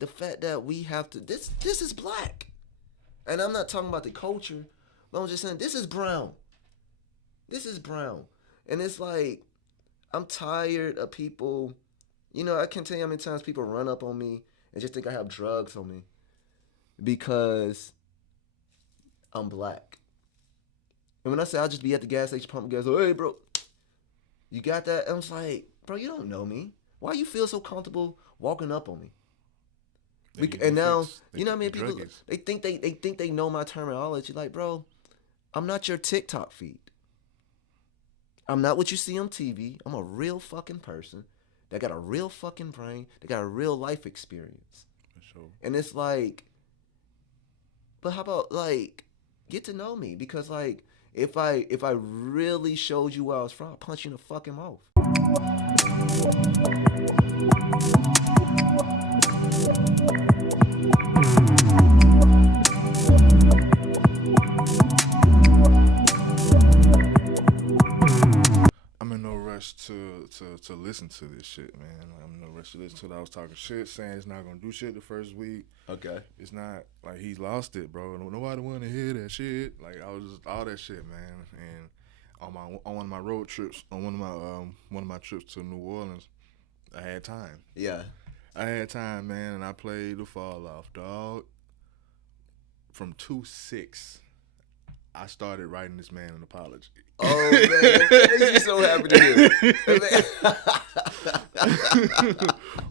the fact that we have to this is black. And I'm not talking about the culture, but I'm just saying this is brown. This is brown. And it's like I'm tired of people, I can't tell you how many times people run up on me and just think I have drugs on me because I'm black. And when I say I'll just be at the gas station pumping gas, hey bro, you got that? And I was like, bro, you don't know me. Why you feel so comfortable walking up on me? And now, you know what I mean? People they think they know my terminology. Like, bro, I'm not your TikTok feed. I'm not what you see on TV. I'm a real fucking person that got a real fucking brain, that got a real life experience. For sure. And it's like, but how about like get to know me? Because like if I really showed you where I was from, I'll punch you in the fucking mouth. I'm in no rush to listen to this shit, man. I'm in no rush to listen to it. I was talking shit, saying it's not gonna do shit the first week. Okay. It's not like he's lost it, bro. Nobody want to hear that shit. Like I was just all that shit, man. And on one of my road trips, on one of my trips to New Orleans, I had time. Yeah. I had time, man, and I played the Fall Off, dog. From 2-6, I started writing this man an apology. Oh man, that makes me so happy to hear.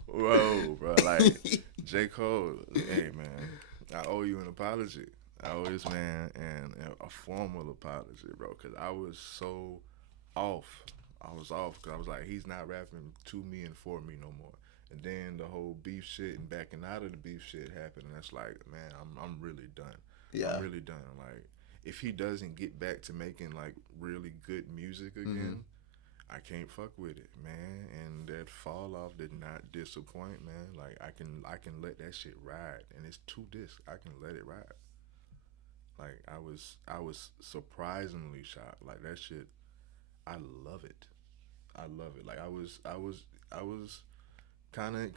Whoa, bro, like J. Cole, hey man, I owe you an apology. I owe this man and a formal apology, bro, because I was so off. I was off because I was like, he's not rapping to me and for me no more. And then the whole beef shit and backing out of the beef shit happened, and that's like, man, I'm really done. Yeah. I'm really done. Like, if he doesn't get back to making like really good music again, I can't fuck with it, man. And that Fall Off did not disappoint, man. Like I can let that shit ride, and it's 2 discs. I can let it ride. Like I was surprisingly shocked. Like that shit, I love it. I love it. Like I was kind of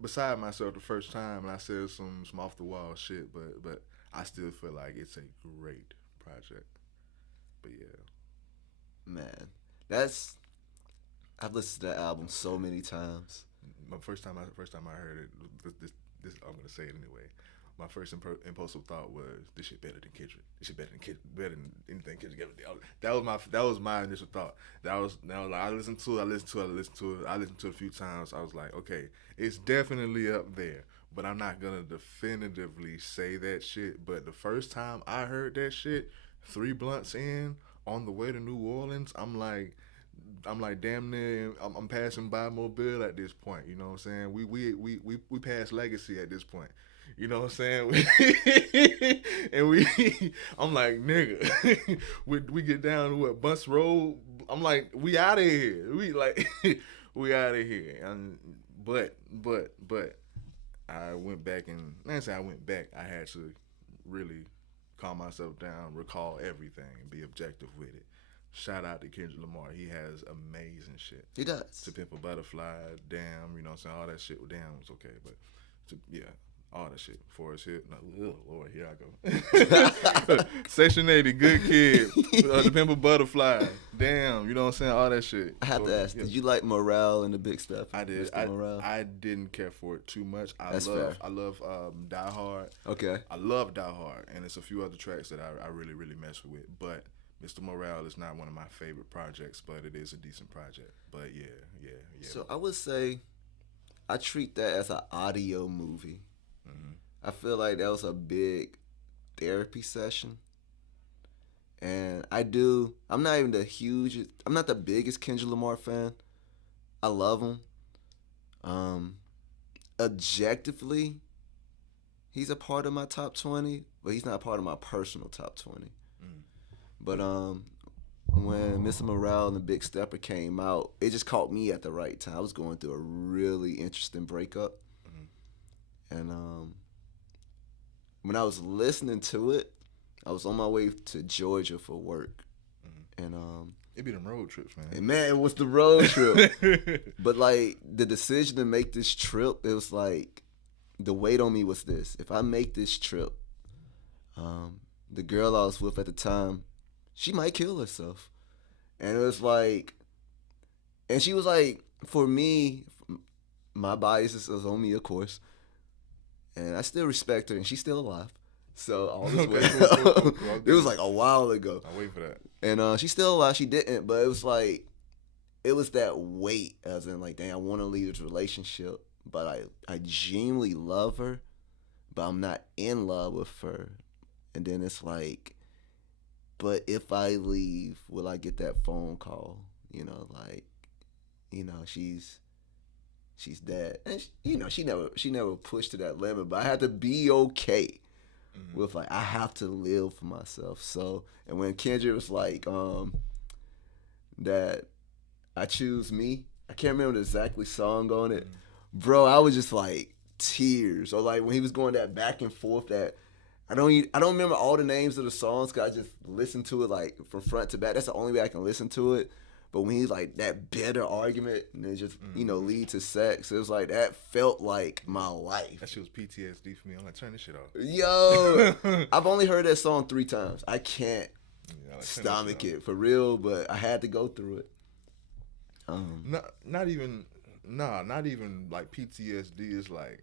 beside myself the first time, and I said some off the wall shit, but I still feel like it's a great project. But yeah, Man, I've listened to that album so many times. my first time I heard it, this I'm gonna say it anyway. My first impulsive thought was, this shit better than Kendrick. This shit better than anything Kendrick ever did. That was my initial thought. That was like I listened to it a few times. I was like, okay, it's definitely up there, but I'm not gonna definitively say that shit. But the first time I heard that shit, 3 blunts in on the way to New Orleans, I'm like damn near I'm passing by Mobile at this point. You know what I'm saying? We passed Legacy at this point. You know what I'm saying? And I'm like, nigga, we get down to what, Bus Road? I'm like, we out of here. We out of here. But I went back and, I didn't say I went back. I had to really calm myself down, recall everything, be objective with it. Shout out to Kendrick Lamar. He has amazing shit. He does. To Pimp a Butterfly, damn, you know what I'm saying? All that shit with damn was okay. But, yeah. All that shit. Forrest Hill. No, oh Lord, here I go. Section 80, Good Kid. The Pimp a Butterfly. Damn, you know what I'm saying? All that shit. I have to ask, did you like Morale and the Big Step? I did. I didn't care for it too much. That's fair. I love Die Hard. Okay. I love Die Hard, and it's a few other tracks that I really, really mess with. But Mr. Morale is not one of my favorite projects, but it is a decent project. But yeah. So I would say I treat that as an audio movie. I feel like that was a big therapy session. And I'm not the biggest Kendrick Lamar fan. I love him. Objectively, he's a part of my top 20, but he's not a part of my personal top 20. But when Mr. Morale and the Big Stepper came out, it just caught me at the right time. I was going through a really interesting breakup. And when I was listening to it, I was on my way to Georgia for work. And It be them road trips, man. And man, it was the road trip. But like the decision to make this trip, it was like the weight on me was this: if I make this trip, the girl I was with at the time, she might kill herself. And it was like, and she was like, for me, my bias is on me, of course, and I still respect her, and she's still alive. So all this way, it was like a while ago. I'll wait for that. And she's still alive. She didn't, but it was like, it was that weight, as in like, dang, I want to leave this relationship, but I genuinely love her, but I'm not in love with her. And then it's like, but if I leave, will I get that phone call? You know, like, you know, she's dead, and she never pushed to that limit. But I had to be okay with like, I have to live for myself. So, and when Kendrick was like, that I choose me, I can't remember the exactly song on it, bro. I was just like tears, or like when he was going that back and forth that. I don't remember all the names of the songs because I just listened to it like from front to back. That's the only way I can listen to it. But when he's like that bitter argument and it just, lead to sex, it was like that felt like my life. That shit was PTSD for me. I'm like, turn this shit off. Yo, I've only heard that song 3 times. I can't stomach it for real, but I had to go through it. Not even like PTSD is like,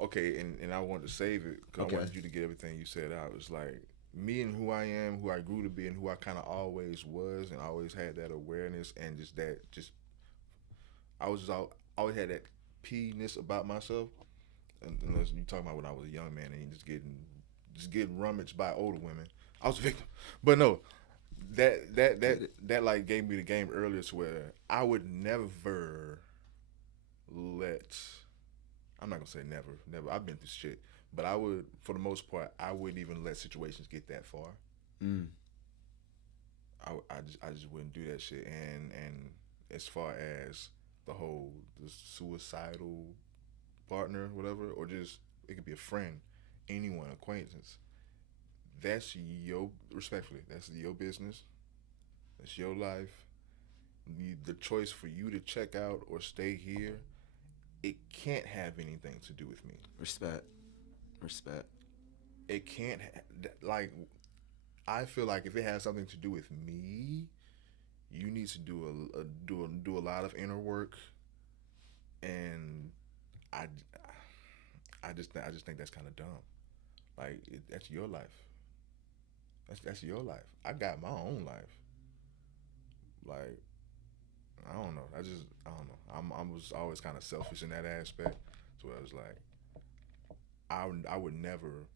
okay, and I wanted to save it because I wanted you to get everything you said out. It's like me and who I am, who I grew to be, and who I kind of always was, and always had that awareness and I always had that P-ness about myself. And unless you talking about when I was a young man and you just getting rummaged by older women, I was a victim. But no, that like gave me the game earlier to where I would never let. I'm not gonna say never. I've been through shit, but I would, for the most part, I wouldn't even let situations get that far. I just wouldn't do that shit. And as far as the suicidal partner, whatever, or just it could be a friend, anyone, acquaintance. That's respectfully, that's your business. That's your life. The choice for you to check out or stay here. It can't have anything to do with me. Respect. It can't like. I feel like if it has something to do with me, you need to do a lot of inner work, and I just think that's kind of dumb. Like that's your life. That's your life. I got my own life. Like. I don't know. I don't know. I was always kind of selfish in that aspect. So I was like, I would never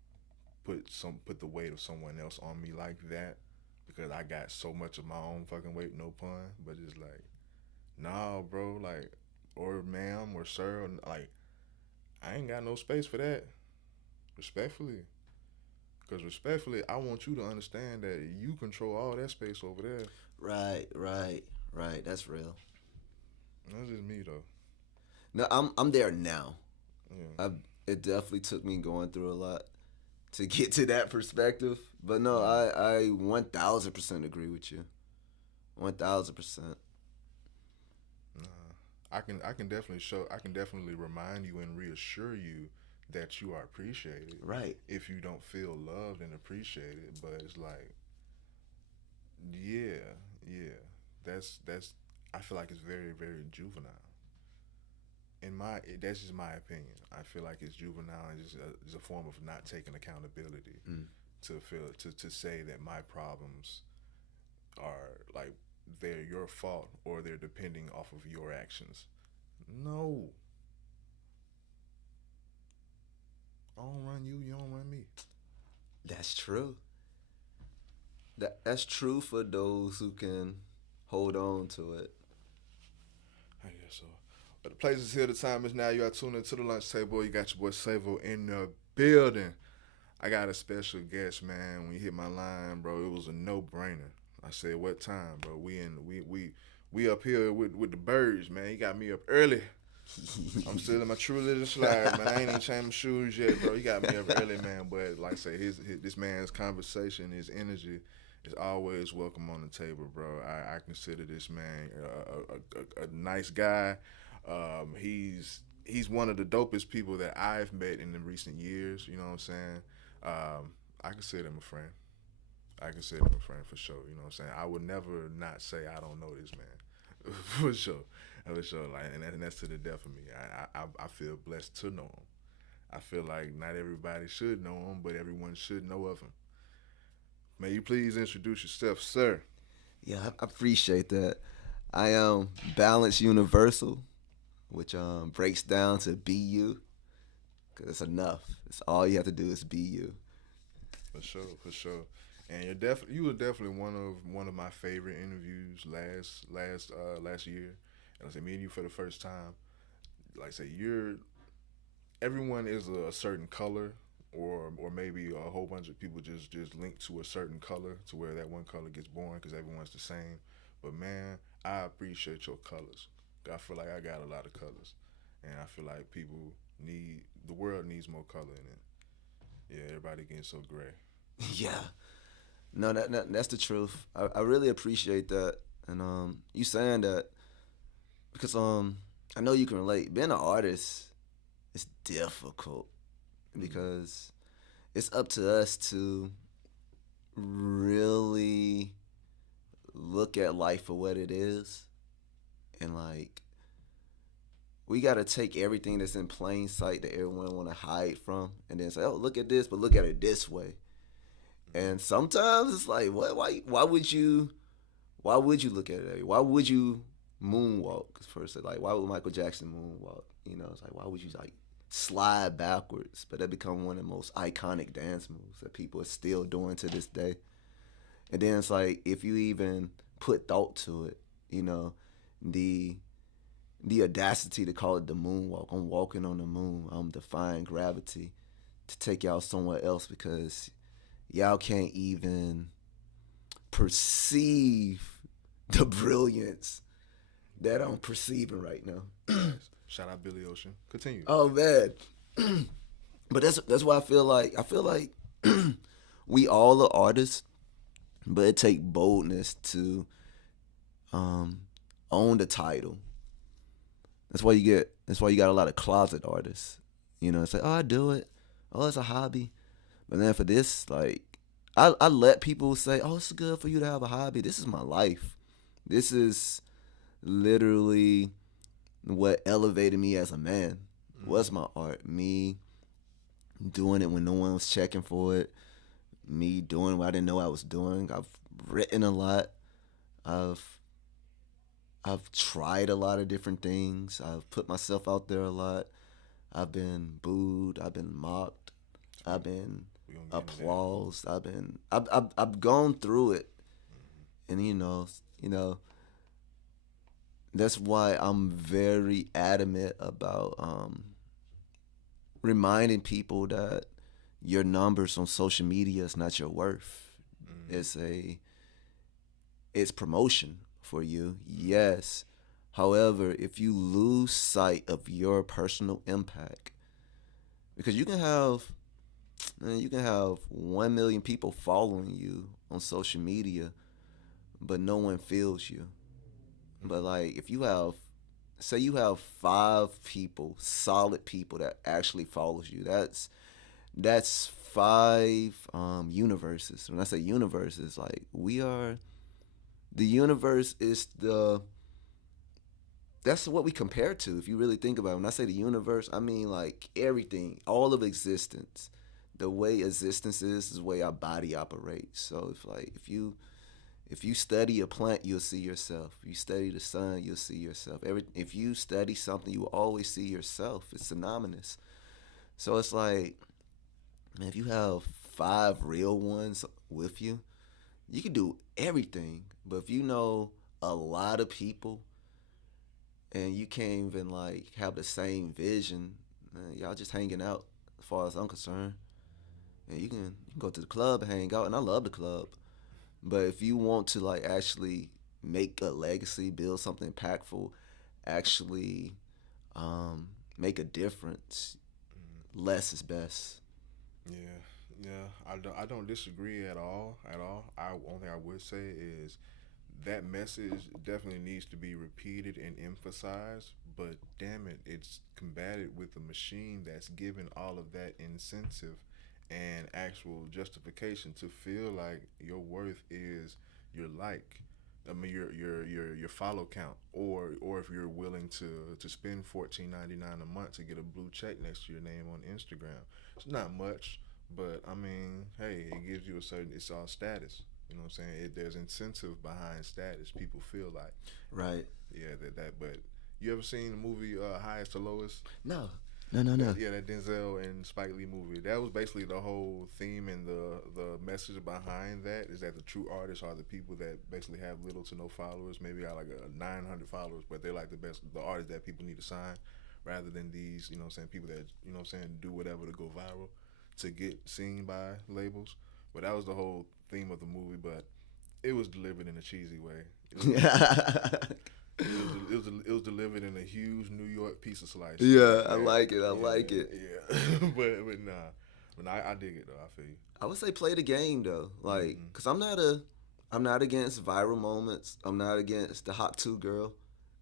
put the weight of someone else on me like that because I got so much of my own fucking weight. No pun, but it's like, nah, bro. Like, or ma'am, or sir, or, like, I ain't got no space for that. Respectfully, because respectfully, I want you to understand that you control all that space over there. Right, that's real. That's just me though. No, I'm there now. Yeah. It definitely took me going through a lot to get to that perspective. But no, I 1000% agree with you. 1000%. I can definitely remind you and reassure you that you are appreciated. Right. If you don't feel loved and appreciated, but it's like, yeah. That's I feel like it's very, very juvenile. That's just my opinion. I feel like it's juvenile and it's a form of not taking accountability to say that my problems are like they're your fault or they're depending off of your actions. No. I don't run you, you don't run me. That's true. That's true for those who can hold on to it. I guess so. But the place is here. The time is now. You are tuned into the lunch table. You got your boy Savo in the building. I got a special guest, man. When you hit my line, bro, it was a no-brainer. I said, what time, bro? We up here with the birds, man. You got me up early. I'm still in my true little slide, man. I ain't even changed my shoes yet, bro. You got me up early, man. But like I say, this man's conversation, his energy It's always welcome on the table, bro. I consider this man a nice guy. He's one of the dopest people that I've met in the recent years. You know what I'm saying? I consider him a friend. I consider him a friend for sure. You know what I'm saying? I would never not say I don't know this man, for sure, for sure. Like, and that's to the death of me. I feel blessed to know him. I feel like not everybody should know him, but everyone should know of him. May you please introduce yourself, sir? Yeah, I appreciate that. I am Balance Universal, which breaks down to be you, cause it's enough. It's all you have to do is be you. For sure, for sure. And you were definitely one of my favorite interviews last year. And I said, me and you for the first time. Like I say, you're everyone is a certain color, or maybe a whole bunch of people just linked to a certain color to where that one color gets born because everyone's the same. But man, I appreciate your colors. I feel like I got a lot of colors, and I feel like the world needs more color in it. Yeah, everybody getting so gray. Yeah, no, that's the truth. I really appreciate that, and you saying that because I know you can relate. Being an artist is difficult Mm-hmm. because it's up to us to really look at life for what it is, and like we got to take everything that's in plain sight that everyone want to hide from and then say, oh, look at this, but look at it this way. And sometimes it's like, what? Why would you look at it? Why would you moonwalk? First, like, why would Michael Jackson moonwalk? You know, it's like, why would you like slide backwards? But that become one of the most iconic dance moves that people are still doing to this day. And then it's like, if you even put thought to it, you know, the the audacity to call it the moonwalk. I'm walking on the moon. I'm defying gravity to take y'all somewhere else because y'all can't even perceive the brilliance that I'm perceiving right now. Facts. Shout out Billy Ocean. Continue. Oh man, but that's why I feel like we all are artists, but it take boldness to um, own the title. That's why you got a lot of closet artists. You know, it's like, oh, I do it. Oh, it's a hobby. But then for this, like, I let people say, oh, it's good for you to have a hobby. This is my life. This is literally what elevated me as a man. Was my art. Me doing it when no one was checking for it. Me doing what I didn't know I was doing. I've written a lot. I've I've tried a lot of different things. I've put myself out there a lot. I've been booed. I've been mocked. I've been We gonna get into that. applause. I've gone through it, and that's why I'm very adamant about reminding people that your numbers on social media is not your worth. Mm-hmm. It's a it's promotion for you, yes. However, if you lose sight of your personal impact, because you can have 1 million people following you on social media, but no one feels you. But like if you have say you have 5 people, solid people that actually follows you, that's 5 universes. When I say universes, like we are the universe is the that's what we compare to if you really think about it. When I say the universe, I mean like everything, all of existence. The way existence is the way our body operates. So if you study a plant, you'll see yourself. If you study the sun, you'll see yourself. If you study something, you will always see yourself. It's synonymous. So it's like, man, if you have 5 real ones with you, you can do everything. But if you know a lot of people and you can't even like have the same vision, man, y'all just hanging out as far as I'm concerned. And you can go to the club and hang out, and I love the club. But if you want to like actually make a legacy, build something impactful, actually make a difference, less is best. Yeah, Yeah, I don't disagree at all. At all. I only thing I would say is that message definitely needs to be repeated and emphasized. But damn it, it's combated with a machine that's given all of that incentive and actual justification to feel like your worth is your like. I mean your follow count, or if you're willing to spend $14.99 a month to get a blue check next to your name on Instagram. It's not much, but I mean, hey, it gives you a certain. It's all status. You know what I'm saying? There's incentive behind status. People feel like, Right. yeah, that. But you ever seen the movie Highest to Lowest? No. No, no, That, no. yeah, that Denzel and Spike Lee movie. That was basically the whole theme and the message behind that is that the true artists are the people that basically have little to no followers. Maybe got like a 900 followers, but they're like the artists that people need to sign, rather than these, you know, what I'm saying, people that, you know, what I'm saying, do whatever to go viral, to get seen by labels. But that was the whole theme of the movie. But it was delivered in a cheesy way. It was, it was delivered in a huge New York pizza slice. Yeah, I Yeah, like it. I yeah, like it. yeah. But nah, I dig it though. I feel you. I would say play the game though, like, Mm-hmm. cause I'm not against viral moments. I'm not against the hot two girl.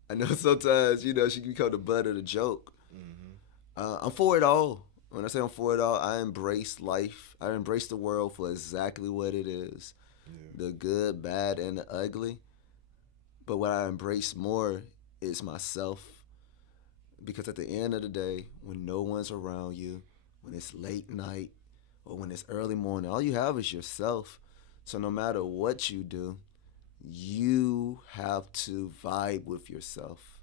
I know sometimes she can become the butt of the joke. Mm-hmm. I'm for it all. When I say I'm for it all, I embrace life. I embrace the world for exactly what it is, Yeah. the good, bad, and the ugly. But what I embrace more is myself. Because at the end of the day, when no one's around you, when it's late night, or when it's early morning, all you have is yourself. So no matter what you do, you have to vibe with yourself.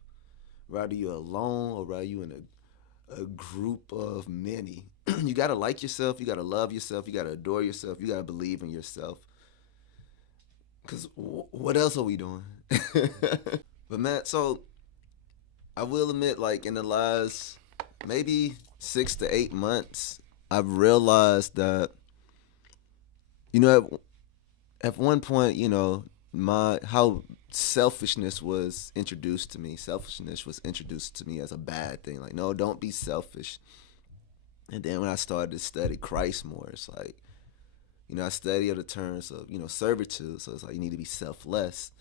Whether you're alone or whether you're in a group of many, you gotta like yourself, you gotta love yourself, you gotta adore yourself, you gotta believe in yourself. Cause what else are we doing? But man, so I will admit, like in the last maybe 6 to 8 months, I've realized that at one point, my how selfishness was introduced to me. Selfishness was introduced to me as a bad thing. Like, no, don't be selfish. And then when I started to study Christ more, it's like, I study other terms of, servitude. So it's like you need to be selfless.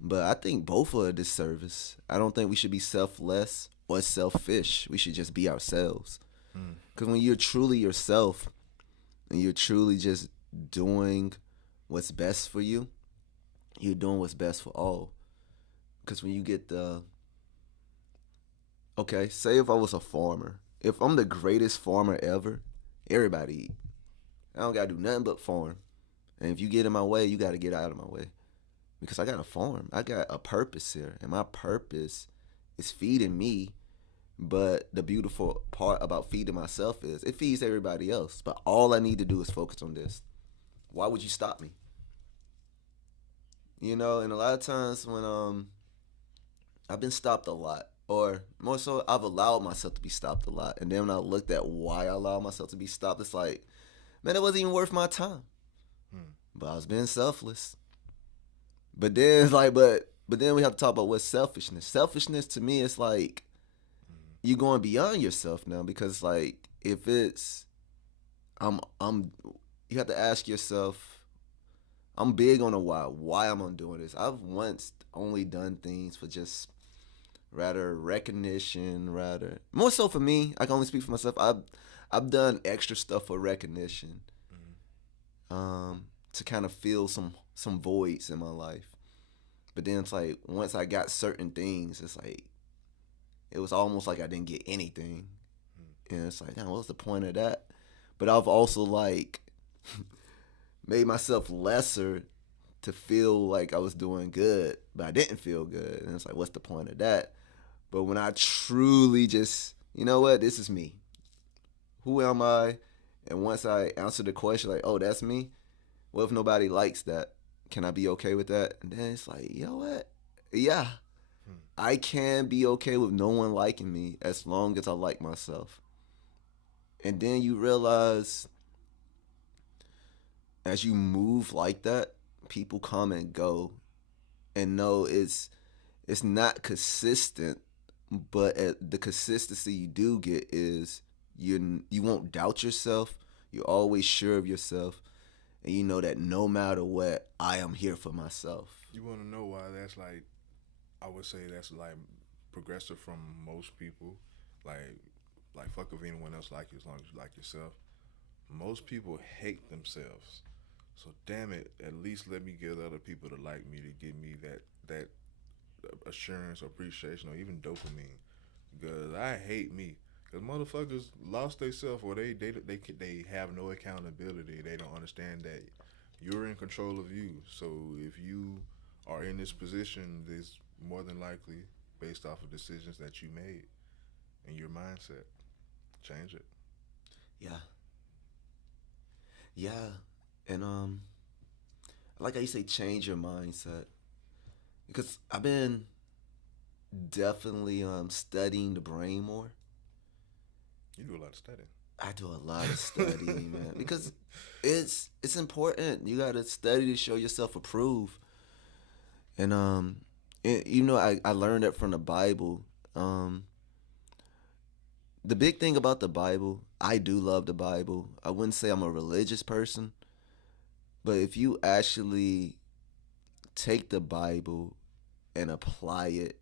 But I think both are a disservice. I don't think we should be selfless or selfish. We should just be ourselves. Mm. Because when you're truly yourself and you're truly just doing what's best for you, you're doing what's best for all. Because when you get okay, say if I was a farmer, if I'm the greatest farmer ever, everybody eat. I don't gotta do nothing but farm. And if you get in my way, you gotta get out of my way. Because I got a farm. I got a purpose here. And my purpose is feeding me. But the beautiful part about feeding myself is it feeds everybody else. But all I need to do is focus on this. Why would you stop me? And a lot of times when I've been stopped a lot, or more so, I've allowed myself to be stopped a lot. And then when I looked at why I allowed myself to be stopped, it's like, man, it wasn't even worth my time. Mm. But I was being selfless. But then it's like, but then we have to talk about what's selfishness. Selfishness to me is like you going beyond yourself now because it's like if it's I'm you have to ask yourself. I'm big on the why. Why am I doing this? I've once only done things for just rather recognition, rather more so for me. I can only speak for myself. I've done extra stuff for recognition, to kind of fill some voids in my life. But then it's like once I got certain things, it's like it was almost like I didn't get anything, and it's like, damn, what's the point of that? But I've also like made myself lesser to feel like I was doing good, but I didn't feel good, and it's like, what's the point of that? But when I truly just, this is me. Who am I? And once I answer the question, like, oh, that's me. What if nobody likes that? Can I be okay with that? And then it's like, you know what? Yeah, I can be okay with no one liking me as long as I like myself. And then you realize as you move like that, people come and go. And no, it's not consistent, but the consistency you do get is you won't doubt yourself. You're always sure of yourself, and you know that no matter what, I am here for myself. You want to know why that's like? I would say that's like progressive from most people. Like, fuck if anyone else like you as long as you like yourself. Most people hate themselves. So damn it, at least let me get other people to like me to give me that assurance or appreciation or even dopamine. Because I hate me. Because motherfuckers lost their self or they have no accountability. They don't understand that you're in control of you. So if you are in this position, it's more than likely based off of decisions that you made and your mindset. Change it. Yeah, yeah, and I like how you say change your mindset because I've been definitely studying the brain more. You do a lot of studying. I do a lot of studying, man, because it's important. You gotta study to show yourself approved, and I learned that from the Bible. Um, the big thing about the Bible, I do love the Bible. I wouldn't say I'm a religious person, but if you actually take the Bible and apply it,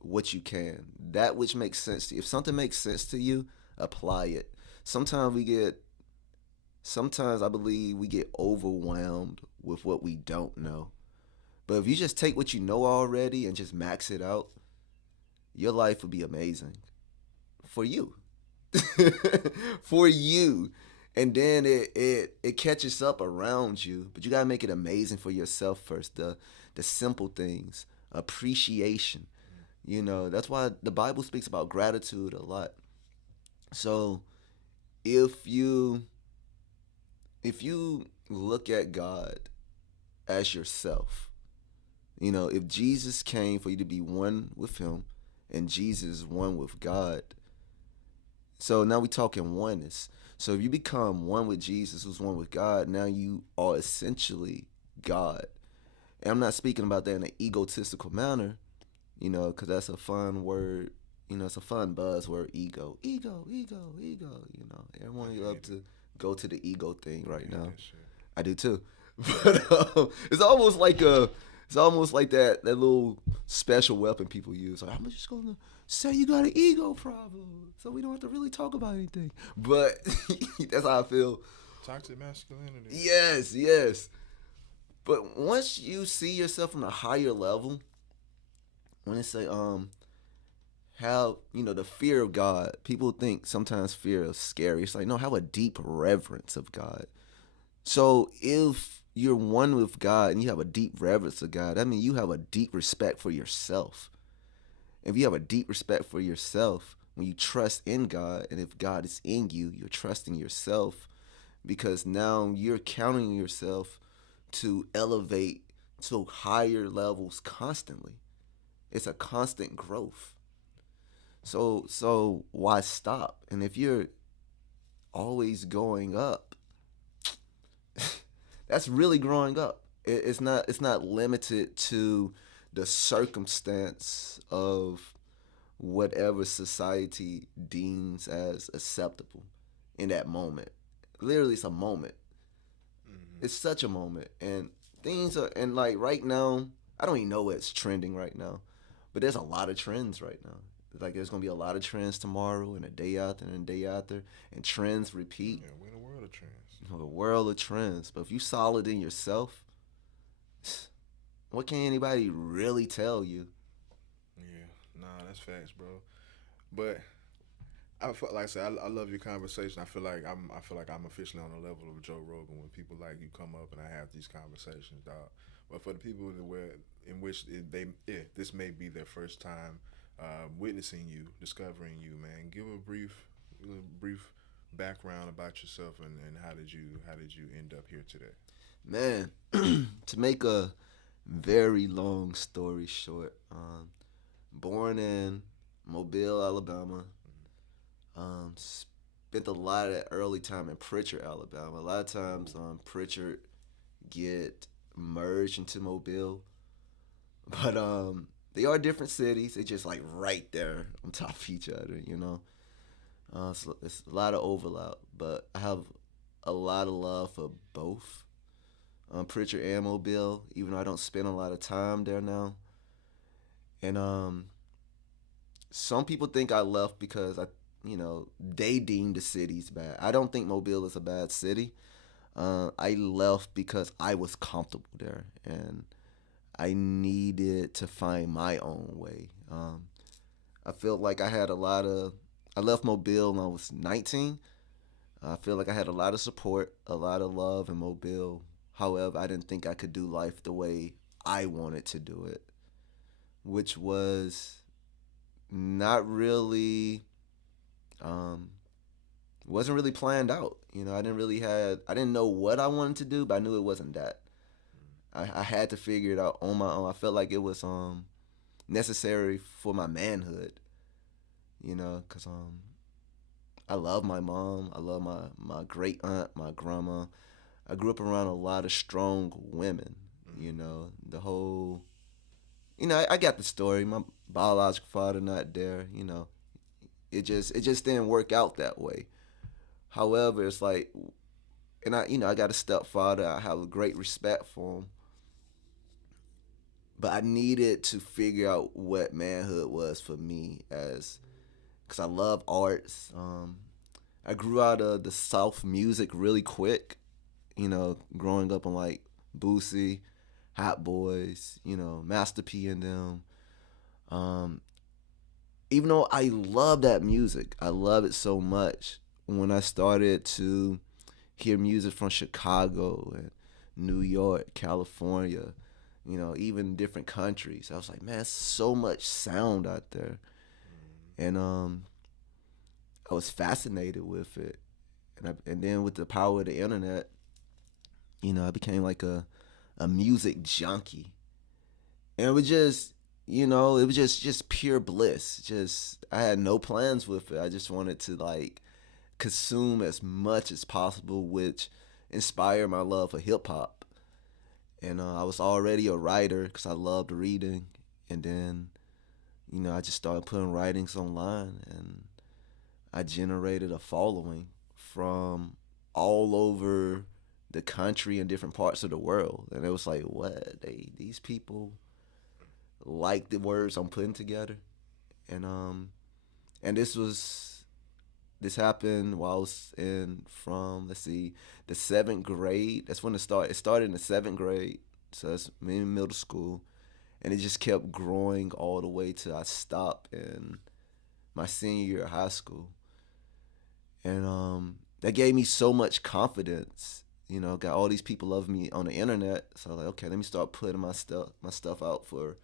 what you can, that which makes sense to you. If something makes sense to you, apply it. Sometimes we get sometimes I believe we get overwhelmed with what we don't know. But if you just take what you know already and just max it out, your life would be amazing for you. For you. And then it catches up around you. But you gotta make it amazing for yourself first. The simple things. Appreciation. That's why the Bible speaks about gratitude a lot. So if you if you look at God as yourself, if Jesus came for you to be one with him and Jesus is one with God, so now we're talking oneness. So if you become one with Jesus, who's one with God, now you are essentially God. And I'm not speaking about that in an egotistical manner, because that's a fun word. It's a fun buzzword, ego. Ego, ego, ego, Everyone love to go to the ego thing right now. I do too. But it's almost like that little special weapon people use. Like, I'm just gonna say you got an ego problem, so we don't have to really talk about anything. But that's how I feel. Toxic masculinity. Yes, yes. But once you see yourself on a higher level, when they say have the fear of God, people think sometimes fear is scary. It's like, no, have a deep reverence of God. So if you're one with God and you have a deep reverence of God, that means you have a deep respect for yourself. If you have a deep respect for yourself, when you trust in God, and if God is in you, you're trusting yourself, because now you're counting yourself to elevate to higher levels constantly. It's a constant growth. So why stop? And if you're always going up, that's really growing up. It's not limited to the circumstance of whatever society deems as acceptable in that moment. Literally, it's a moment. Mm-hmm. It's such a moment, and things are, and like right now, I don't even know what's trending right now, but there's a lot of trends right now. Like there's gonna be a lot of trends tomorrow, and a day after, and a day after, and trends repeat. Yeah, we're in a world of trends. A world of trends. But if you solid in yourself, what can anybody really tell you? Yeah, nah, that's facts, bro. But like I said, I love your conversation. I feel like I'm officially on the level of Joe Rogan when people like you come up and I have these conversations, dog. But for the people in which this may be their first time witnessing you, discovering you, man, give a brief background about yourself and how did you end up here today? Man, to make a very long story short, born in Mobile, Alabama. Spent a lot of that early time in Pritchard, Alabama. A lot of times, Pritchard get merged into Mobile, but they are different cities. They just like right there on top of each other, So it's a lot of overlap. But I have a lot of love for both Pritchard and Mobile, even though I don't spend a lot of time there now. And some people think I left because they deemed the city's bad. I don't think Mobile is a bad city. I left because I was comfortable there and I needed to find my own way. I felt like I had a lot of. I left Mobile when I was 19. I feel like I had a lot of support, a lot of love in Mobile. However, I didn't think I could do life the way I wanted to do it, which was not really um, wasn't really planned out. I didn't know what I wanted to do, but I knew it wasn't that. I had to figure it out on my own. I felt like it was necessary for my manhood, because I love my mom. I love my great aunt, my grandma. I grew up around a lot of strong women. The whole, I got the story. My biological father not there. It just didn't work out that way. However, it's like, and I got a stepfather. I have a great respect for him, but I needed to figure out what manhood was for me as because I love arts. I grew out of the South music really quick. Growing up on like Boosie, Hot Boys, Master P and them. Um, Even though I love that music, I love it so much. When I started to hear music from Chicago and New York, California, even different countries, I was like, man, so much sound out there, and I was fascinated with it, and then with the power of the internet, I became like a music junkie, and it was just pure bliss. Just I had no plans with it. I just wanted to like consume as much as possible, which inspired my love for hip hop. And I was already a writer because I loved reading, and then I just started putting writings online, and I generated a following from all over the country and different parts of the world. And it was like, what? These people like the words I'm putting together. And this happened while I was in from let's see the seventh grade. That's when it started. It started in the seventh grade, so that's me in middle school, and it just kept growing all the way till I stopped in my senior year of high school. And that gave me so much confidence. Got all these people loving me on the internet. So I was like, okay, let me start putting my stuff out for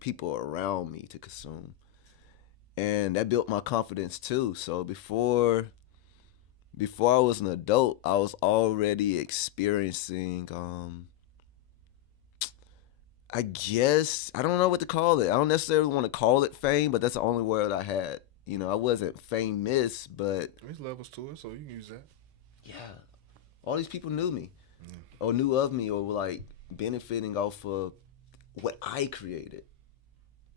people around me to consume. And that built my confidence too. So before I was an adult, I was already experiencing I guess I don't know what to call it. I don't necessarily want to call it fame, but that's the only word I had. I wasn't famous, but There's levels to it, so you can use that. yeah, all these people knew me Yeah. or knew of me or were like benefiting off of what I created.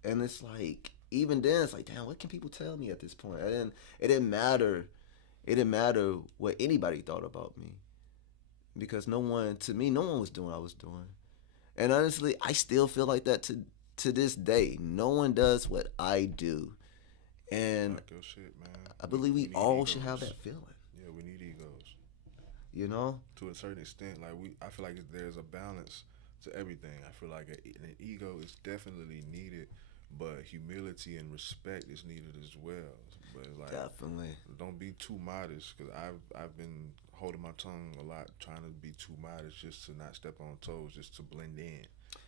And it's like even then it's like, damn, what can people tell me at this point? It didn't matter. It didn't matter what anybody thought about me because no one was doing what I was doing. And honestly, I still feel like that to this day. No one does what I do. And Like your shit, man. I believe We we need all should have egos. that feeling. Yeah, we need egos You know? to a certain extent. Like I feel like there's a balance to everything. I feel like an ego is definitely needed, but humility and respect is needed as well. But like, Definitely. don't be too modest because I've been holding my tongue a lot, trying to be too modest just to not step on toes, just to blend in.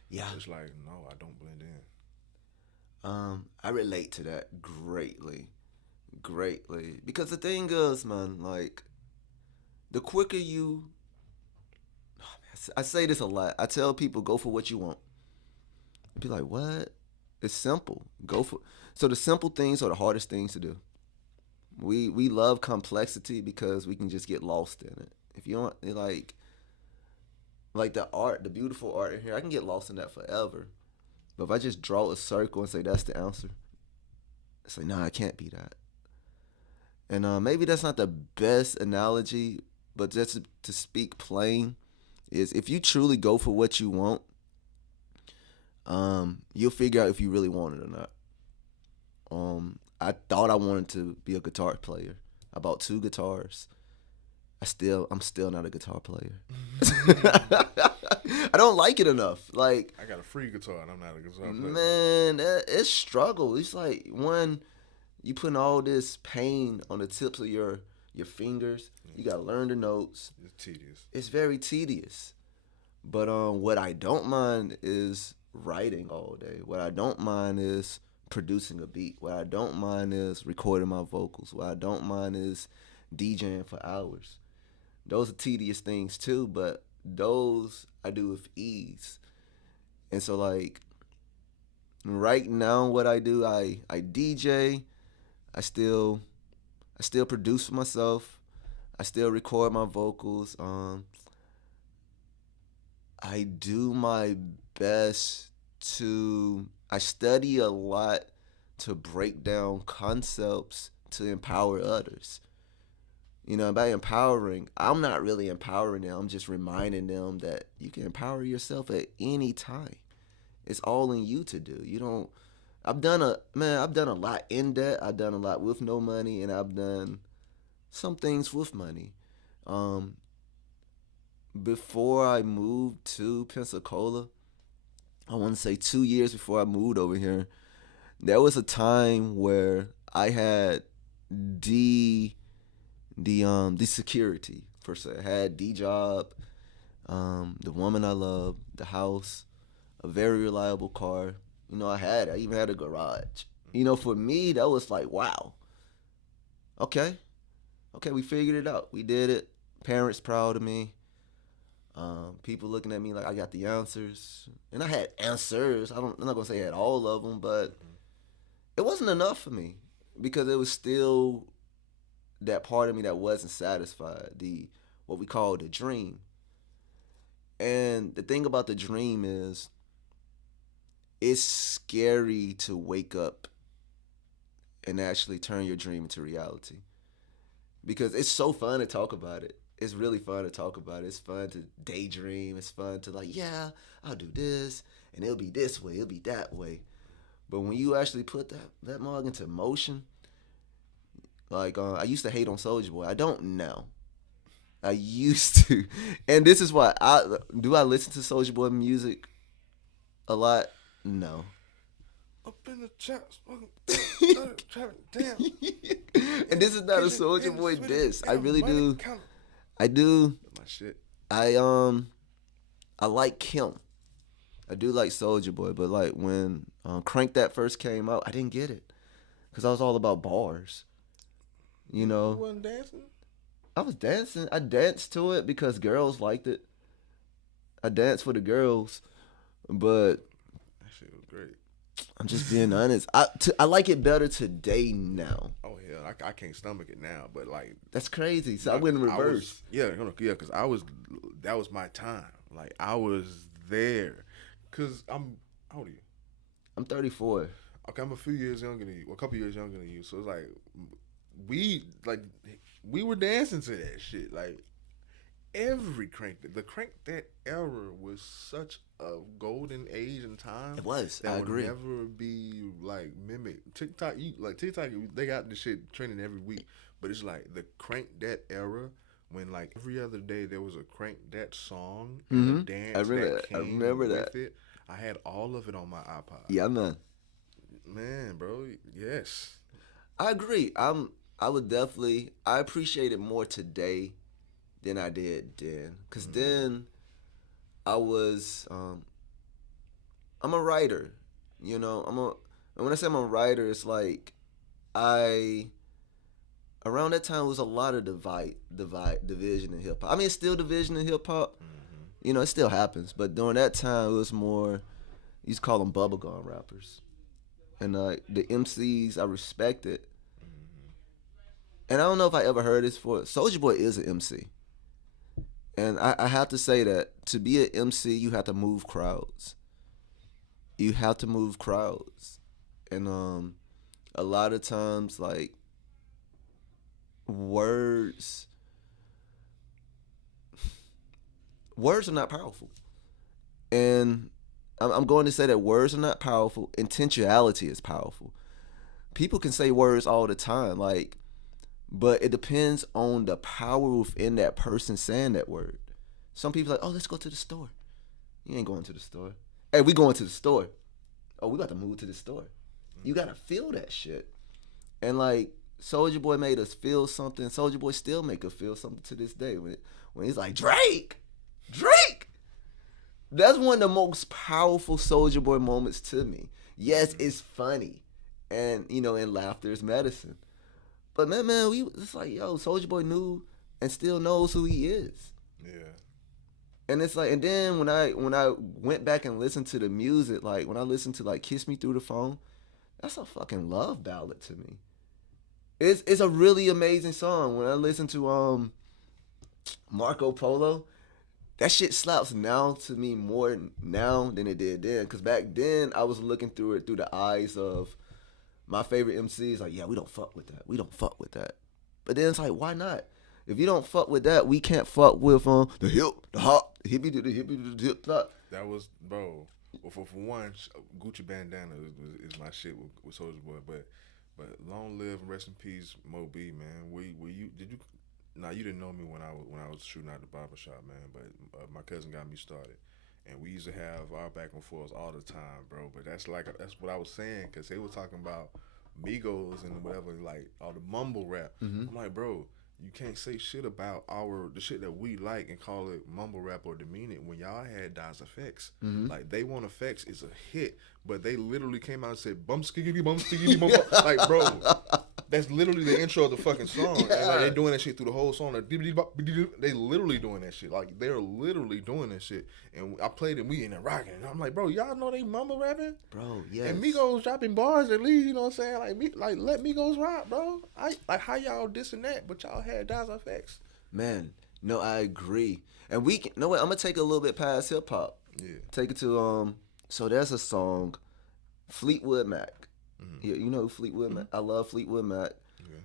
Yeah. It's like no, I don't blend in. I relate to that greatly. Greatly. Because the thing is, man, like the quicker you I say this a lot. I tell people go for what you want. Be like, what? It's simple. Go for so the simple things are the hardest things to do. We love complexity because we can just get lost in it. If you don't like the art, the beautiful art in here, I can get lost in that forever. But if I just draw a circle and say that's the answer, it's like, nah, it can't be that. And maybe that's not the best analogy, but just to speak plain, is if you truly go for what you want, you'll figure out if you really want it or not. I thought I wanted to be a guitar player. I bought 2 guitars. I'm still not a guitar player. I don't like it enough. Like, I got a free guitar and I'm not a guitar player. man, it's struggle. It's like when you putting all this pain on the tips of your fingers. You gotta learn the notes. It's tedious. It's very tedious. But what I don't mind is writing all day. What I don't mind is producing a beat. What I don't mind is recording my vocals. What I don't mind is DJing for hours. Those are tedious things too, but those I do with ease. And so like right now what I do, I DJ, I still produce for myself. I still record my vocals. I do my best I study a lot to break down concepts to empower others. By empowering, I'm not really empowering them. I'm just reminding them that you can empower yourself at any time. It's all in you to do. I've done a lot in debt. I've done a lot with no money, and I've done some things with money. Before I moved to Pensacola, I want to say 2 years before I moved over here, there was a time where I had the security per se. I had the job, the woman I love, the house, a very reliable car. I even had a garage. For me, that was like, wow. Okay, we figured it out. We did it. Parents proud of me. People looking at me like I got the answers, and I had answers. I'm not gonna say I had all of them, but it wasn't enough for me because it was still that part of me that wasn't satisfied. What we call the dream. And the thing about the dream is, it's scary to wake up and actually turn your dream into reality. Because it's so fun to talk about it. It's really fun to talk about it. It's fun to daydream. It's fun to I'll do this, and it'll be this way, it'll be that way. But when you actually put that mug into motion, like I used to hate on Soulja Boy. I don't now. I used to, and this is why I listen to Soulja Boy music a lot. No. Up in the chest, damn. And this is not a Soulja Boy diss. I really do. I do. My shit. I like Kim. I do like Soulja Boy, but like when Crank That first came out, I didn't get it because I was all about bars. You wasn't dancing? I was dancing. I danced to it because girls liked it. I danced for the girls, but that shit was great. I'm just being honest. I like it better today now. Oh yeah, I can't stomach it now, but like that's crazy. So I went in reverse. Because that was my time. Like I was there. Cause how old are you? I'm 34. Okay, I'm a few years younger than you. A couple years younger than you. So it's like we were dancing to that shit. Like every the Crank That era was such a golden age and time. It was. That I would agree. never be like mimicked. TikTok, they got the shit trending every week. But it's like the Crank That era when like every other day there was a Crank That song and a dance I remember that. with it. I had all of it on my iPod. Yeah, man. Man, bro, yes. I agree. I appreciate it more today than I did then. Cause then I was I'm a writer. And when I say I'm a writer, it's like around that time was a lot of division in hip hop. I mean, it's still division in hip hop. It still happens, but during that time it was more, you used to call them bubblegum rappers. And the MCs I respected. And I don't know if I ever heard this before. Soulja Boy is an MC. And I have to say that to be an MC, you have to move crowds. You have to move crowds. And a lot of times, like, words words are not powerful. And I'm going to say that words are not powerful. Intentionality is powerful. People can say words all the time, like, but it depends on the power within that person saying that word. Some people are like, oh, let's go to the store. You ain't going to the store. Hey, we going to the store. Oh, we about to move to the store. You gotta feel that shit. And like Soulja Boy made us feel something. Soulja Boy still make us feel something to this day. When he's like, Drake. That's one of the most powerful Soulja Boy moments to me. Yes, it's funny, and and laughter is medicine. But man, it's like, yo, Soulja Boy knew and still knows who he is. Yeah. And it's like, and then when I went back and listened to the music, like when I listened to like "Kiss Me Through the Phone," that's a fucking love ballad to me. It's a really amazing song. When I listen to Marco Polo, that shit slaps now to me more now than it did then. Cause back then I was looking through it through the eyes of my favorite MCs. Like, yeah, we don't fuck with that. We don't fuck with that. But then it's like, why not? If you don't fuck with that, we can't fuck with the hip, the hop, the hippie, the hip hop. That was, bro. Well, for one, Gucci Bandana is my shit with Soulja Boy. But long live and rest in peace, Mo B, man. Were you did you? Nah, you didn't know me when I was shooting out the barbershop, man. But my cousin got me started, and we used to have our back and forths all the time, bro. But that's what I was saying, because they were talking about Migos and whatever, like all the mumble rap. I'm like, bro, you can't say shit about the shit that we like and call it mumble rap or demean it when y'all had Das Effects. Like, They Want Effects is a hit, but they literally came out and said bump skiggity bump skiggity bump. Like, bro, that's literally the intro of the fucking song. Yeah. And like, they doing that shit through the whole song. Like, they literally doing that shit. Like, they're literally doing that shit. And I played it, we in there rocking. And I'm like, bro, y'all know they mumble rapping? Bro, yes. And Migos dropping bars at least, you know what I'm saying? Like let Migos rock, bro. Like, how y'all dissing that, but y'all had Das Effects. Man, no, I agree. And we can, no, wait, I'm gonna take it a little bit past hip hop. Yeah. Take it to so there's a song, Fleetwood Mac. Yeah, you know Fleetwood Mac. I love Fleetwood Mac. Yeah.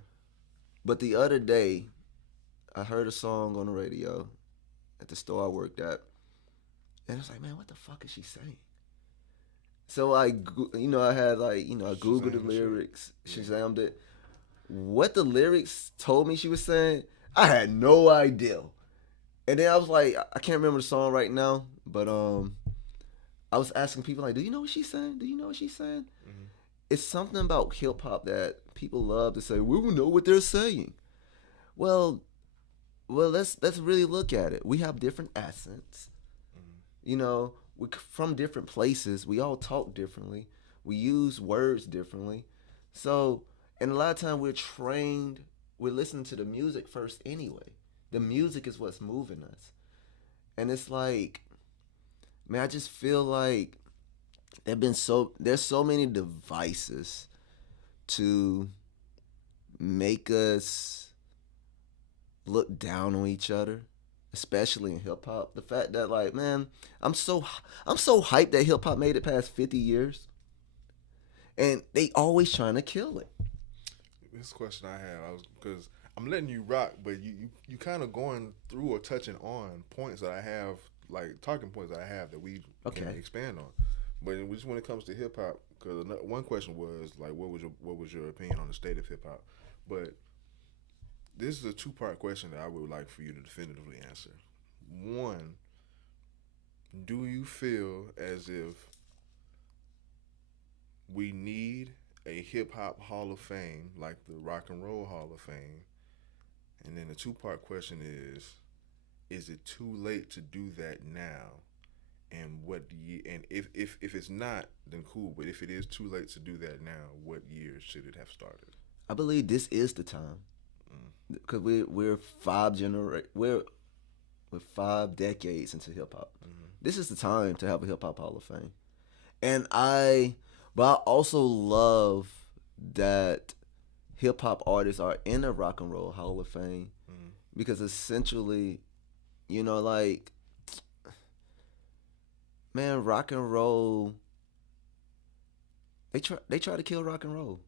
But the other day, I heard a song on the radio at the store I worked at, and I was like, man, what the fuck is she saying? So I had I Googled the lyrics, Shazammed it. What the lyrics told me she was saying, I had no idea. And then I was like, I can't remember the song right now, but I was asking people like, do you know what she's saying? Do you know what she's saying? It's something about hip hop that people love to say, we will know what they're saying. Well, let's really look at it. We have different accents. We're from different places. We all talk differently. We use words differently. So, and a lot of times we're listening to the music first anyway. The music is what's moving us. And it's like, man, I just feel like there's so many devices to make us look down on each other, especially in hip hop. The fact that, like, man, I'm so hyped that hip hop made it past 50 years, and they always trying to kill it. This question I have, because I'm letting you rock, but you kind of going through or touching on points that I have, like talking points that I have that we can expand on. But just when it comes to hip hop, because one question was like, what was your opinion on the state of hip hop? But this is a 2-part question that I would like for you to definitively answer. One, do you feel as if we need a hip hop Hall of Fame like the Rock and Roll Hall of Fame? And then the 2-part question is it too late to do that now? And if it's not, then cool. But if it is too late to do that now, what year should it have started? I believe this is the time, because we're 5 decades into hip hop. This is the time to have a hip hop Hall of Fame, but I also love that hip hop artists are in the Rock and Roll Hall of Fame, because essentially, like, man, rock and roll, they try to kill rock and roll.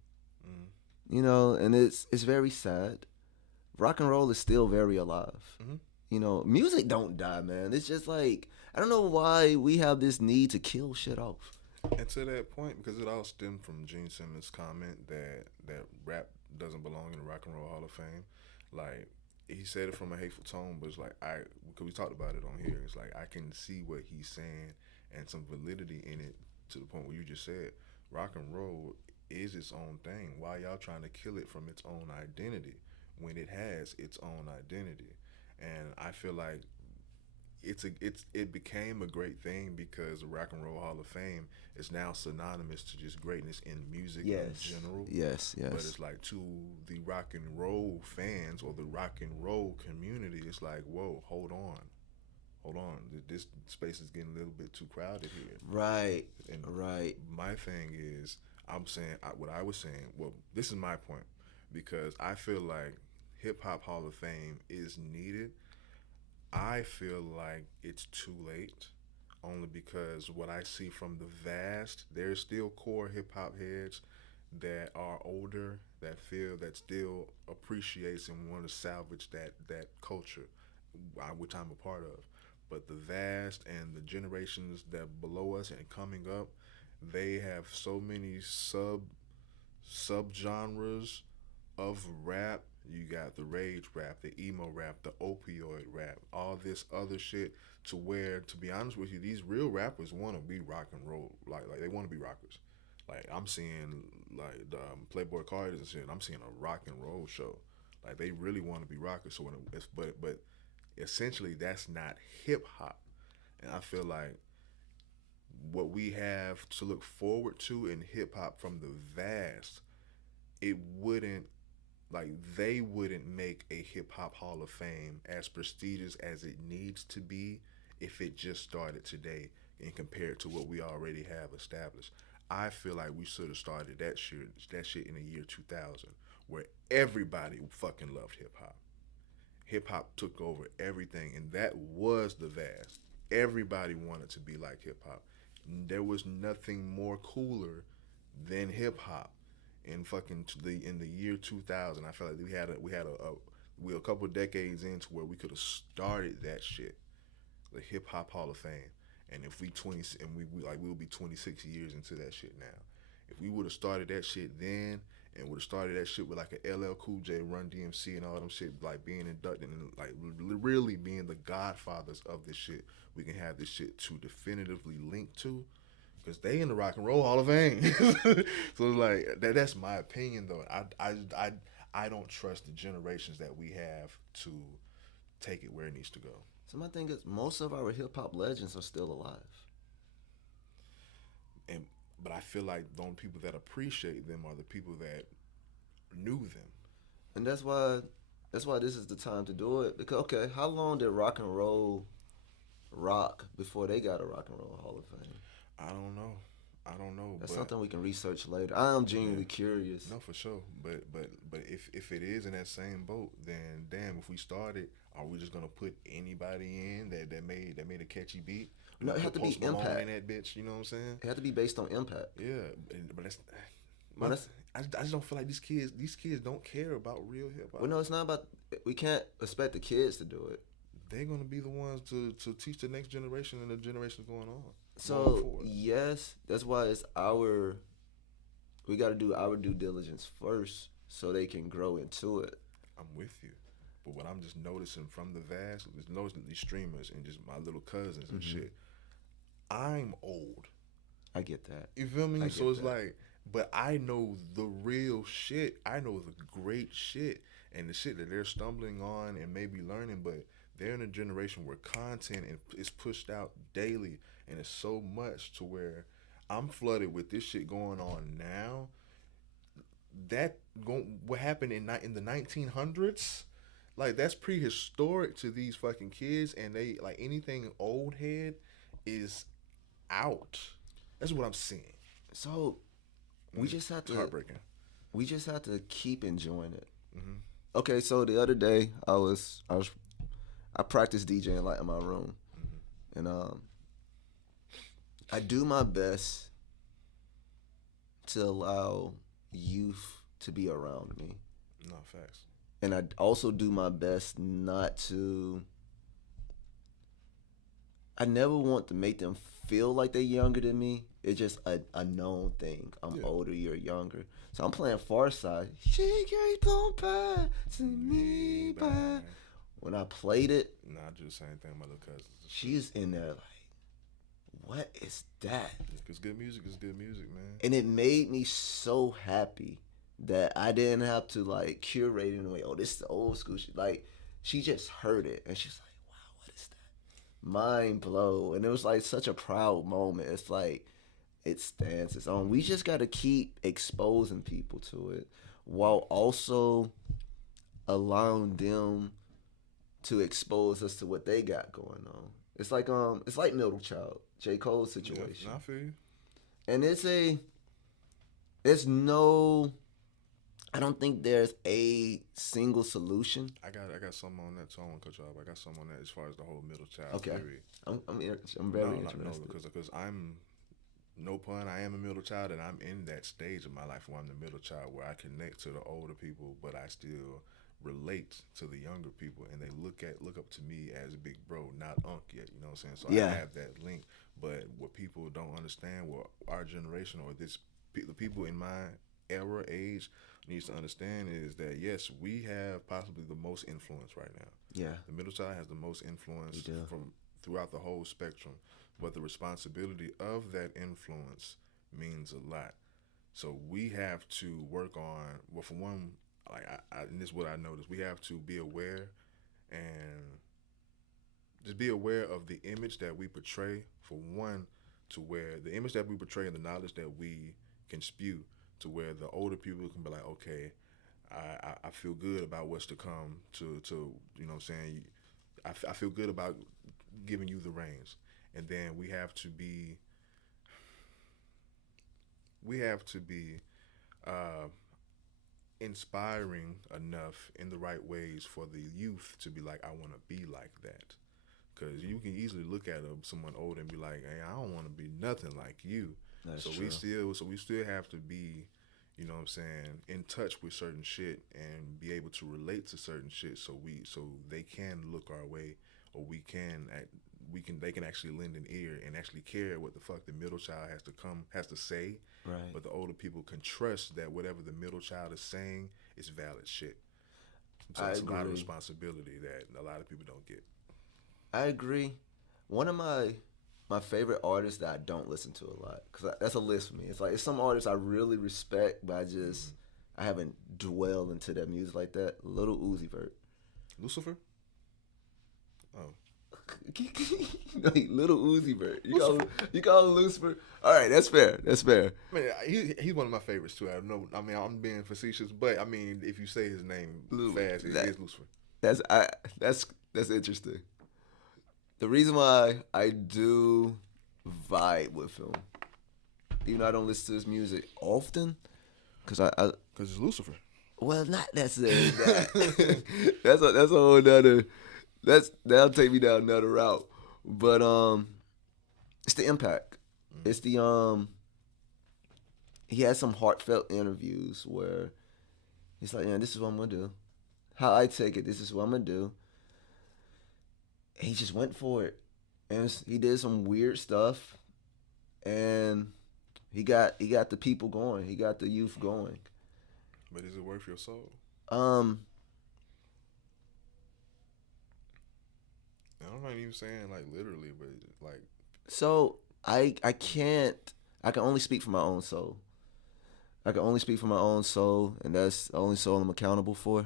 And it's very sad. Rock and roll is still very alive. You know, music don't die, man. It's just like I don't know why we have this need to kill shit off. And to that point, because it all stemmed from Gene Simmons' comment that rap doesn't belong in the Rock and Roll Hall of Fame. Like he said it from a hateful tone, but it's like because we talked about it on here. It's like I can see what he's saying and some validity in it to the point where you just said rock and roll is its own thing. Why y'all trying to kill it from its own identity when it has its own identity? And I feel like it became a great thing because the Rock and Roll Hall of Fame is now synonymous to just greatness in music in general. Yes. But it's like to the rock and roll fans or the rock and roll community, it's like, whoa, hold on. Hold on. This space is getting a little bit too crowded here. Right. And right. my thing is, I'm saying what I was saying. Well, this is my point because I feel like Hip Hop Hall of Fame is needed. I feel like it's too late, only because what I see from the vast, there's still core hip hop heads that are older that still appreciates and want to salvage that culture, which I'm a part of. But the vast and the generations that below us and coming up, they have so many subgenres of rap. You got the rage rap, the emo rap, the opioid rap, all this other shit. To where, to be honest with you, these real rappers want to be rock and roll, like they want to be rockers. Like I'm seeing like the Playboy Cardi and shit. I'm seeing a rock and roll show. Like they really want to be rockers. So when it's but essentially that's not hip hop. And I feel like what we have to look forward to in hip hop from the vast, it wouldn't like they wouldn't make a hip hop hall of fame as prestigious as it needs to be if it just started today and compared to what we already have established. I feel like we should have started that shit in the year 2000 where everybody fucking loved hip hop. Hip hop took over everything and that was the vast. Everybody wanted to be like hip hop. There was nothing more cooler than hip hop in the year 2000. I felt like we a couple decades into where we could have started that shit, the Hip Hop Hall of Fame. And if we 20 and we like we'll be 26 years into that shit now. If we would have started that shit then and would have started that shit with like a LL Cool J, Run DMC, and all them shit, like being inducted and like really being the godfathers of this shit, we can have this shit to definitively link to because they in the Rock and Roll Hall of Fame. So like that's my opinion though. I don't trust the generations that we have to take it where it needs to go. So my thing is, most of our hip hop legends are still alive. And but I feel like the only people that appreciate them are the people that knew them. And that's why this is the time to do it. Because okay, how long did rock and roll rock before they got a Rock and Roll Hall of Fame? I don't know. That's but something we can research later. I am yeah, genuinely curious. no, for sure. But if it is in that same boat, then damn, if we started, are we just gonna put anybody in that made a catchy beat? We No, it gonna had put to be Post Malone impact. in that bitch. You know what I'm saying? It had to be based on impact. Yeah, but that's But my. that's I just don't feel like these kids don't care about real hip hop. well, no, it's not about. We can't expect the kids to do it. They're gonna be the ones to teach the next generation and the generations going on. Going So forward. yes, that's why it's our. We got to do our due diligence first, so they can grow into it. I'm with you. But what I'm just noticing from the vast, just noticing these streamers and just my little cousins and shit, I'm old. I get that. You feel me? I So get it's that. like, but I know the real shit. I know the great shit and the shit that they're stumbling on and maybe learning, but they're in a generation where content is pushed out daily and it's so much to where I'm flooded with this shit going on now. What happened in the 1900s? Like that's prehistoric to these fucking kids, and they like anything old head is out. That's what I'm seeing. So we just have It's to. heartbreaking. We just have to keep enjoying it. Hmm. Okay, so the other day I practiced DJing like in my room, and I do my best to allow youth to be around me, No facts. and I also do my best not to I never want to make them feel like they're younger than me. It's just a known thing. I'm Yeah. older, you're younger. So I'm playing Far Side. She keeps on passing me by. When I played it, Nah, I do the same thing with my little cousins. she's in there like, what is that? Because good music is good music, man. And it made me so happy that I didn't have to like curate it in a way. Oh, this is the old school shit. Like she just heard it and she's like, wow, what is that? Mind blow. And it was like such a proud moment. It's like it stands its own. We just got to keep exposing people to it while also allowing them to expose us to what they got going on. It's like Middle Child, J. Cole's situation. Yeah, I feel you. And it's no, I don't think there's a single solution. I got some on that, so I want to cut you off. I got some on that as far as the whole middle child Okay. theory. I'm very interested. No, because I'm no pun. I am a middle child, and I'm in that stage of my life where I'm the middle child, where I connect to the older people, but I still relate to the younger people, and they look up to me as a big bro, not unk yet. You know what I'm saying? So Yeah. I have that link. But what people don't understand, what our generation or the people in my era age needs to understand is that yes, we have possibly the most influence right now. Yeah. The middle child has the most influence We do. from throughout the whole spectrum, but the responsibility of that influence means a lot. So we have to work on, well, for one, like and this is what I noticed, we have to be aware and just be aware of the image that we portray. For one, to where the image that we portray and the knowledge that we can spew, to where the older people can be like, okay, I feel good about what's to come. To you know what I'm saying, I feel good about giving you the reins. And then we have to be uh, inspiring enough in the right ways for the youth to be like, I want to be like that. Because you can easily look at someone older and be like, hey, I don't want to be nothing like you. That's So true. we still have to be, you know what I'm saying, in touch with certain shit and be able to relate to certain shit, so they can look our way, or they can actually lend an ear and actually care what the fuck the middle child has to say. Right. But the older people can trust that whatever the middle child is saying is valid shit. So I it's a lot of agree. responsibility that a lot of people don't get. I agree. One of my favorite artists that I don't listen to a lot, because that's a list for me. It's like it's some artists I really respect, but I haven't dwelled into their music like that. Little Uzi Vert. Lucifer? Oh. Like, Little Uzi Vert. You call him Lucifer? All right, that's fair. That's fair. I mean, he's one of my favorites too. I know. I mean, I'm being facetious, but I mean, if you say his name fast, it is Lucifer. That's interesting. The reason why I do vibe with him, even though I don't listen to his music often, because Because it's Lucifer. well, not necessarily that. that's a whole nother. That'll take me down another route. But it's the impact. It's the he has some heartfelt interviews where he's like, yeah, this is what I'm gonna do. How I take it, this is what I'm gonna do. And he just went for it, and he did some weird stuff, and he got the people going. He got the youth going. But is it worth your soul? Um, I'm not even saying like literally, but like so I can't. I can only speak for my own soul. I can only speak for my own soul, and that's the only soul I'm accountable for.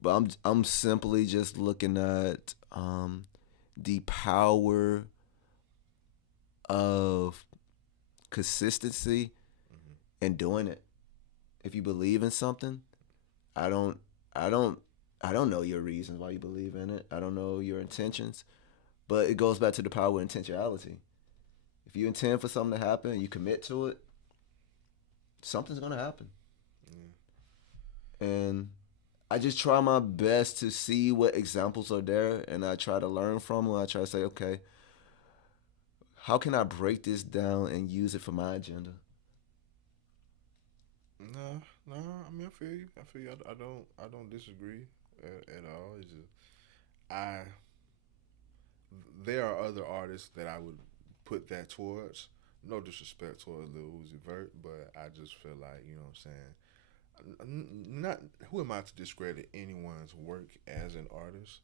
But I'm simply just looking at the power of consistency and doing it. If you believe in something, I don't I don't I don't know your reasons why you believe in it. I don't know your intentions, but it goes back to the power of intentionality. If you intend for something to happen and you commit to it, something's gonna happen. And I just try my best to see what examples are there, and I try to learn from them. I try to say, okay, how can I break this down and use it for my agenda? no. I mean, I feel you. I don't disagree at all. It's just I there are other artists that I would put that towards. No disrespect towards Lil Uzi Vert, but I just feel like, you know what I'm saying. Not who am I to discredit anyone's work as an artist,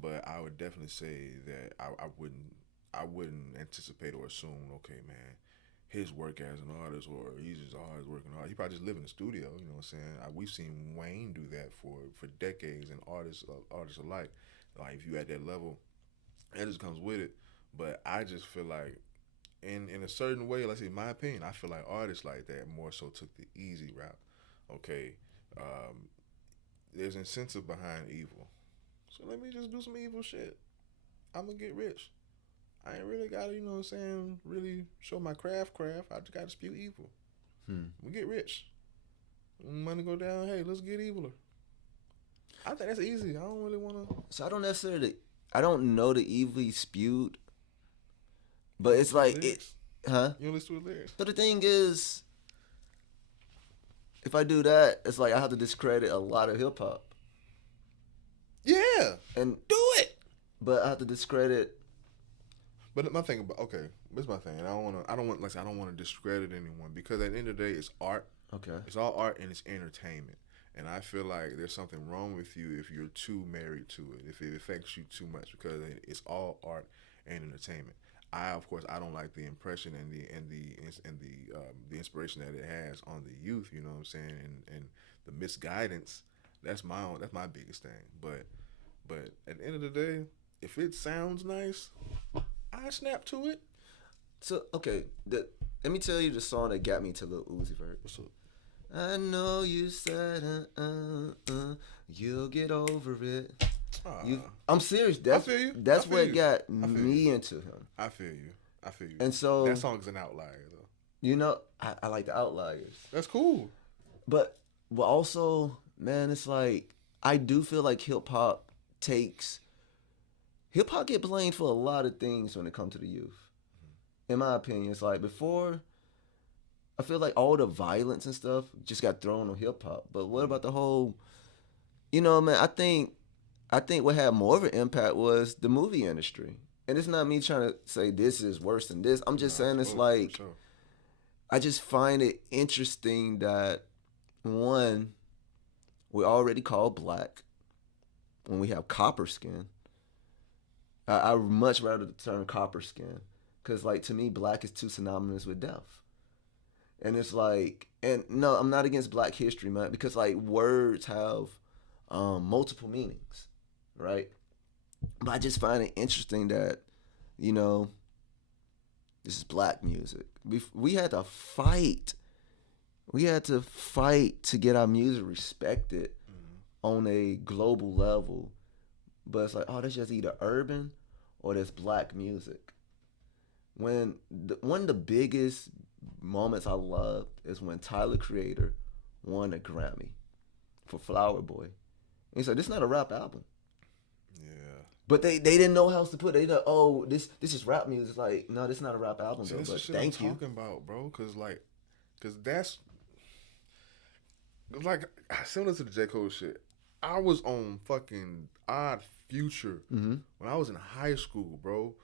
but I would definitely say that I wouldn't anticipate or assume, okay, man, his work as an artist or he's just always working hard. He probably just live in the studio, you know what I'm saying? We've seen Wayne do that for decades, and artists alike. Like if you at that level, that just comes with it. But I just feel like in a certain way, let's say in my opinion, I feel like artists like that more so took the easy route. Okay, um, there's incentive behind evil, so let me just do some evil shit. I'm gonna get rich. I ain't really gotta, you know what I'm saying, really show my craft. I just gotta spew evil. We get rich. When money go down, hey, let's get eviler. I think that's easy. I don't really wanna. So I don't know the evil he spewed, but it's like it, Lyrics. huh? You don't listen to the lyrics. So the thing is, if I do that, it's like I have to discredit a lot of hip hop, Yeah, and do it. but I have to discredit. But my thing about okay, this is my thing. And I don't want like I don't want to discredit anyone because at the end of the day, it's art. Okay. It's all art and it's entertainment. And I feel like there's something wrong with you if you're too married to it, if it affects you too much, because it's all art and entertainment. Of course, I don't like the impression the inspiration that it has on the youth. You know what I'm saying, and the misguidance. That's my biggest thing. But at the end of the day, if it sounds nice, I snap to it. So okay, let me tell you the song that got me to Lil Uzi Vert. What's up? I know you said you'll get over it. I'm serious. I feel you. That's I feel what you. got I feel me you. into him. I feel you. I feel you. And so that song's an outlier though. you know, I like the Outliers, That's cool. but also, man, it's like I do feel like hip hop get blamed for a lot of things when it comes to the youth. In my opinion, it's like before. I feel like all the violence and stuff just got thrown on hip hop. But what about the whole, man? I think what had more of an impact was the movie industry. And it's not me trying to say this is worse than this. I'm just saying it's like Sure. I just find it interesting that one, we're already called black when we have copper skin. I much rather the term copper skin because, like, to me, black is too synonymous with death. And it's like, and no, I'm not against Black History, man, because like words have multiple meanings, right? But I just find it interesting that, this is black music. We had to fight. We had to fight to get our music respected on a global level. But it's like, oh, that's just either urban or that's black music. One of the biggest moments I loved is when Tyler Creator won a Grammy for Flower Boy. And he said, this is not a rap album. Yeah. But they didn't know how else to put it. They thought, oh, this is rap music. It's like, no, this is not a rap album, See, bro. that's the But shit thank I'm you. talking about, bro. Cause that's like similar to the J. Cole shit. I was on fucking Odd Future when I was in high school, bro.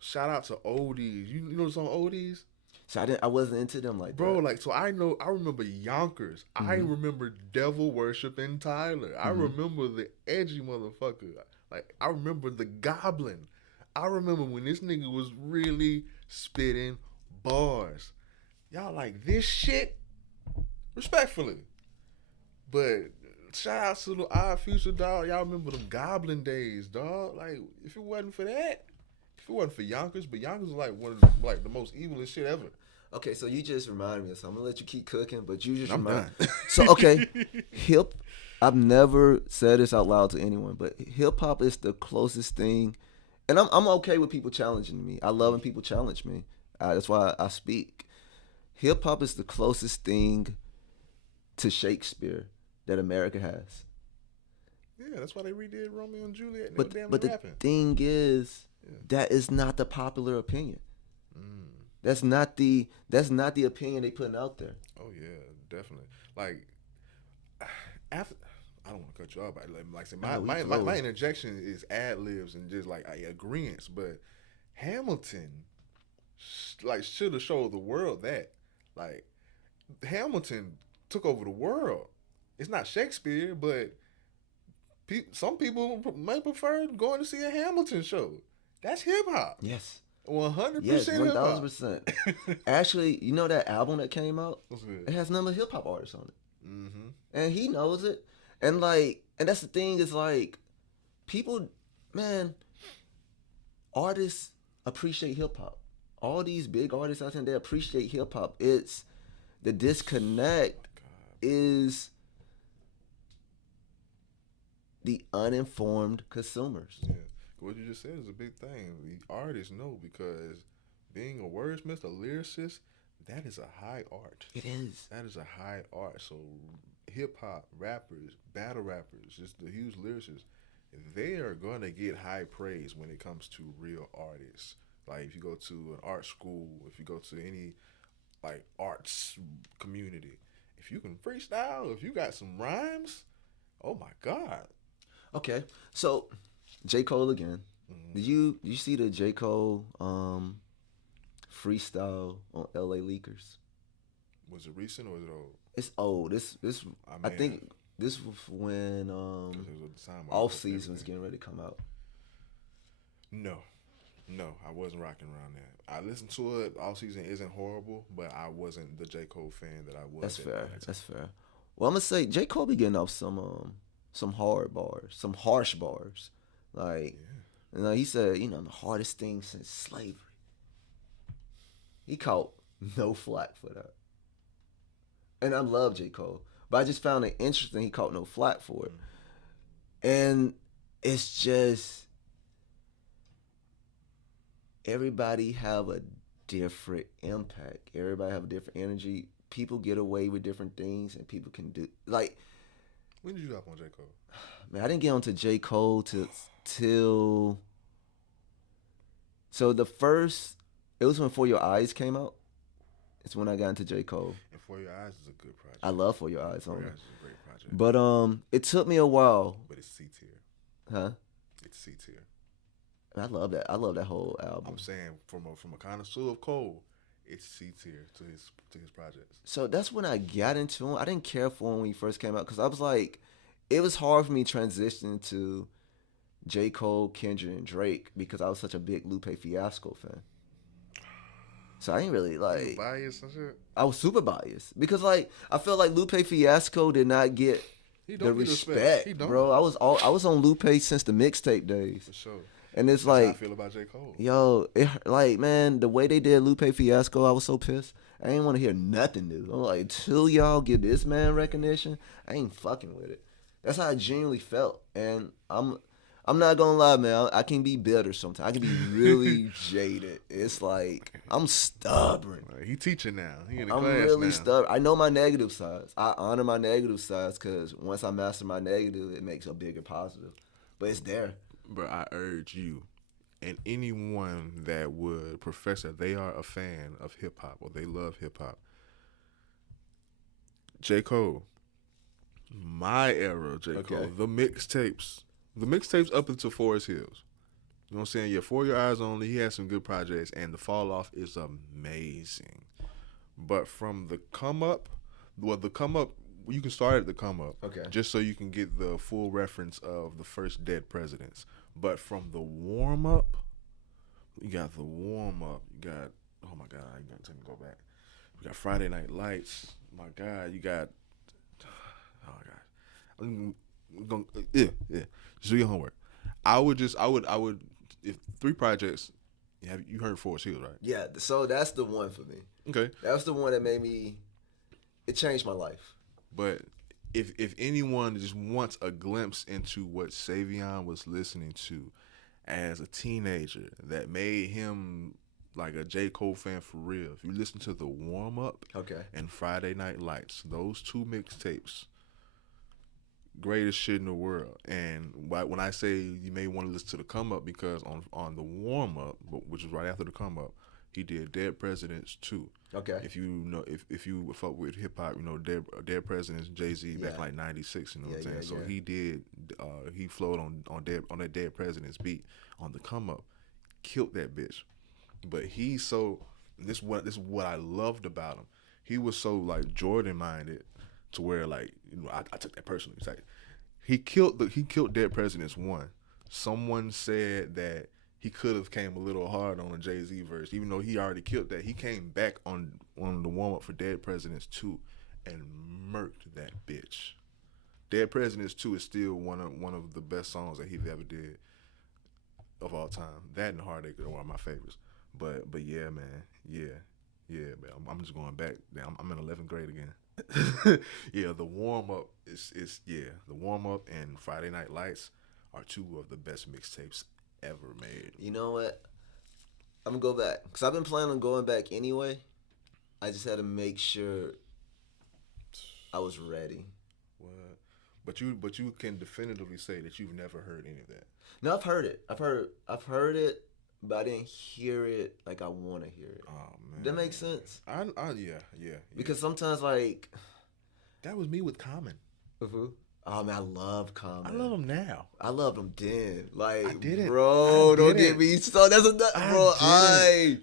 Shout out to Oldies. You know the song Oldies? So I wasn't into them like Bro, that. like, so I remember Yonkers. I remember Devil Worshiping Tyler. I remember the edgy motherfucker. Like, I remember the Goblin. I remember when this nigga was really spitting bars. Y'all like this shit? Respectfully. But shout out to the Odd Future, dog. Y'all remember them Goblin days, dog. Like, if it wasn't for that, if it wasn't for Yonkers, but Yonkers is like one of the most evilest shit ever. Okay, so you just reminded me of something. I'm gonna let you keep cooking, but you just I'm remind. done. So okay, I've never said this out loud to anyone, but hip hop is the closest thing, and I'm okay with people challenging me. I love when people challenge me. That's why I speak. Hip hop is the closest thing to Shakespeare that America has. Yeah, that's why they redid Romeo and Juliet. And But they were damn the rapping. thing is, that is not the popular opinion. That's not the opinion they putting out there. Oh yeah, definitely. Like after, I don't want to cut you off, but like I said, Oh, we my flowing. interjection is ad libs and just like agreements. But Hamilton, like, should have showed the world that, like, Hamilton took over the world. It's not Shakespeare, but some people might prefer going to see a Hamilton show. That's hip hop. Yes. 100% hip hop. 1,000%. Actually, you know that album that came out? What's good? It has none of hip hop artists on it, Mm-hmm. and he knows it. And like, and that's the thing is like, people, man, artists appreciate hip hop. All these big artists out there, they appreciate hip hop. It's the disconnect is the uninformed consumers. Yeah. What you just said is a big thing. The artists know because being a wordsmith, a lyricist, that is a high art. It is. That is a high art. So hip hop rappers, battle rappers, just the huge lyricists, they are gonna get high praise when it comes to real artists. Like if you go to an art school, if you go to any like arts community, if you can freestyle, if you got some rhymes, oh my God. Okay, so J. Cole again. Mhm. Did you see the J. Cole freestyle on LA Leakers? Was it recent or was it old? It's old. This I may think have, this was when 'cause it was the time I off was season was everything. getting ready to come out. No, I wasn't rocking around that. I listened to it. All season isn't horrible, but I wasn't the J. Cole fan that I was. That's at fair. that time. That's fair. Well, I'm gonna say J. Cole be getting off some hard bars, some harsh bars. Like, Yeah. you know, he said, the hardest thing since slavery. He caught no flack for that. And I love J. Cole, but I just found it interesting he caught no flack for it. And it's just everybody have a different impact. Everybody have a different energy. People get away with different things, and people can do like. When did you hop on J. Cole? Man, I didn't get onto J. Cole till so the first. It was when For Your Eyes came out. It's when I got into J. Cole. And For Your Eyes is a good project. I love For Your Eyes. For Your Eyes is a great project. But it took me a while. But it's C tier. Huh? It's C tier. I love that. I love that whole album. I'm saying from a connoisseur of Cole, it's C tier to his projects. So that's when I got into him. I didn't care for him when he first came out because I was like, it was hard for me transitioning to J. Cole, Kendrick, and Drake because I was such a big Lupe Fiasco fan. So I ain't really like biased and shit. I was super biased because like I felt like Lupe Fiasco did not get He the don't get respect, He don't. bro. I was on Lupe since the mixtape days, For sure. and it's That's how I like, feel about J. Cole. yo, like man, the way they did Lupe Fiasco, I was so pissed. I ain't want to hear nothing new. I'm like, till y'all give this man recognition, I ain't fucking with it. That's how I genuinely felt, and I'm not gonna lie, man. I can be bitter sometimes. I can be really jaded. It's like I'm stubborn. He teaching now. He in the I'm class really now. stubborn. I know my negative sides. I honor my negative sides because once I master my negative, it makes a bigger positive. But it's there. But I urge you and anyone that would profess that they are a fan of hip hop or they love hip hop. J. Cole, my era, J. Okay. Cole, the mixtapes up into Forest Hills. You know what I'm saying? Yeah, For Your Eyes Only, he has some good projects, and the Fall Off is amazing. But from the come up, you can start at the come up, Okay. just so you can get the full reference of the first dead presidents. But from the warm up, you got the warm up. You got, oh my God, you got to go back. You got Friday Night Lights. My God, you got, oh my God, yeah. Just do your homework. I would, if 3 projects, you heard Forest Hills, right? Yeah. So that's the one for me. Okay. That's the one that made me. It changed my life. But if anyone just wants a glimpse into what Savion was listening to as a teenager that made him like a J. Cole fan for real, if you listen to the warm up Okay. and Friday Night Lights, those 2 mixtapes, greatest shit in the world. And when I say you may want to listen to the come up, because on the warm up, which is right after the come up, he did Dead Presidents 2. Okay. If you know, if you fuck with hip hop, you know, Dead Presidents, Jay-Z back Yeah. in like '96. You know what I'm Yeah, saying? yeah, So he did. He flowed on that Dead Presidents beat on the come up, killed that bitch. But he's so this is what I loved about him. He was so like Jordan minded to where like I took that personally. It's like he killed Dead Presidents 1. Someone said that he could have came a little hard on a Jay-Z verse, even though he already killed that. He came back on the warm up for Dead Presidents 2 and murked that bitch. Dead Presidents 2 is still one of the best songs that he's ever did of all time. That and Heartache are one of my favorites. But yeah, man, yeah, man. I'm just going back. I'm in 11th grade again. Yeah, the warm up is the warm up and Friday Night Lights are two of the best mixtapes ever made. You know what? I'm gonna go back because I've been planning on going back anyway. I just had to make sure I was ready. What? But you can definitively say that you've never heard any of that. No, I've heard it. I've heard it, but I didn't hear it like I want to hear it. Oh man, That makes sense. Yeah. Because sometimes like that was me with Common. oh man, I love Common. I love him now. I loved him then. Like, I didn't. Bro, don't get me started. That's enough, bro.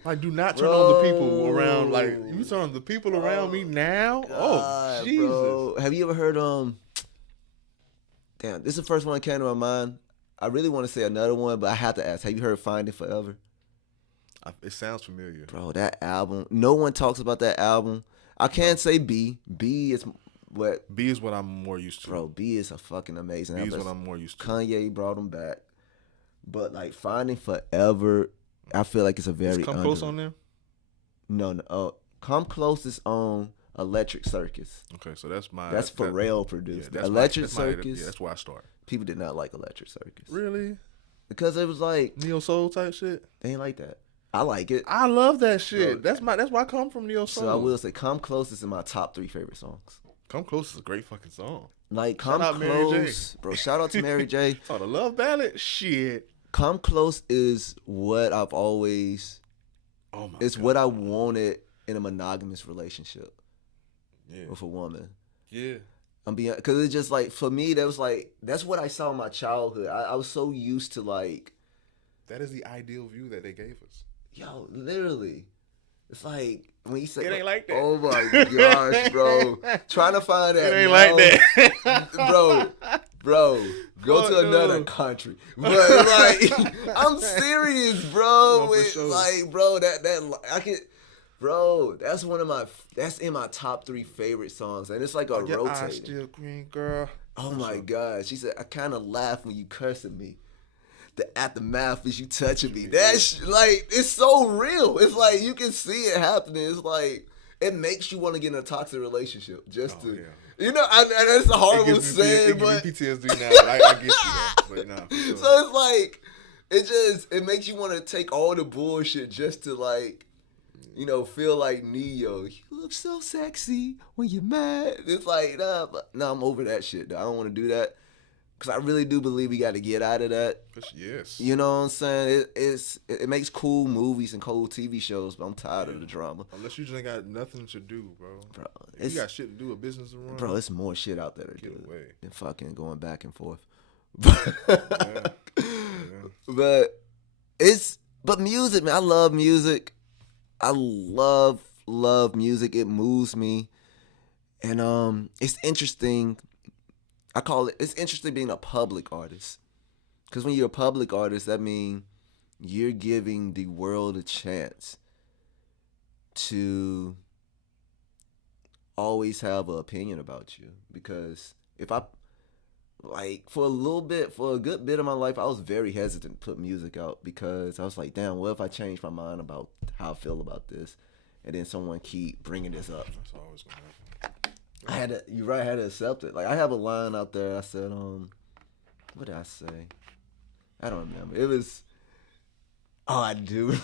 Like, do not turn on the people around. Like, you turn on the people around me now. God, oh, Jesus. Bro. Have you ever heard Damn, this is the first one that came to my mind. I really want to say another one, but I have to ask. Have you heard Finding Forever? It sounds familiar. Bro, that album. No one talks about that album. I can't say B. B is what I'm more used to. Bro, B is a fucking amazing B album. is what I'm more used to. Kanye brought him back. But like Finding Forever, I feel like it's a very Is Come Close on there? No. Come Close is on Electric Circus. Okay, so that's Pharrell produced. Yeah, Electric Circus. That's where I start. People did not like Electric Circus. Really? Because it was like Neo Soul type shit. They ain't like that. I like it. I love that shit. Bro, that's where I come from, Neo Soul. So I will say, Come Close is in my top 3 favorite songs. Come Close is a great fucking song. Like Come Close, bro. Shout out to Mary J. Oh, the love ballad, shit. Come Close is what I've always. Oh my. It's God. what I wanted in a monogamous relationship. Yeah. With a woman. Yeah. I'm being, because it's just like, for me, that was like, that's what I saw in my childhood. I was so used to like. That is the ideal view that they gave us. Yo, literally. It's like, when you say. It ain't like that. Oh my gosh, bro. Trying to find that. It ain't like that. Bro. Go to another country. But like, I'm serious, bro. No, for sure. Like, bro, that I can. Bro, that's in my top 3 favorite songs, and it's like a Your rotating. eyes still green, girl. Oh my God, she said, I kind of laugh when you cursing me. The aftermath is you touching me. That's like, it's so real. It's like you can see it happening. It's like it makes you want to get in a toxic relationship just to, you know. And that's a horrible saying, but PTSD now. I get you, though. But nah, sure. So it's like it makes you want to take all the bullshit just to like. You know, feel like Neo. You look so sexy when you're mad. It's like, nah, I'm over that shit, though. I don't want to do that. Because I really do believe we got to get out of that. Yes. You know what I'm saying? It makes cool movies and cool TV shows, but I'm tired of the drama. Unless you just ain't got nothing to do, bro. If you got shit to do, a business to run. Bro, it's more shit out there to Get do away. than fucking going back and forth. Yeah. But music, man. I love music. I love music. It moves me. And it's interesting. It's interesting being a public artist. Because when you're a public artist, that means you're giving the world a chance to always have an opinion about you. Because if I, like, for a good bit of my life, I was very hesitant to put music out because I was like, damn, what if I change my mind about how I feel about this? And then someone keep bringing this up. That's always gonna happen. I had to accept it. Like, I have a line out there. I said, what did I say? I don't remember. It was, I do.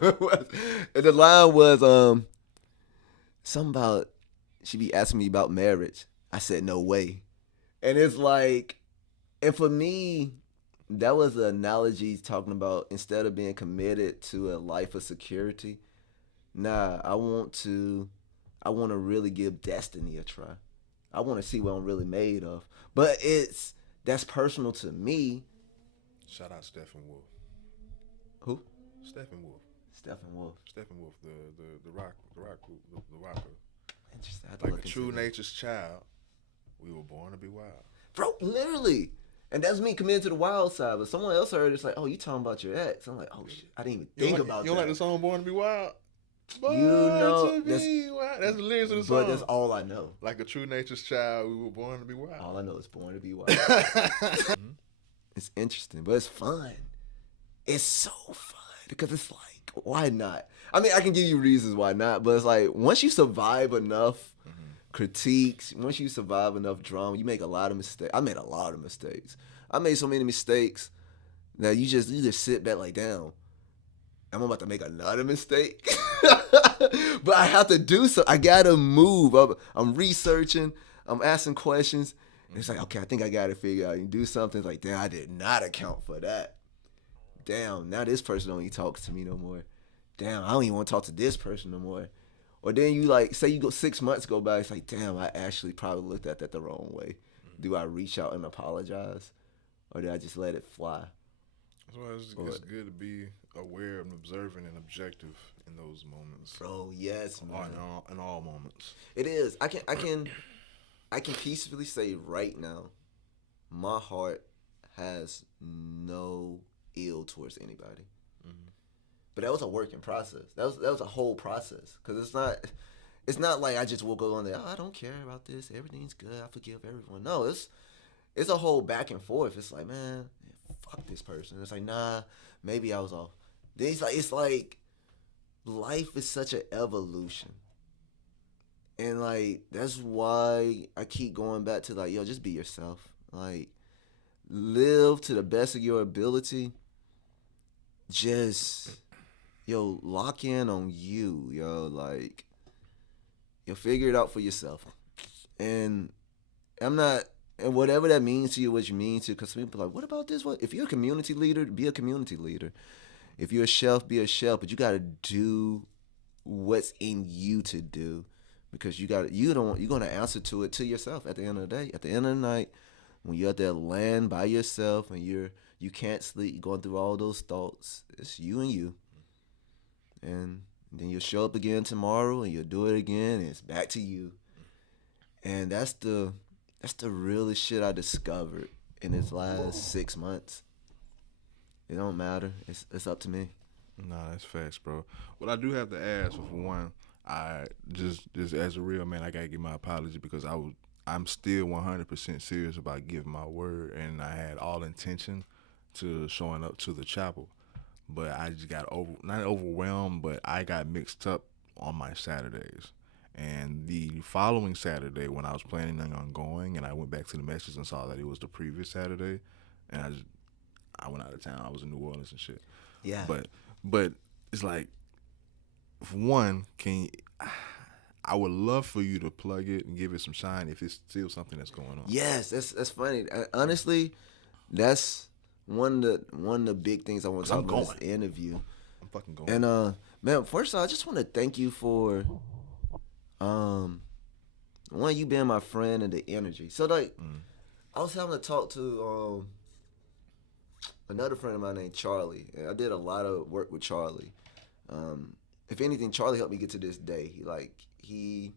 And the line was, something about, she be asking me about marriage. I said, no way. And it's like, and for me, that was an analogy talking about instead of being committed to a life of security, Nah, I want to really give Destiny a try. I want to see what I'm really made of. But that's personal to me. Shout out Stephen Wolf. Who? Stephen Wolf. Stephen Wolf. Stephen Wolf, the rocker. Interesting. I have to Like look a into true that. nature's child, we were born to be wild. Bro, literally. And that's me committed to the wild side. But someone else heard it's like, oh, you talking about your ex. I'm like, oh shit. I didn't even think about You don't that. like the song Born to Be Wild? Born You know, to be wild. That's the lyrics of the song. But that's all I know. Like a true nature's child, we were born to be wild. All I know is born to be wild. It's interesting, but it's fun. It's so fun because it's like, why not? I mean, I can give you reasons why not, but it's like once you survive enough critiques, once you survive enough drama, you make a lot of mistakes. I made a lot of mistakes. I made so many mistakes that you just sit back like, damn, I'm about to make another mistake. But I have to do so. I gotta move. I'm researching. I'm asking questions. And it's like, okay, I think I got to figure out. You do something. It's like, damn, I did not account for that. Damn, now this person don't even talk to me no more. Damn, I don't even want to talk to this person no more. Or then you like, say you go 6 months go by. It's like, damn, I actually probably looked at that the wrong way. Do I reach out and apologize? Or did I just let it fly? Well, it's good to be aware and observant and objective in those moments. Bro, yes, man. In all moments. It is. I can peacefully say right now, my heart has no ill towards anybody. But that was a working process. That was a whole process. Because it's not like I just will go on there, oh, I don't care about this. Everything's good. I forgive everyone. No, it's a whole back and forth. It's like, man, fuck this person. It's like, nah, maybe I was off. Then it's like life is such an evolution. And like that's why I keep going back to like, yo, just be yourself. Like live to the best of your ability. Just lock in on you, like you'll figure it out for yourself. And and whatever that means to you, what you mean to, because people are like, what about this? What if you're a community leader? Be a community leader. If you're a chef, be a chef. But you got to do what's in you to do, because you're gonna answer to it to yourself at the end of the day. At the end of the night, when you're at that land by yourself and you can't sleep, you're going through all those thoughts. It's you and you. And then you'll show up again tomorrow and you'll do it again and it's back to you. And that's the realest shit I discovered in this last 6 months. It don't matter. It's up to me. Nah, that's facts, bro. What I do have to ask, for one, I just as a real man, I gotta give my apology because I'm still 100% serious about giving my word, and I had all intention to showing up to the chapel, but I just got not overwhelmed, but I got mixed up on my Saturdays. And the following Saturday, when I was planning on going, and I went back to the message and saw that it was the previous Saturday, and I went out of town. I was in New Orleans and shit. Yeah. But it's like, for one, I would love for you to plug it and give it some shine if it's still something that's going on. Yes, that's funny. Honestly, that's one of the big things I want to talk about in this interview. I'm fucking going. And man, first of all, I just want to thank you for one, you being my friend and the energy. So like, I was having to talk to another friend of mine named Charlie, and I did a lot of work with Charlie. If anything, Charlie helped me get to this day. He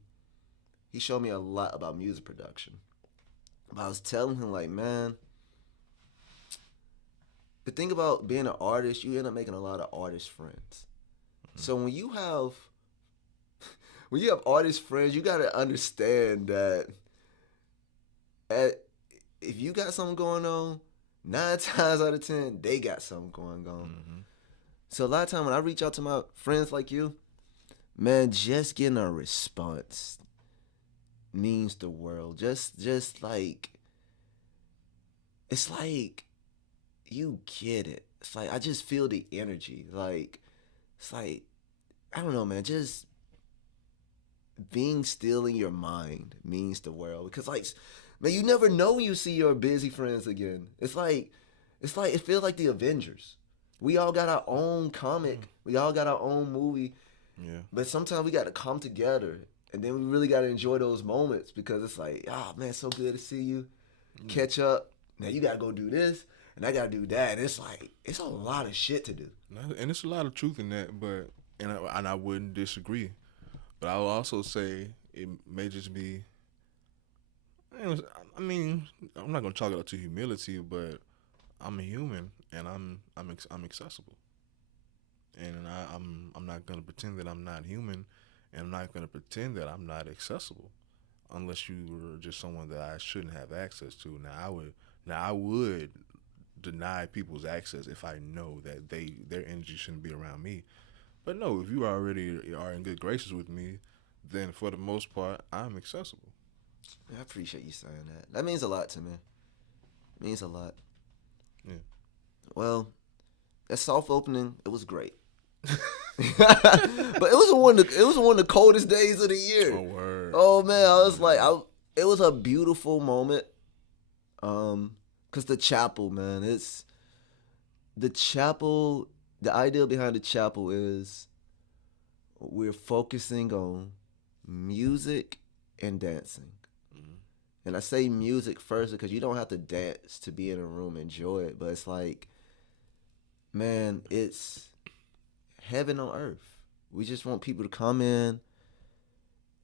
showed me a lot about music production. But I was telling him, like, man, the thing about being an artist, you end up making a lot of artist friends. So when you have artist friends, you gotta understand that if you got something going on, 9 times out of 10, they got something going on. So a lot of time when I reach out to my friends like you, man, just getting a response means the world. Just like, it's like you get it. It's like I just feel the energy. Like, it's like, I don't know, man, just being still in your mind means the world. Because like, man, you never know when you see your busy friends again. It's like it feels like the Avengers. We all got our own comic. We all got our own movie. Yeah. But sometimes we got to come together, and then we really got to enjoy those moments because it's like, oh man, so good to see you. Catch up. Now you got to go do this, and I got to do that. And it's like, it's a lot of shit to do. And it's a lot of truth in that, but and I wouldn't disagree, but I will also say it may just be. I mean, I'm not gonna chalk it up to humility, but I'm a human and I'm accessible, and I'm not gonna pretend that I'm not human, and I'm not gonna pretend that I'm not accessible, unless you were just someone that I shouldn't have access to. Now I would deny people's access if I know that their energy shouldn't be around me. But no, if you already are in good graces with me, then for the most part, I'm accessible. I appreciate you saying that. That means a lot to me. It means a lot. Yeah. Well, that soft opening, it was great. But it was one of the coldest days of the year. Oh, word. Oh man, I was like, it was a beautiful moment. 'Cause the chapel, man, it's the chapel. The idea behind the chapel is we're focusing on music and dancing. And I say music first because you don't have to dance to be in a room and enjoy it. But it's like, man, it's heaven on earth. We just want people to come in,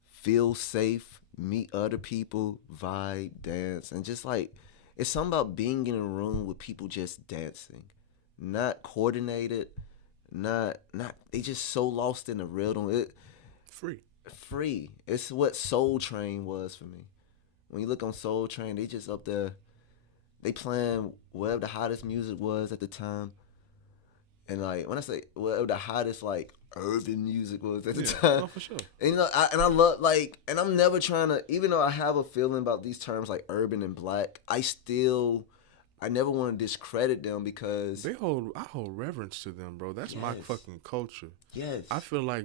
feel safe, meet other people, vibe, dance. And just like, it's something about being in a room with people just dancing. Not coordinated, not they just so lost in the rhythm. Free. It's what Soul Train was for me. When you look on Soul Train, they just up there, they playing whatever the hottest music was at the time. And like when I say whatever the hottest like urban music was at the time. Oh, for sure. And I love like, and I'm never trying to, even though I have a feeling about these terms like urban and black, I never want to discredit them because I hold reverence to them, bro. That's my fucking culture. Yes. I feel like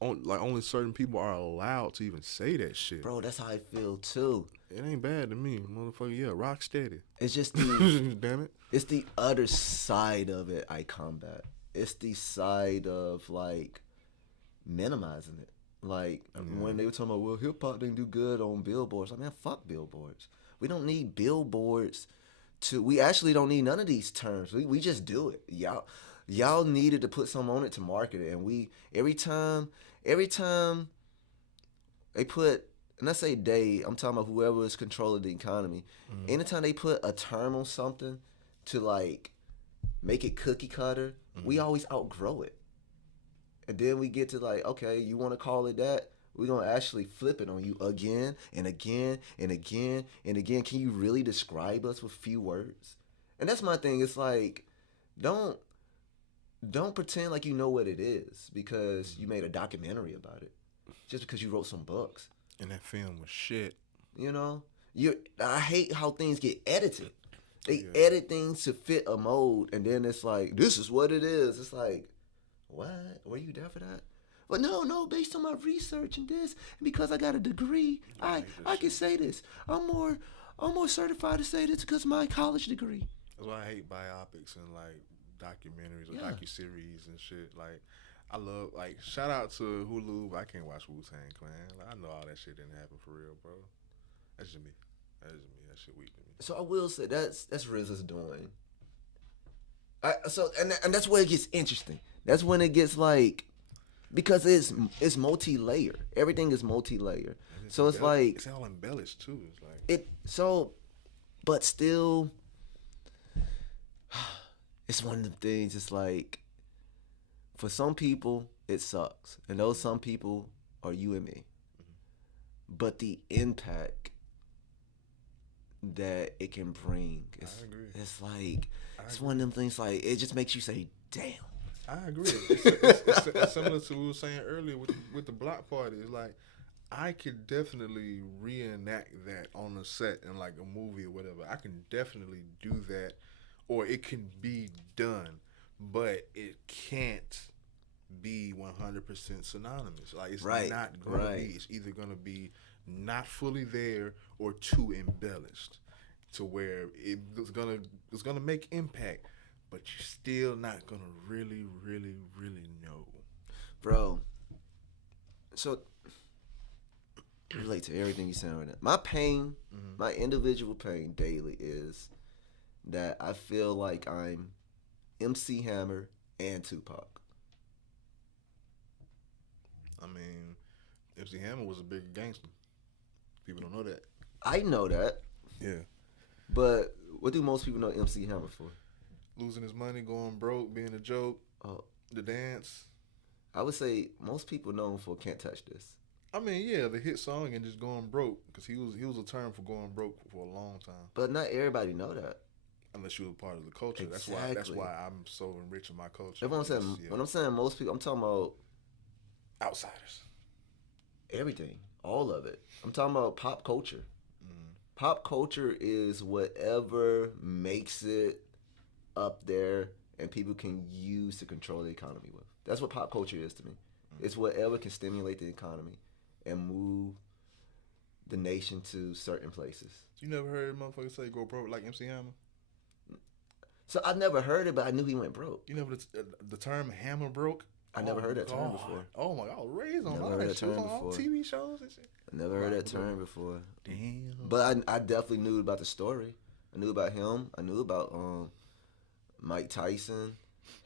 only certain people are allowed to even say that shit. Bro, that's how I feel too. It ain't bad to me, motherfucker. Yeah, rock steady. It's just damn it. It's the other side of it I combat. It's the side of like minimizing it. Like when they were talking about, well, hip hop didn't do good on billboards. I mean, fuck billboards. We don't need billboards. We actually don't need none of these terms. We just do it. Y'all needed to put something on it to market it, and we every time they put, and I say they, I'm talking about whoever is controlling the economy. Mm-hmm. Anytime they put a term on something to like make it cookie cutter, we always outgrow it, and then we get to like, okay, you want to call it that? We're going to actually flip it on you again and again and again and again. Can you really describe us with few words? And that's my thing. It's like, don't pretend like you know what it is because you made a documentary about it. Just because you wrote some books. And that film was shit. You know? I hate how things get edited. They edit things to fit a mold, and then it's like, this is what it is. It's like, what? Were you there for that? But no, based on my research and this, and because I got a degree, I can say this. I'm more certified to say this because of my college degree. That's why I hate biopics and like documentaries or docuseries and shit. Like, I love, like, shout out to Hulu, but I can't watch Wu-Tang Clan. Like, I know all that shit didn't happen for real, bro. That's just me. That shit weak to me. So I will say that's RZA's doing. And that's where it gets interesting. That's when it gets like, because it's multi-layer. Everything is multi-layer. So it's like, it's all embellished too. It's like but still, it's one of the things. It's like, for some people it sucks, and those some people are you and me. But the impact that it can bring, it's like, it's one of them things. Like, it just makes you say, damn. I agree. It's similar to what we were saying earlier with the block party. It's like, I could definitely reenact that on a set in like a movie or whatever. I can definitely do that, or it can be done, but it can't be 100% synonymous. Like, it's not going to be. It's either going to be not fully there or too embellished to where it's gonna make impact, but you're still not gonna really, really, really know. Bro, So relate to everything you're saying right now. My pain, Mm-hmm. my individual pain daily is that I feel like I'm MC Hammer and Tupac. I mean, MC Hammer was a big gangster. People don't know that. I know that, Yeah. but what do most people know MC Hammer for? Losing his money, going broke, being a joke, Oh, the dance. I would say most people know him for "Can't Touch This." I mean, yeah, the hit song and just going broke because he was a term for going broke for a long time. But not everybody know that. Unless you were part of the culture, that's Exactly. why I'm so enriched in my culture. That's what I'm saying. Yeah. When I'm saying most people, I'm talking about Outsiders. everything, all of it. I'm talking about pop culture. Mm. Pop culture is whatever makes it up there and people can use to control the economy with. That's what pop culture is to me. It's whatever can stimulate the economy and move the nation to certain places. You never heard motherfuckers say go broke like MC Hammer? So I never heard it, but I knew he went broke. You never the term hammer broke? I never heard that term God. before. Oh my God, I was raised on Never all heard that that shit. It was term on all before. TV shows and shit. I never heard that Right. term before. Damn. But I definitely knew about the story. I knew about him. I knew about Mike Tyson.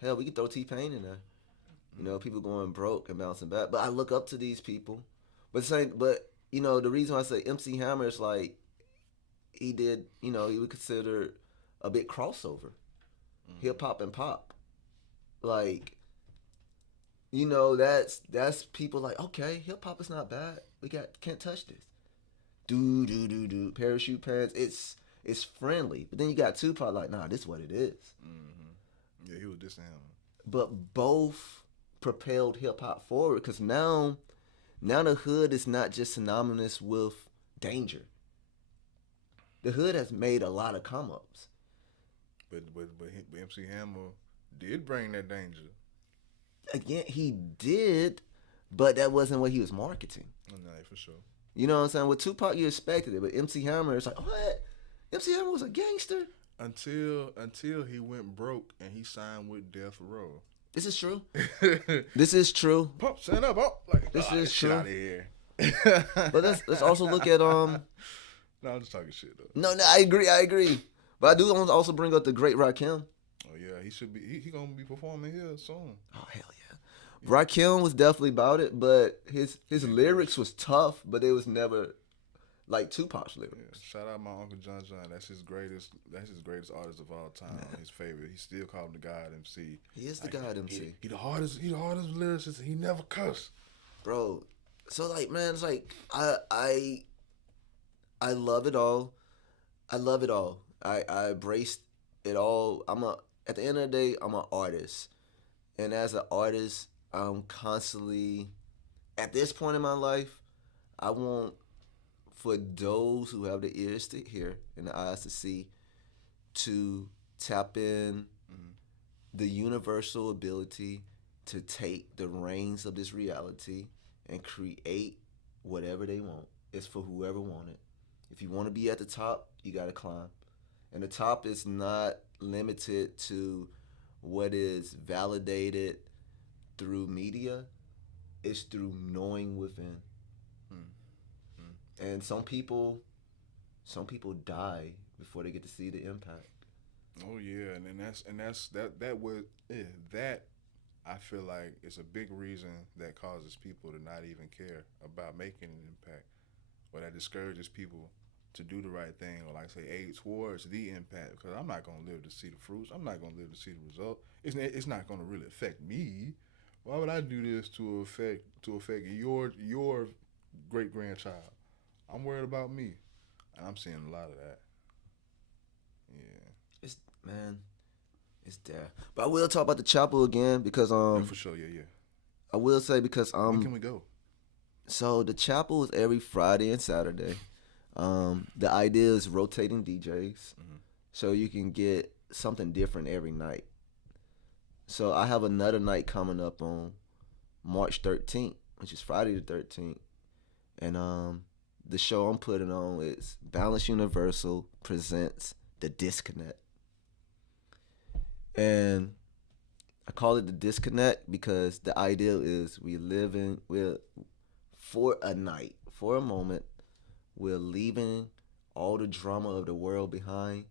Hell, we could throw T-Pain in there. You know, people going broke and bouncing back. But I look up to these people. But you know, the reason why I say MC Hammer is like he did, you know, he was considered a bit crossover. Hip hop and pop. Like, you know, that's people like, okay, hip hop is not bad. We got Can't Touch This. Do parachute pants. It's friendly. But then you got Tupac like, nah, this is what it is. Mm-hmm. Yeah, he was dissing him. But both propelled hip hop forward because now the hood is not just synonymous with danger. The hood has made a lot of come ups. But MC Hammer did bring that danger. Again, he did, but that wasn't what he was marketing. No, for sure. You know what I'm saying? With Tupac, you expected it, but MC Hammer, it's like, what? MC Hammer was a gangster? Until he went broke and he signed with Death Row. This is true. This is true. Pump, stand up, oh, like This is shit true. out of here. But let's also look at No, I'm just talking shit though. No, I agree. But I do want to also bring up the great Rakim. Oh yeah, he should be. He gonna be performing here soon. Oh hell yeah. Rakim was definitely about it, but his lyrics was tough, but it was never like Tupac's Yeah, lyrics. shout out my uncle John. That's his greatest artist of all time. His favorite. He still called him the God MC. He is the God MC. He the hardest lyricist. He never cuss. Bro. So like, man, it's like I love it all. I love it all. I embraced it all. At the end of the day, I'm an artist. And as an artist, I'm constantly at this point in my life, I want for those who have the ears to hear and the eyes to see to tap in the universal ability to take the reins of this reality and create whatever they want. It's for whoever want it. If you want to be at the top, you got to climb. And the top is not limited to what is validated through media. It's through knowing within. And some people die before they get to see the impact. Oh yeah, and that's that I feel like it's a big reason that causes people to not even care about making an impact, or that discourages people to do the right thing, or like say aid towards the impact. Because I'm not gonna live to see the fruits. I'm not gonna live to see the result. It's not gonna really affect me. Why would I do this to affect your great grandchild? I'm worried about me, and I'm seeing a lot of that. Yeah. It's there. But I will talk about the chapel again because Yeah, for sure. Yeah. I will say because When can we go? So the chapel is every Friday and Saturday. The idea is rotating DJs, so you can get something different every night. So I have another night coming up on March 13th, which is Friday the 13th, and the show I'm putting on is Balance Universal presents The Disconnect, and I call it The Disconnect because the idea is we're for a night, for a moment, we're leaving all the drama of the world behind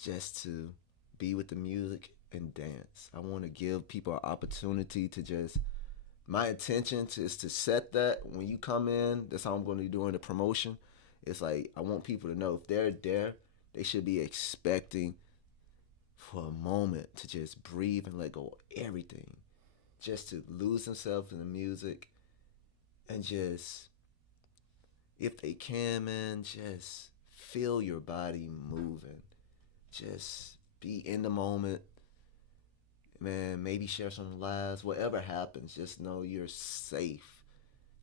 just to be with the music and dance. I want to give people an opportunity to just. My intention is to set that when you come in. That's how I'm going to be doing the promotion. It's like I want people to know if they're there, they should be expecting for a moment to just breathe and let go of everything, just to lose themselves in the music, and just, if they can, man, just feel your body moving. Just be in the moment, man. Maybe share some laughs. Whatever happens, just know you're safe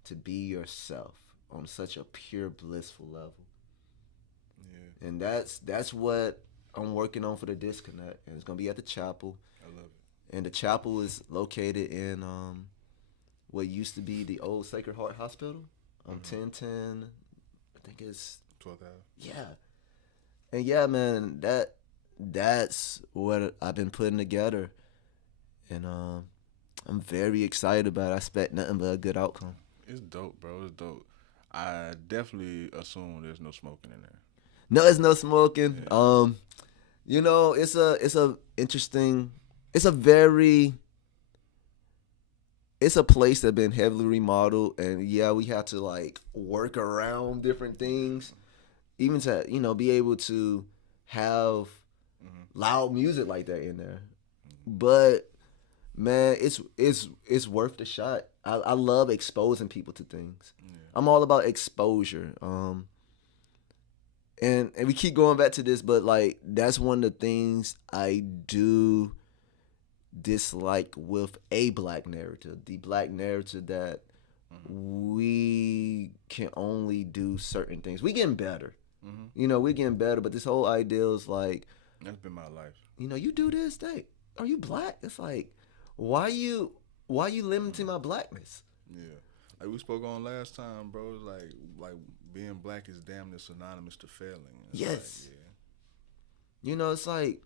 to be yourself on such a pure, blissful level. Yeah, And that's what I'm working on for the disconnect, and it's gonna be at the chapel. I love it. And the chapel is located in what used to be the old Sacred Heart Hospital, 1010. I think it's 12th Ave. yeah. And yeah, man, that's what I've been putting together, and I'm very excited about it. I expect nothing but a good outcome. It's dope, bro. It's dope. I definitely assume there's no smoking in there. No, there's no smoking. Yeah. It's a interesting. It's a very. It's a place that's been heavily remodeled, and yeah, we have to like work around different things, even to be able to have loud music like that in there. But man, it's worth the shot. I love exposing people to things. Yeah. I'm all about exposure. And we keep going back to this, but like that's one of the things I do dislike with a black narrative. The black narrative that we can only do certain things. We getting better. We're getting better, but this whole idea is like, That's been my life. you do this, are you black? It's like, why you limiting my blackness? Yeah. Like we spoke on last time, bro. It's like being black is damn near synonymous to failing. It's Yes. Like, yeah. It's like,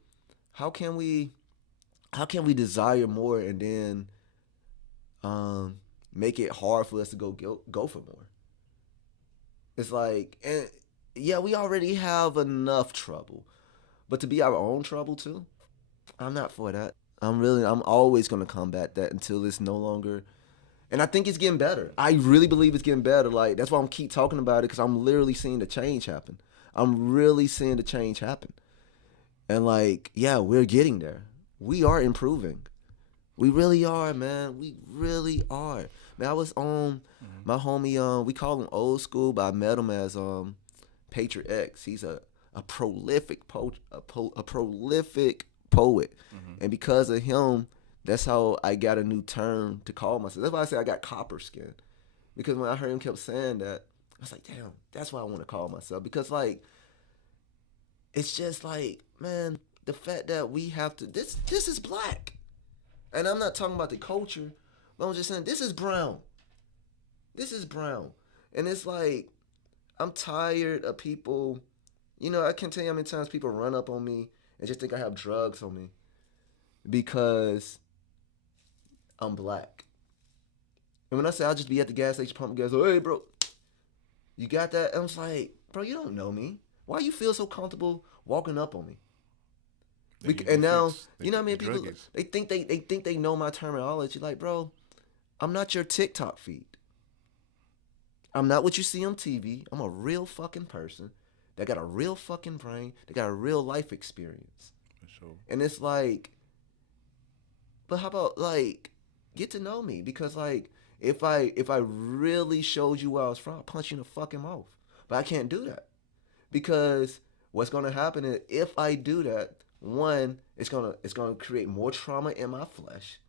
how can we desire more and then make it hard for us to go for more? It's like, and yeah, we already have enough trouble, but to be our own trouble too, I'm not for that. I'm always gonna combat that until it's no longer. And I think it's getting better. I really believe it's getting better. Like, that's why I'm keep talking about it, because I'm literally seeing the change happen. I'm really seeing the change happen. And like, yeah, we're getting there. We are improving. We really are, man. We really are. Man, I was on my homie, we call him old school, but I met him as Patriot X. He's a prolific prolific poet. And because of him, that's how I got a new term to call myself. That's why I say I got copper skin. Because when I heard him kept saying that, I was like, damn, that's what I want to call myself. Because like, it's just like, man, the fact that we have to, this is black. And I'm not talking about the culture, but I'm just saying this is brown. This is brown. And it's like, I'm tired of people, I can't tell you how many times people run up on me and just think I have drugs on me because I'm black. And when I say I'll just be at the gas station pumping gas, hey bro, you got that? And I was like, bro, you don't know me. Why you feel so comfortable walking up on me? And now, you know what I mean? People, they think they know my terminology. Like, bro, I'm not your TikTok feed. I'm not what you see on TV. I'm a real fucking person that got a real fucking brain, that got a real life experience. For sure. And it's like, but how about like, get to know me? Because like, if I really showed you where I was from, I'll punch you in the fucking mouth. But I can't do that. Because what's gonna happen is, if I do that, one, it's gonna create more trauma in my flesh.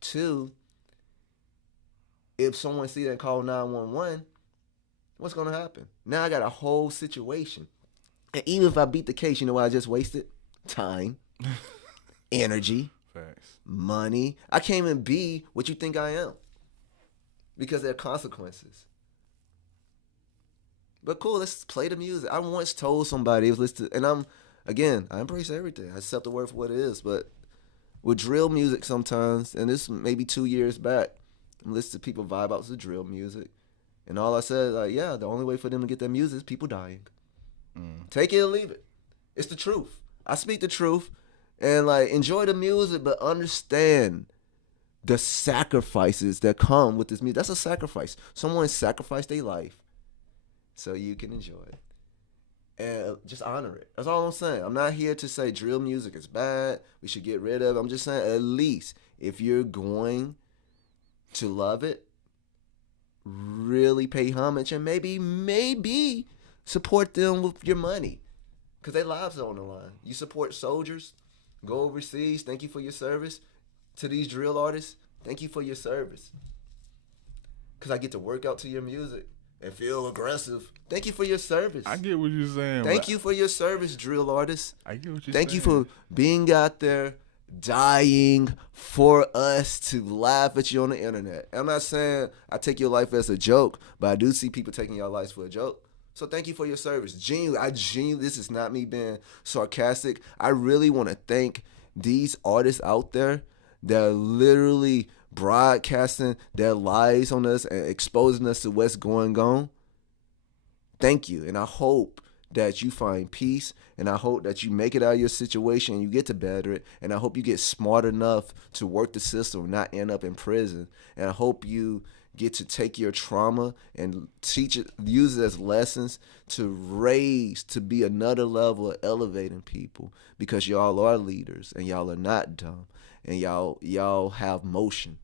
Two, if someone see that and call 911, what's gonna happen? Now I got a whole situation. And even if I beat the case, you know what I just wasted? Time, energy, Facts. money. I can't even be what you think I am because there are consequences. But cool, let's play the music. I once told somebody, it was listening, and I embrace everything. I accept the word for what it is. But with drill music sometimes, and this maybe 2 years back, I'm listening to people vibe out to drill music. And all I said, like, yeah, the only way for them to get their music is people dying. Mm. Take it or leave it. It's the truth. I speak the truth, and like enjoy the music, but understand the sacrifices that come with this music. That's a sacrifice. Someone sacrificed their life so you can enjoy it. And just honor it. That's all I'm saying. I'm not here to say drill music is bad. We should get rid of it. I'm just saying, at least if you're going to love it, really pay homage and maybe support them with your money, because their lives are on the line. You support soldiers, go overseas. Thank you for your service. To these drill artists, thank you for your service. Because I get to work out to your music and feel aggressive. Thank you for your service. I get what you're saying. Thank you for your service, drill artists. I get what you're saying. Thank you for being out there, dying for us to laugh at you on the internet. I'm not saying I take your life as a joke, but I do see people taking your lives for a joke. So thank you for your service. Genuinely, this is not me being sarcastic. I really want to thank these artists out there that are literally broadcasting their lives on us and exposing us to what's going on. Thank you. And I hope that you find peace, and I hope that you make it out of your situation and you get to better it, and I hope you get smart enough to work the system, not end up in prison, and I hope you get to take your trauma and teach it, use it as lessons to raise, to be another level of elevating people, because y'all are leaders and y'all are not dumb, and y'all have motion.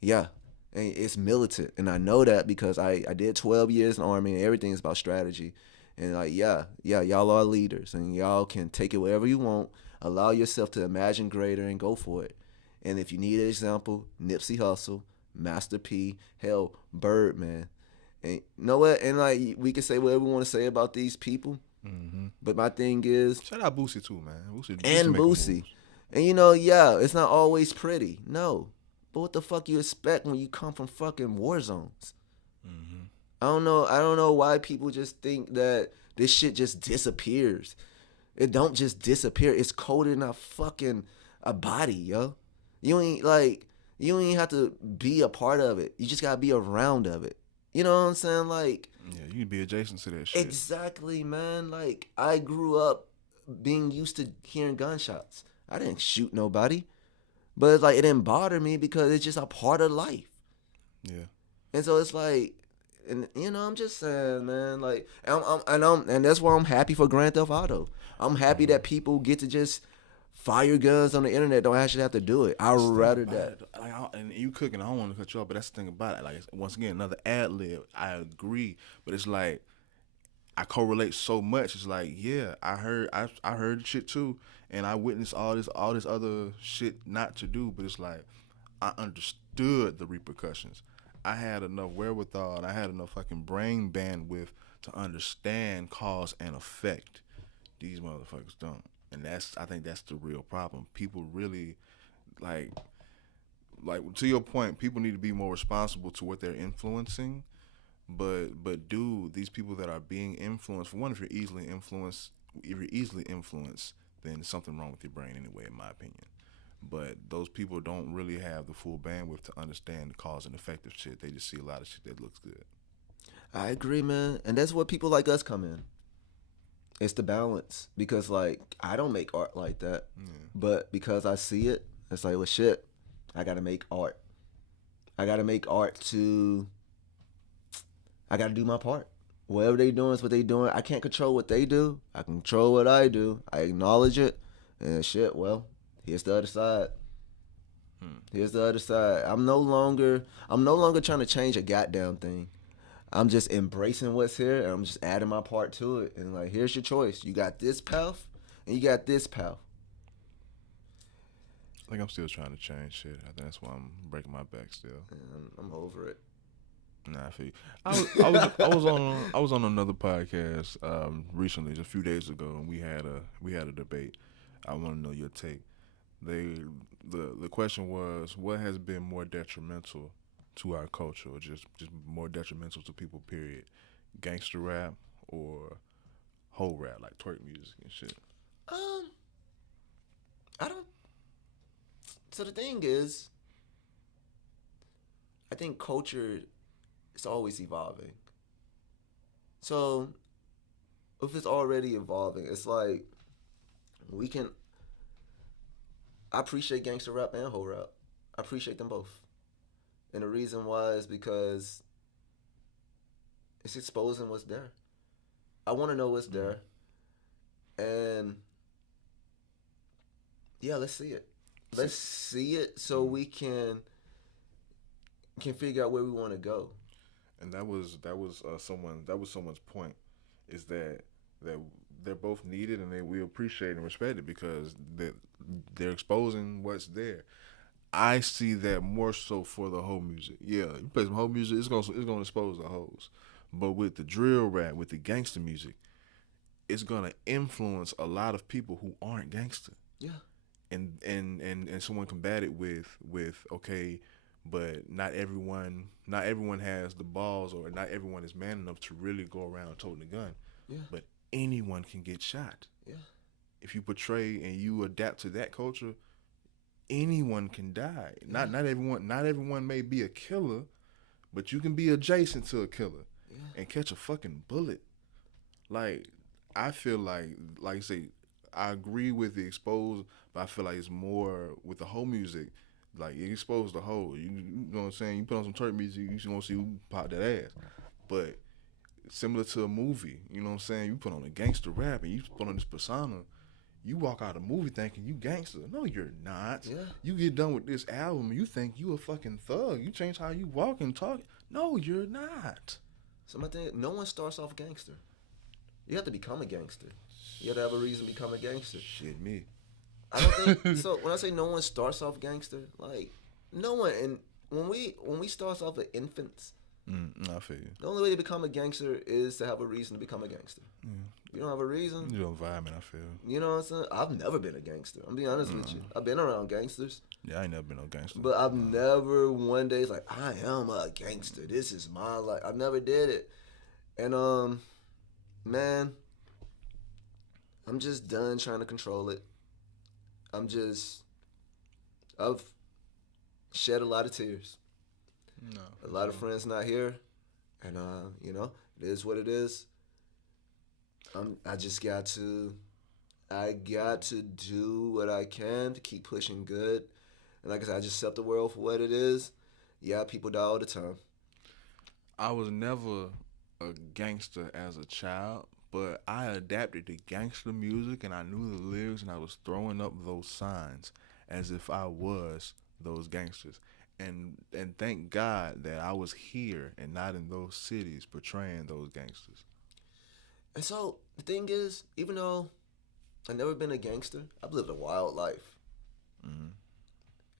Yeah. And it's militant, and I know that because I did 12 years in the Army, and everything is about strategy. And like, yeah, y'all are leaders, and y'all can take it wherever you want. Allow yourself to imagine greater and go for it. And if you need an example, Nipsey Hussle, Master P, hell, Birdman. And you know what? And like, we can say whatever we want to say about these people, but my thing is, shout out Boosie too, man. Boosie and Boosie. And you know, yeah, it's not always pretty. No. But what the fuck you expect when you come from fucking war zones? I don't know why people just think that this shit just disappears. It don't just disappear. It's coded in a body, yo. You ain't have to be a part of it. You just gotta be around of it. You know what I'm saying? Like, yeah, you can be adjacent to that shit. Exactly, man. Like, I grew up being used to hearing gunshots. I didn't shoot nobody. But it's like, it didn't bother me because it's just a part of life. Yeah. And so it's like, and you know, I'm just saying, man, like, and that's why I'm happy for Grand Theft Auto. I'm happy that people get to just fire guns on the internet, don't actually have to do it. I'd rather that. And you cooking, I don't want to cut you off, but that's the thing about it. Like, once again, another ad lib. I agree, but it's like, I correlate so much. It's like, yeah, I heard shit too, and I witnessed all this other shit not to do. But it's like, I understood the repercussions. I had enough wherewithal, and I had enough fucking brain bandwidth to understand cause and effect. These motherfuckers don't, and I think that's the real problem. People really, like to your point, people need to be more responsible to what they're influencing. But dude, these people that are being influenced, for one, if you're easily influenced, then there's something wrong with your brain anyway, in my opinion. But those people don't really have the full bandwidth to understand the cause and effect of shit. They just see a lot of shit that looks good. I agree, man. And that's where people like us come in. It's the balance. Because, like, I don't make art like that. But because I see it, it's like, well, shit, I got to make art. I got to make art I got to do my part. Whatever they doing is what they doing. I can't control what they do. I can control what I do. I acknowledge it. And shit, well, here's the other side. Here's the other side. I'm no longer trying to change a goddamn thing. I'm just embracing what's here, and I'm just adding my part to it. And like, here's your choice. You got this path, and you got this path. I think I'm still trying to change shit. I think that's why I'm breaking my back still. And I'm over it. Nah, I feel you. I was on another podcast recently, just a few days ago, and we had a debate. I want to know your take. The question was, what has been more detrimental to our culture, or just more detrimental to people, period? Gangster rap or whole rap, like twerk music and shit? I don't. So the thing is, I think culture it's always evolving. So if it's already evolving, it's like we can. I appreciate gangster rap and whole rap. I appreciate them both, and the reason why is because it's exposing what's there. I want to know what's there, and yeah, let's see it. Let's see it so we can figure out where we want to go. And that was someone's point, is that they're both needed, and we appreciate and respect it because they're exposing what's there. I see that more so for the whole music. Yeah, you play some whole music, it's gonna expose the hoes. But with the drill rap, with the gangster music, it's gonna influence a lot of people who aren't gangster. Yeah, And someone combat it with okay, but not everyone has the balls, or not everyone is man enough to really go around toting a gun. yeah, But anyone can get shot. yeah, If you portray and you adapt to that culture, anyone can die. yeah, Not everyone may be a killer, but you can be adjacent to a killer yeah. and catch a fucking bullet. Like, I feel like I say, I agree with the exposed, but I feel like it's more with the whole music. Like, it exposed the whole. You know what I'm saying? You put on some Turk music, you gonna see who pop that ass. But similar to a movie, you know what I'm saying? You put on a gangster rap and you put on this persona. You walk out of the movie thinking you gangster. No, you're not. Yeah. You get done with this album and you think you a fucking thug. You change how you walk and talk. No, you're not. So my thing, no one starts off a gangster. You have to become a gangster. You have to have a reason to become a gangster. Shit, me. I don't think so. When I say no one starts off gangster, like no one. And when we start off as infants, I feel you. the only way to become a gangster is to have a reason to become a gangster. You don't have a reason. Your environment, I feel. You know what I'm saying? I've never been a gangster. I'm being honest with you. I've been around gangsters, Yeah, I ain't never been no gangster. but I've never one day it's like I am a gangster. This is my life. I've never did it, and man, I'm just done trying to control it. I've shed a lot of tears. No. A lot of friends not here, and you know, it is what it is. I got to do what I can to keep pushing good, and like I said, I just accept the world for what it is. Yeah, people die all the time. I was never a gangster as a child, but I adapted to gangster music and I knew the lyrics and I was throwing up those signs as if I was those gangsters. And thank God that I was here and not in those cities portraying those gangsters. And so the thing is, even though I've never been a gangster, I've lived a wild life.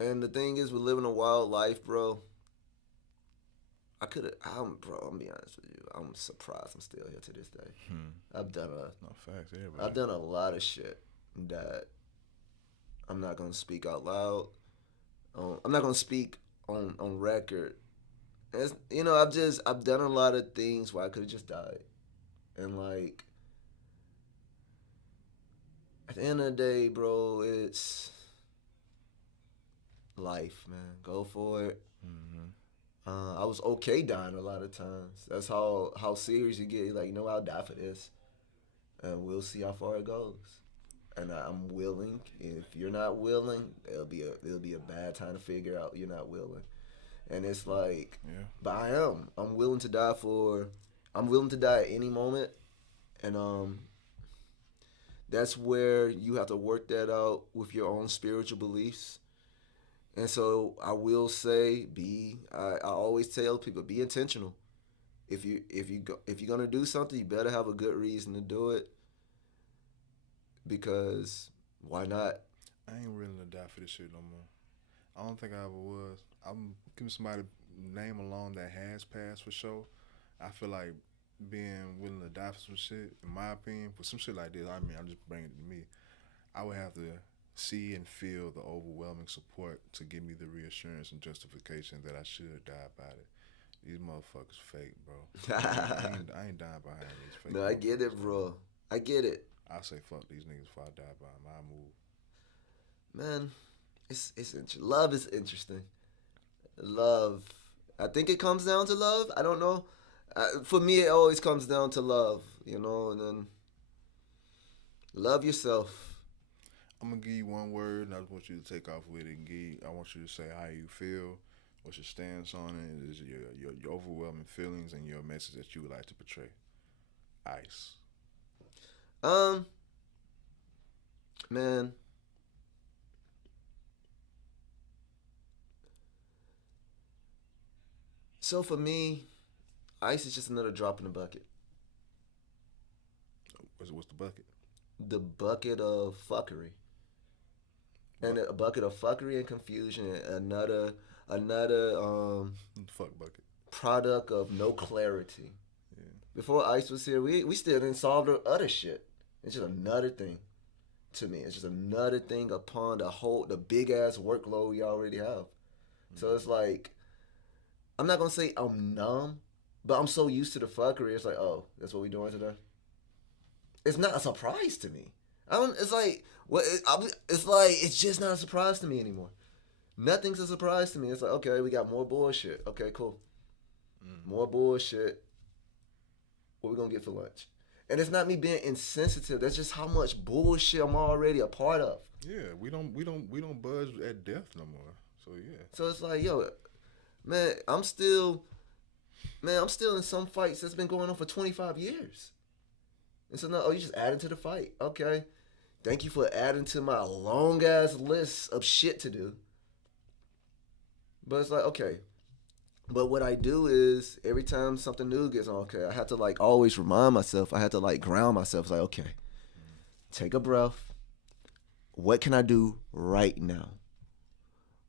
And the thing is, with living a wild life, bro, I'm be honest with you. I'm surprised I'm still here to this day. I've done No facts, everybody. I've done a lot of shit that I'm not gonna speak out loud. I'm not gonna speak on record. It's, you know, I've done a lot of things where I could have just died, and like at the end of the day, bro, it's life, man. Go for it. I was okay dying a lot of times. That's how serious you get. You're like, you know, I'll die for this, and we'll see how far it goes. And I'm willing. If you're not willing, it'll be a bad time to figure out you're not willing. And it's like, Yeah. but I am. I'm willing to die for. I'm willing to die at any moment, and that's where you have to work that out with your own spiritual beliefs. And so I will say, I always tell people, be intentional. If you're gonna do something, you better have a good reason to do it. Because why not? I ain't willing to die for this shit no more. I don't think I ever was. I'm giving somebody name alone that has passed for sure. I feel like being willing to die for some shit, in my opinion, for some shit like this, I mean, I'm just bringing it to me. I would have to see and feel the overwhelming support to give me the reassurance and justification that I should die about it. These motherfuckers fake, bro. I ain't dying behind these fake. No, I get it, bro. I get it. I say fuck these niggas before I die by them. I move. Man, it's love is interesting. Love, I think it comes down to love. I don't know. For me, it always comes down to love, and then love yourself. I'm gonna give you one word, and I want you to take off with it. I want you to say how you feel, what's your stance on it, is your overwhelming feelings, and your message that you would like to portray. Ice. Um, man, so for me, ice is just another drop in the bucket. What's the bucket? The bucket of fuckery. And a bucket of fuckery and confusion. Another Fuck bucket. product of no clarity. Yeah. Before Ice was here, we still didn't solve the other shit. It's just another thing to me. It's just another thing upon the big ass workload we already have. Mm-hmm. So it's like, I'm not gonna say I'm numb, but I'm so used to the fuckery. It's like, oh, that's what we doing today. It's not a surprise to me. It's like what? It's like it's just not a surprise to me anymore. Nothing's a surprise to me. It's like, okay, we got more bullshit. Okay, cool. More bullshit. What we gonna get for lunch? And it's not me being insensitive. That's just how much bullshit I'm already a part of. Yeah, we don't budge at death no more. So yeah. So it's like, yo, man, I'm still in some fights that's been going on for 25 years. And so now, you just added to the fight. Okay. Thank you for adding to my long ass list of shit to do. But it's like, okay. But what I do is every time something new gets on, okay, I have to like always remind myself. I have to like ground myself. It's like, okay, take a breath. What can I do right now?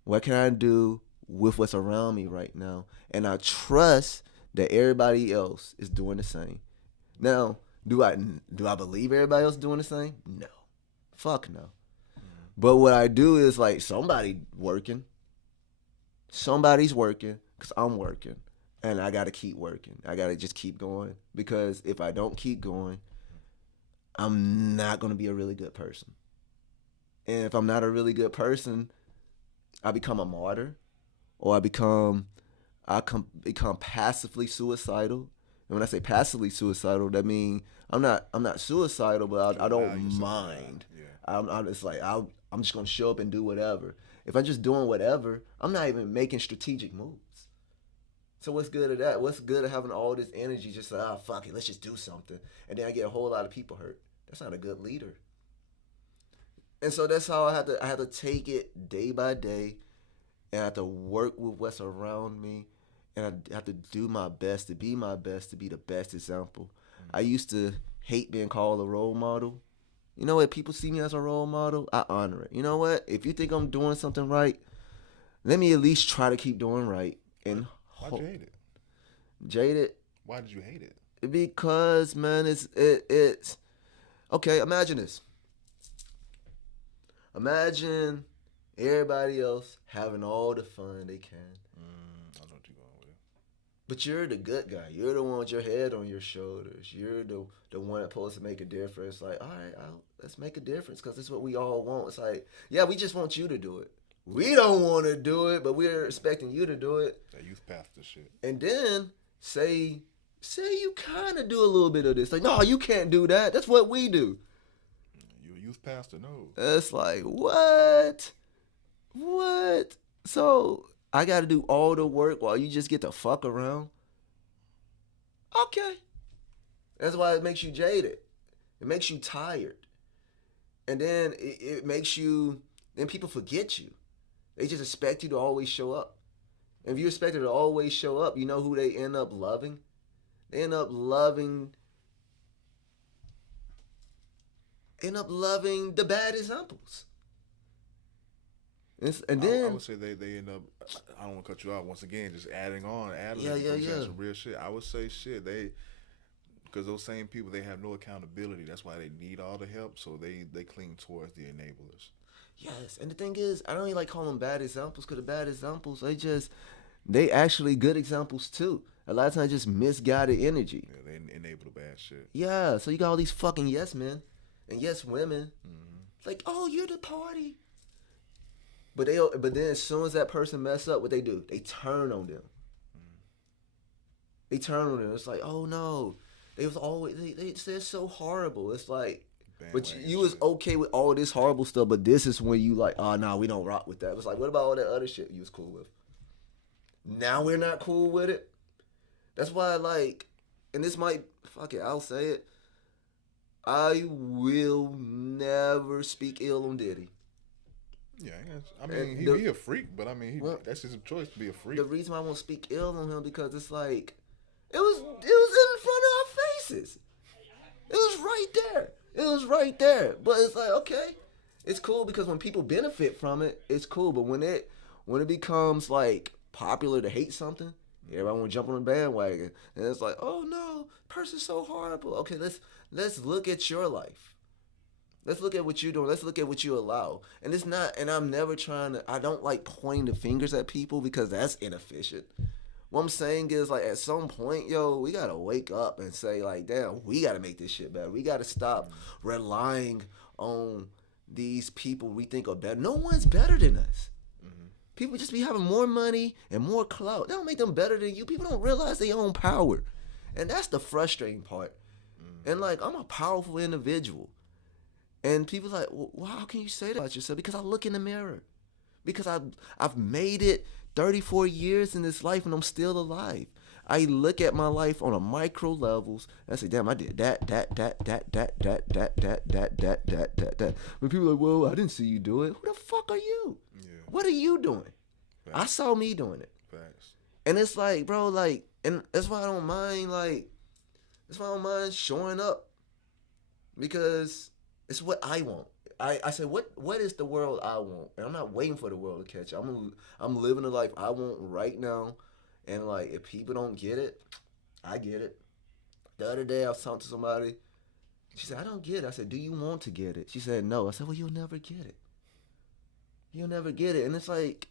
What can I do with what's around me right now? And I trust that everybody else is doing the same. Now, do I believe everybody else doing the same? No. Fuck no. But what I do is like somebody's working because I'm working, and I got to keep working. I got to just keep going, because if I don't keep going, I'm not going to be a really good person. And if I'm not a really good person, I become a martyr, or I become passively suicidal. And when I say passively suicidal, that means I'm not suicidal, but I don't mind. Yeah. It's like I'm just gonna show up and do whatever. If I'm just doing whatever, I'm not even making strategic moves. So what's good at that? What's good at having all this energy just like, fuck it, let's just do something, and then I get a whole lot of people hurt? That's not a good leader. And so that's how I have to take it day by day, and I have to work with what's around me. And I have to do my best to be the best example. I used to hate being called a role model. You know what? People see me as a role model. I honor it. You know what? If you think I'm doing something right, let me at least try to keep doing right. And why'd you hate it? Jaded. Why did you hate it? Because, man, it's okay. Imagine this. Imagine everybody else having all the fun they can. But you're the good guy. You're the one with your head on your shoulders. You're the one that's supposed to make a difference. Like, all right, let's make a difference, because it's what we all want. It's like, yeah, we just want you to do it. We don't want to do it, but we're expecting you to do it. That youth pastor shit. And then say you kind of do a little bit of this. Like, no, you can't do that. That's what we do. You're a youth pastor, no. It's like, what? So I got to do all the work while you just get to fuck around? Okay. That's why it makes you jaded. It makes you tired. And then it makes you, then people forget you. They just expect you to always show up. And if you expect her to always show up, you know who they end up loving? They end up loving the bad examples. And then I would say they end up. I don't want to cut you off once again. Just adding Yeah. some real shit. I would say shit. Because those same people, they have no accountability. That's why they need all the help. So they cling towards the enablers. Yes, and the thing is, I don't even like calling them bad examples, because the bad examples, they actually good examples too. A lot of times, just misguided energy. Yeah, they enable the bad shit. Yeah, so you got all these fucking yes men and yes women. Mm-hmm. Like, oh, you're the party. But then as soon as that person mess up, what they do? They turn on them. They turn on it. It's like, oh no, they was always they're so horrible. It's like, but Bandwagon you was shit. okay with all this horrible stuff, but this is when you like, oh no, we don't rock with that. It's like, what about all that other shit you was cool with? Now we're not cool with it. That's why, like, and this might, fuck it, I'll say it. I will never speak ill on Diddy. Yeah, I guess. I mean, he a freak, but I mean, that's his choice to be a freak. The reason why I won't speak ill on him because it's like, it was in front of our faces. It was right there. It was right there. But it's like, okay, it's cool because when people benefit from it, it's cool. But when it becomes like popular to hate something, everybody want to jump on the bandwagon, and it's like, oh no, person's so horrible. Okay, let's look at your life. Let's look at what you're doing. Let's look at what you allow. And it's not. And I'm never trying to. I don't like pointing the fingers at people because that's inefficient. What I'm saying is, like, at some point, yo, we gotta wake up and say, like, damn, we gotta make this shit better. We gotta stop relying on these people we think are better. No one's better than us. People just be having more money and more clout. That don't make them better than you. People don't realize their own power. And that's the frustrating part. And, like, I'm a powerful individual. And people like, well, how can you say that about yourself? Because I look in the mirror. Because I've made it 34 years in this life and I'm still alive. I look at my life on a micro levels and I say, damn, I did that. When people are like, well, I didn't see you do it. Who the fuck are you? Yeah. What are you doing? Facts. I saw me doing it. Facts. And it's like, bro, like, and that's why I don't mind, like, that's why I don't mind showing up. Because it's what I want. I say, what is the world I want? And I'm not waiting for the world to catch up. I'm living the life I want right now. And, like, if people don't get it, I get it. The other day I was talking to somebody. She said, I don't get it. I said, do you want to get it? She said, no. I said, well, you'll never get it. You'll never get it. And it's like,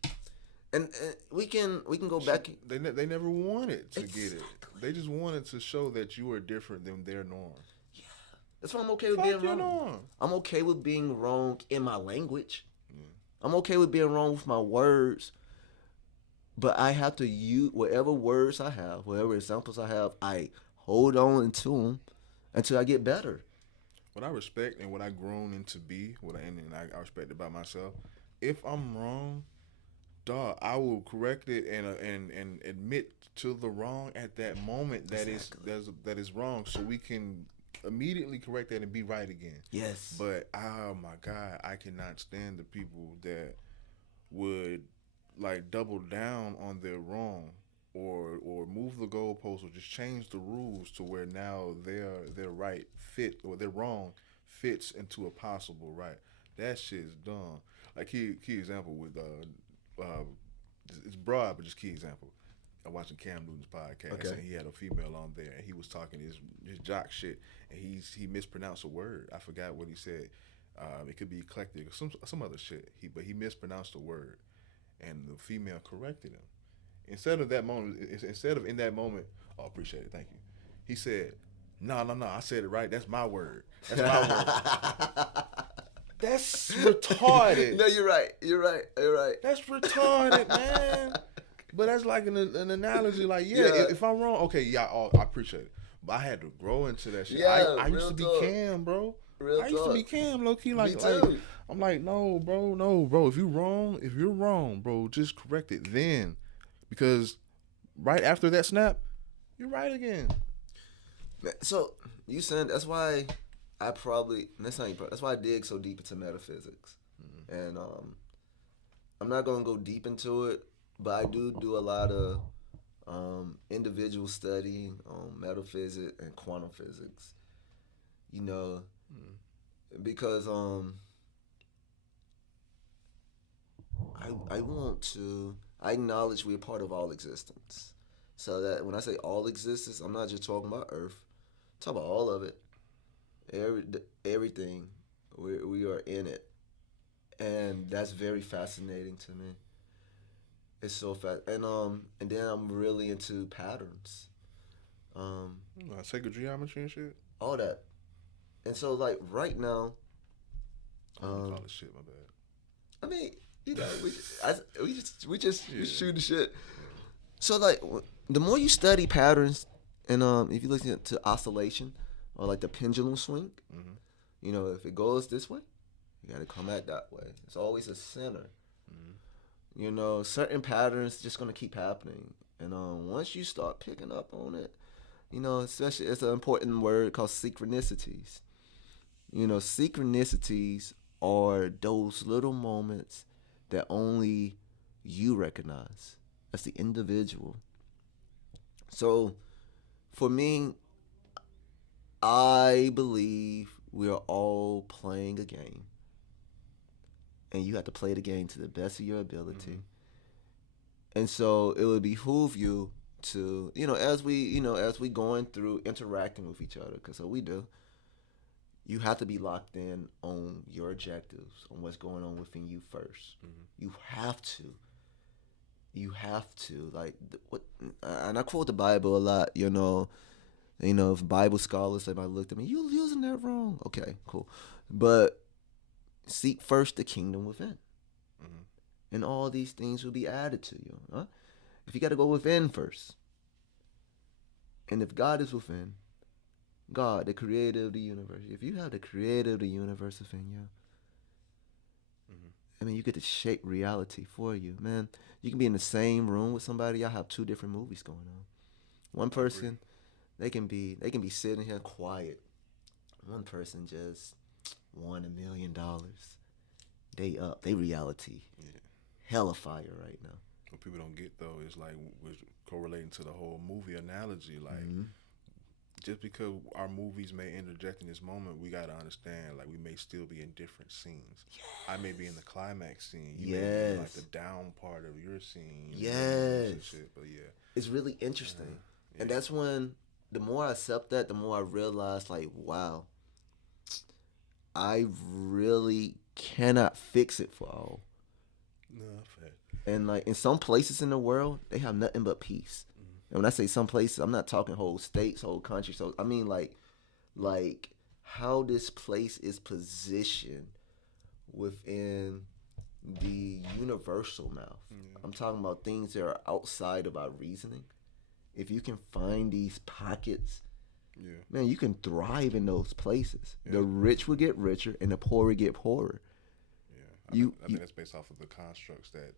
and we can go back. They never wanted to get it. They just wanted to show that you are different than their norm. That's why I'm okay with being wrong. I'm okay with being wrong in my language. Yeah. I'm okay with being wrong with my words. But I have to use whatever words I have, whatever examples I have, I hold on to them until I get better. What I respect and what I've grown into be, I respect about myself, if I'm wrong, dog, I will correct it and admit to the wrong at that moment that is wrong, so we can immediately correct that and be right again. Yes. But oh my God, I cannot stand the people that would like double down on their wrong or move the goalposts or just change the rules to where now their right fit or their wrong fits into a possible right. That shit's dumb. Like key example with it's broad but just key example. I'm watching Cam Newton's podcast and he had a female on there and he was talking his jock shit and he mispronounced a word. I forgot what he said. It could be eclectic or some other shit. He mispronounced a word and the female corrected him. Instead of in that moment, oh, appreciate it, thank you. He said, no, I said it right. That's my word. That's my word. That's retarded. No, you're right. That's retarded, man. But that's like an analogy. Like, if I'm wrong, okay, I appreciate it. But I had to grow into that shit. Yeah, I used to be Cam, bro. I used to be Cam, low key. Like I'm like, no, bro. If you're wrong, bro, just correct it then, because right after that snap, you're right again. So you saying that's why that's why I dig so deep into metaphysics, and I'm not gonna go deep into it. But I do a lot of individual studying on metaphysics and quantum physics. You know, because I acknowledge we're part of all existence. So that when I say all existence, I'm not just talking about Earth. I'm talking about all of it. Everything. We are in it. And that's very fascinating to me. It's so fast, and then I'm really into patterns, sacred geometry and shit, all that, and so like right now, all this shit. My bad. I mean, you know, we just shoot the shit. So like, the more you study patterns, And if you listen to oscillation or like the pendulum swing, Mm-hmm. if it goes this way, you got to come at that way. It's always a center. Certain patterns just gonna keep happening, and once you start picking up on it, especially it's an important word called synchronicities. Synchronicities are those little moments that only you recognize as the individual. So, for me, I believe we are all playing a game, and you have to play the game to the best of your ability. And so it would behoove you to, as we going through interacting with each other, because so we do, you have to be locked in on your objectives, on what's going on within you 1st. You have to. You have to. Like, what, and I quote the Bible a lot, if Bible scholars, they might look at me, you using that wrong. Okay, cool. But seek first the kingdom within. And all these things will be added to you. Huh? If you got to go within first, and if God is within, God, the creator of the universe, if you have the creator of the universe within you, I mean, you get to shape reality for you, man. You can be in the same room with somebody. Y'all have two different movies going on. One person, they can be sitting here quiet. One person just won $1 million. They up. They reality. Yeah. Hella fire right now. What people don't get though is like we're correlating to the whole movie analogy. Like just because our movies may interject in this moment, we gotta understand like we may still be in different scenes. Yes. I may be in the climax scene. You may be in like the down part of your scene. Yes. Shit, but yeah, it's really interesting, and that's when the more I accept that, the more I realize like, wow, I really cannot fix it for all. No, fact. And like in some places in the world, they have nothing but peace. And when I say some places, I'm not talking whole states, whole countries. So I mean like how this place is positioned within the universal mouth. I'm talking about things that are outside of our reasoning. If you can find these pockets, man, you can thrive in those places. The rich will get richer and the poor will get poorer. I think that's based off of the constructs that,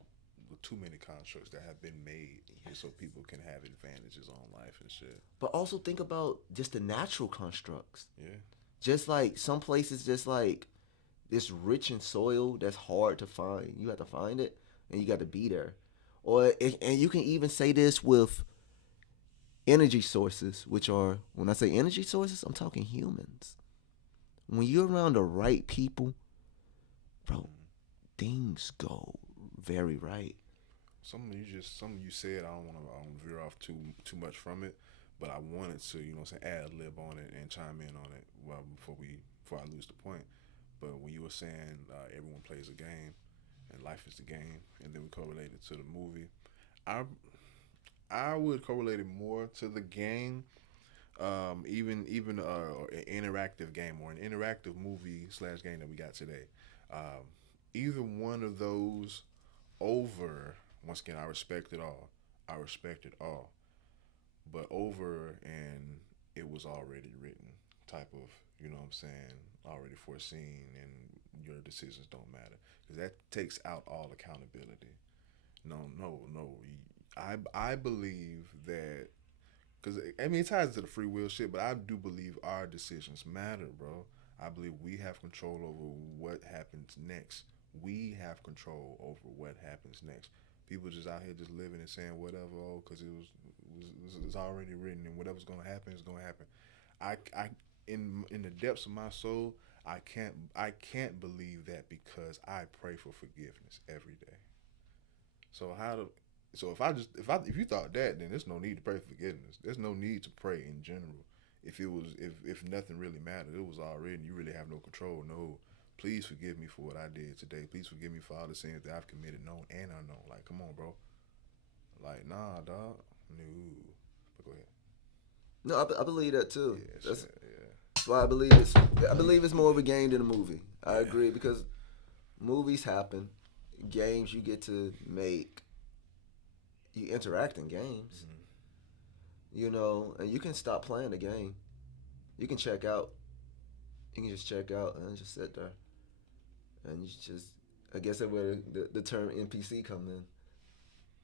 too many constructs that have been made so people can have advantages on life and shit. But also think about just the natural constructs. Yeah. Just like some places, just like it's rich in soil that's hard to find. You have to find it and you got to be there. And you can even say this with energy sources, which are, when I say energy sources, I'm talking humans. When you're around the right people, bro, things go very right. Something you said, I don't want to veer off too much from it, but I wanted to, ad lib on it and chime in on it before I lose the point. But when you were saying everyone plays a game and life is the game, and then we correlated to the movie, I would correlate it more to the game, even an interactive game or an interactive movie / game that we got today. Either one of those over. Once again, I respect it all. But over and it was already written type of, what I'm saying, already foreseen, and your decisions don't matter. Because that takes out all accountability. No. I believe that, because, I mean, it ties to the free will shit, but I do believe our decisions matter, bro. I believe we have control over what happens next. We have control over what happens next. People just out here just living and saying whatever, because it was already written, and whatever's gonna happen is gonna happen. I in the depths of my soul, I can't believe that, because I pray for forgiveness every day. If you thought that, then there's no need to pray for forgiveness. There's no need to pray in general. If nothing really mattered, it was already. You really have no control. No. Please forgive me for what I did today. Please forgive me for all the sins that I've committed, known and unknown. Like, come on, bro. Like, nah, dog. No. But go ahead. No, I believe that too. Yeah, that's why I believe it's more of a game than a movie. I agree, because movies happen, games you get to make. You interact in games. you know, and you can stop playing the game. You can check out. You can just check out and just sit there, and you just. I guess that's where the term NPC come in.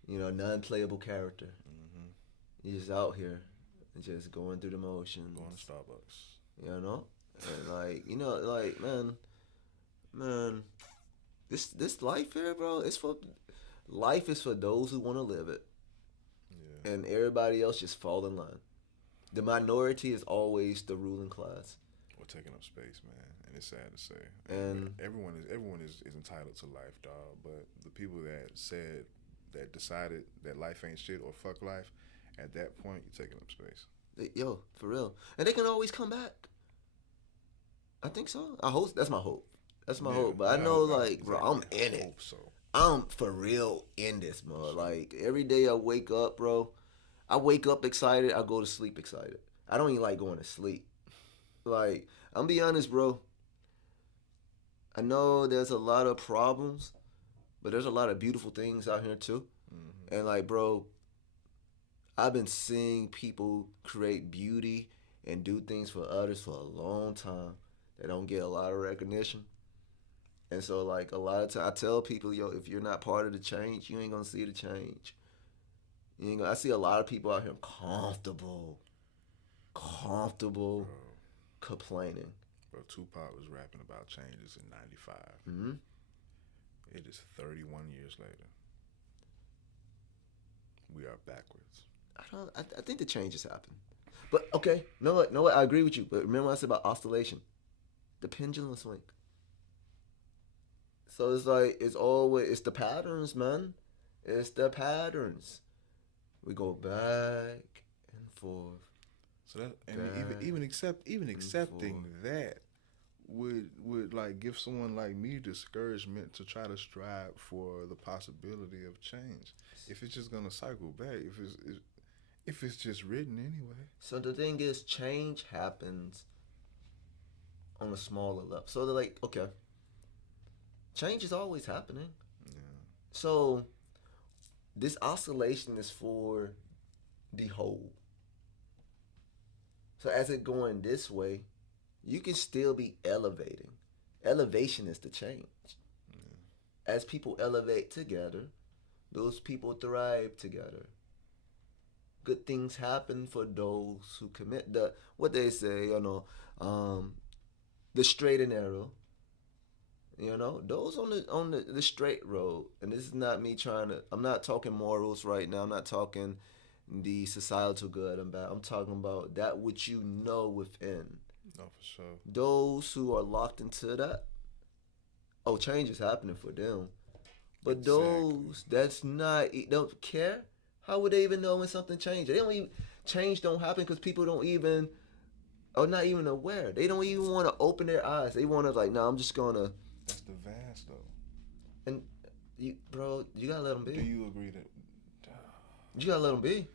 You know, non-playable character. You're just out here and just going through the motions. Going to Starbucks. You know? And like, you know, like, man, this life here, bro, life is for those who want to live it. Yeah. And everybody else just fall in line. The minority is always the ruling class. We're taking up space, man. And it's sad to say. And everyone is entitled to life, dog. But the people that decided that life ain't shit or fuck life, at that point, you're taking up space. Yo, for real. And they can always come back. I think so. I hope that's my hope. That's my hope. But I know, like, bro, I'm in it. So. I'm for real in this, bro. Like, every day I wake up, bro. I wake up excited. I go to sleep excited. I don't even like going to sleep. Like, I'm be honest, bro. I know there's a lot of problems, but there's a lot of beautiful things out here, too. Mm-hmm. And, like, bro, I've been seeing people create beauty and do things for others for a long time. They don't get a lot of recognition. And so, like, a lot of times I tell people, yo, if you're not part of the change, you ain't going to see the change. I see a lot of people out here comfortable Bro. Complaining. Bro, Tupac was rapping about changes in 95. Mm-hmm. It is 31 years later. We are backwards. I think the changes happen. But, okay, know what? I agree with you. But remember what I said about oscillation? The pendulum swing. So it's like, it's the patterns, man. It's the patterns. We go back and forth. So that, and even accepting that would like give someone like me discouragement to try to strive for the possibility of change. If it's just gonna cycle back, if it's just written anyway. So the thing is, change happens on a smaller level. So they're like, okay, change is always happening. Yeah. So this oscillation is for the whole. So as it going this way, you can still be elevating. Elevation is the change. Yeah. As people elevate together, those people thrive together. Good things happen for those who commit what they say, the straight and narrow. Those on the straight road. And this is not me I'm not talking morals right now. I'm not talking the societal good and bad. I'm talking about that which you know within. No, for sure. Those who are locked into that, change is happening for them. But exactly. Those that's don't care, how would they even know when something changes? Change don't happen because people are not even aware. They don't even want to open their eyes. They want to I'm just gonna. That's the vast though. And you gotta let them be. Do you agree that? You gotta let them be.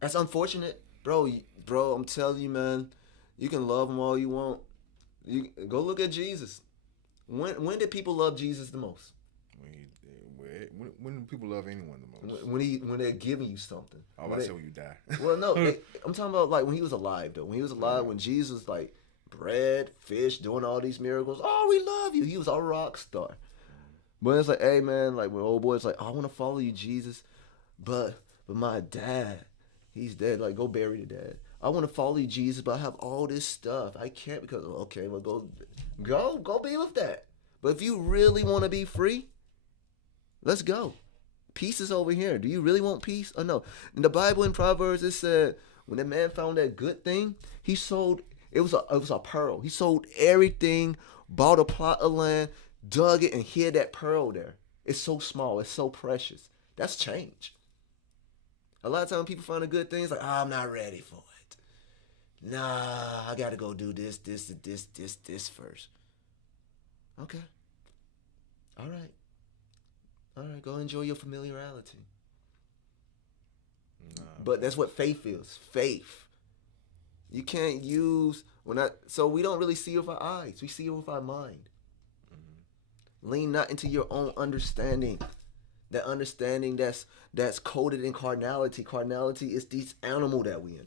That's unfortunate, bro. Bro, I'm telling you, man. You can love them all you want. You go look at Jesus. When did people love Jesus the most? When do people love anyone the most? When they're giving you something. Oh, I said when you die. Well, no, I'm talking about when he was alive though. When he was alive, when Jesus bread, fish, doing all these miracles. Oh, we love you. He was a rock star. But it's hey man, when old boy's I want to follow you, Jesus, but my dad, he's dead. Go bury the dad. I want to follow you, Jesus, but I have all this stuff. I can't because okay, well go be with that. But if you really want to be free, let's go. Peace is over here. Do you really want peace or no? In the Bible in Proverbs it said when the man found that good thing, he sold. It was a pearl. He sold everything, bought a plot of land, dug it, and hid that pearl there. It's so small. It's so precious. That's change. A lot of times people find a good thing. It's I'm not ready for it. Nah, I got to go do this first. Okay. All right, go enjoy your familiarity. Nah, but that's what faith is. Faith. You can't use so we don't really see it with our eyes. We see it with our mind. Mm-hmm. Lean not into your own understanding. That understanding that's coded in carnality. Carnality is this animal that we in.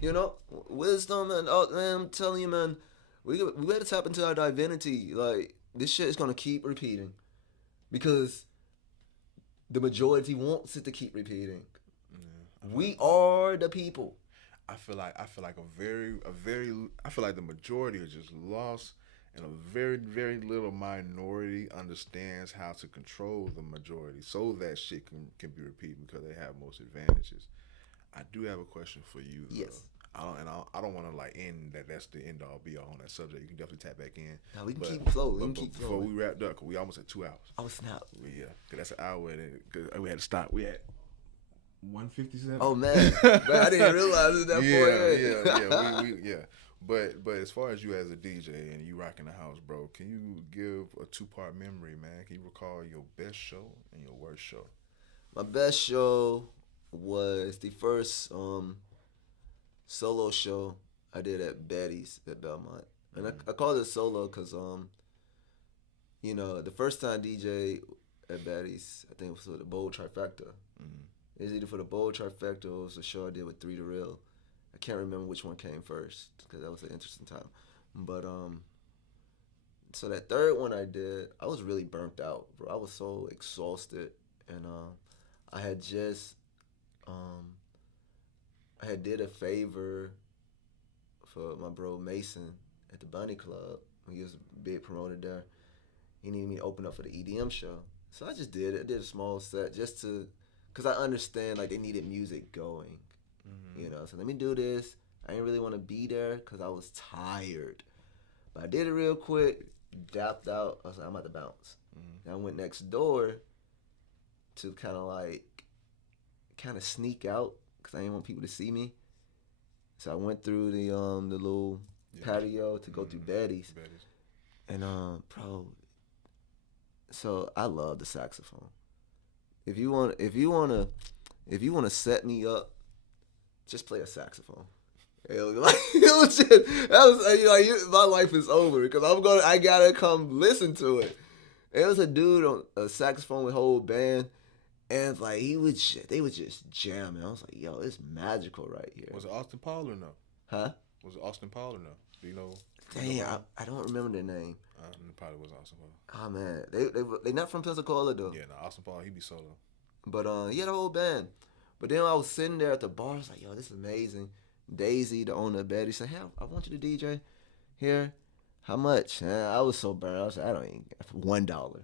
You know, wisdom and oh man, I'm telling you, man, we better tap into our divinity. Like this shit is gonna keep repeating because the majority wants it to keep repeating. We are the people. I feel like I feel like the majority are just lost, and a very little minority understands how to control the majority so that shit can be repeated because they have most advantages. I do have a question for you though. Yes. I don't want to like end that. That's the end all be all on that subject. You can definitely tap back in. Now we can keep flowing. We can keep before flowing. we wrapped up, cause we almost at 2 hours. Oh snap! Yeah, cause that's an hour, and cause we had to stop. We had 157. Oh man, I didn't realize it that point. Yeah. But as far as you as a DJ and you rocking the house, bro, can you give a 2-part memory, man? Can you recall your best show and your worst show? My best show was the first solo show I did at Betty's at Belmont, and I called it solo because you know, the first time DJ at Betty's, I think it was for the Bold Trifecta. It was either for the Bold Trifecta or it was a show I did with 3 to Real. I can't remember which one came first because that was an interesting time. But so that third one I did, I was really burnt out, bro. I was so exhausted, and I had just I had did a favor for my bro Mason at the Bunny Club. He was a big promoter there. He needed me to open up for the EDM show, so I just did it. I did a small set just to, cause I understand like they needed music going, you know. So let me do this. I didn't really want to be there cause I was tired, but I did it real quick. Dapped out. I was like, I'm about to bounce. And I went next door to kind of sneak out because I didn't want people to see me. So I went through the little patio to go through Betty's. And bro, so I love the saxophone. If you wanna set me up, just play a saxophone. It was just, that was like my life is over because I gotta come listen to it. It was a dude on a saxophone with whole band, and like they was just jamming. I was like, yo, it's magical right here. Was it Austin Paul or no? Huh? Was it Austin Paul or no? Do you know? Dang, I don't remember their name. It probably was Austin Paul. Oh man, they not from Pensacola though. Yeah, no, Austin Paul, he be solo. But he had a whole band. But then I was sitting there at the bar. I was like, yo, this is amazing. Daisy, the owner of Betty, said, hey, I want you to DJ here. How much? And I was so burnt. I was like, I don't even $1.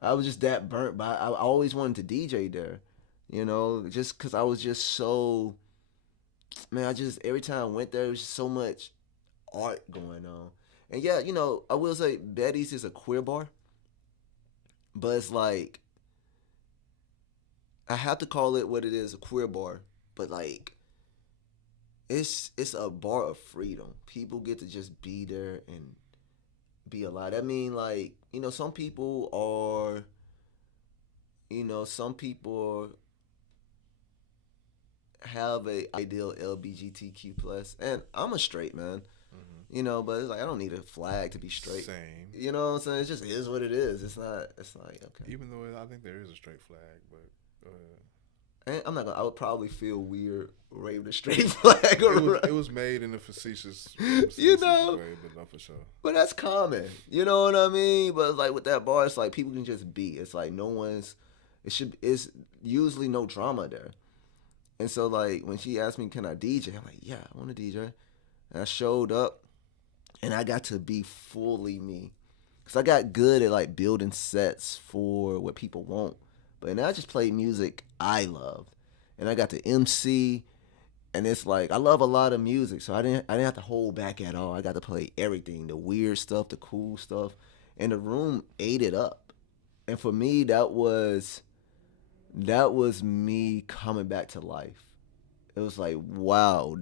I was just that burnt, but I always wanted to DJ there, you know, just because I was just so, man, every time I went there, there was just so much art going on. And yeah, you know, I will say Betty's is a queer bar, but it's like, I have to call it what it is, a queer bar, but like, it's a bar of freedom. People get to just be there and be alive. I mean, like, you know, some people have a ideal LGBTQ plus, and I'm a straight man, you know, but it's like I don't need a flag to be straight. Same. You know what I'm saying? It just is what it is. It's like okay. Even though I think there is a straight flag, but. And I'm not gonna. I would probably feel weird waving a straight flag around. It was made in a facetious you know, way, but not for sure. But that's common. You know what I mean? But like with that bar, it's like people can just be. It's like it's usually no drama there. And so like when she asked me, can I DJ? I'm like, yeah, I want to DJ. And I showed up, and I got to be fully me, cause I got good at like building sets for what people want. But now I just played music I loved, and I got to MC, and it's like I love a lot of music, so I didn't have to hold back at all. I got to play everything, the weird stuff, the cool stuff, and the room ate it up. And for me, that was me coming back to life. It was like, wow,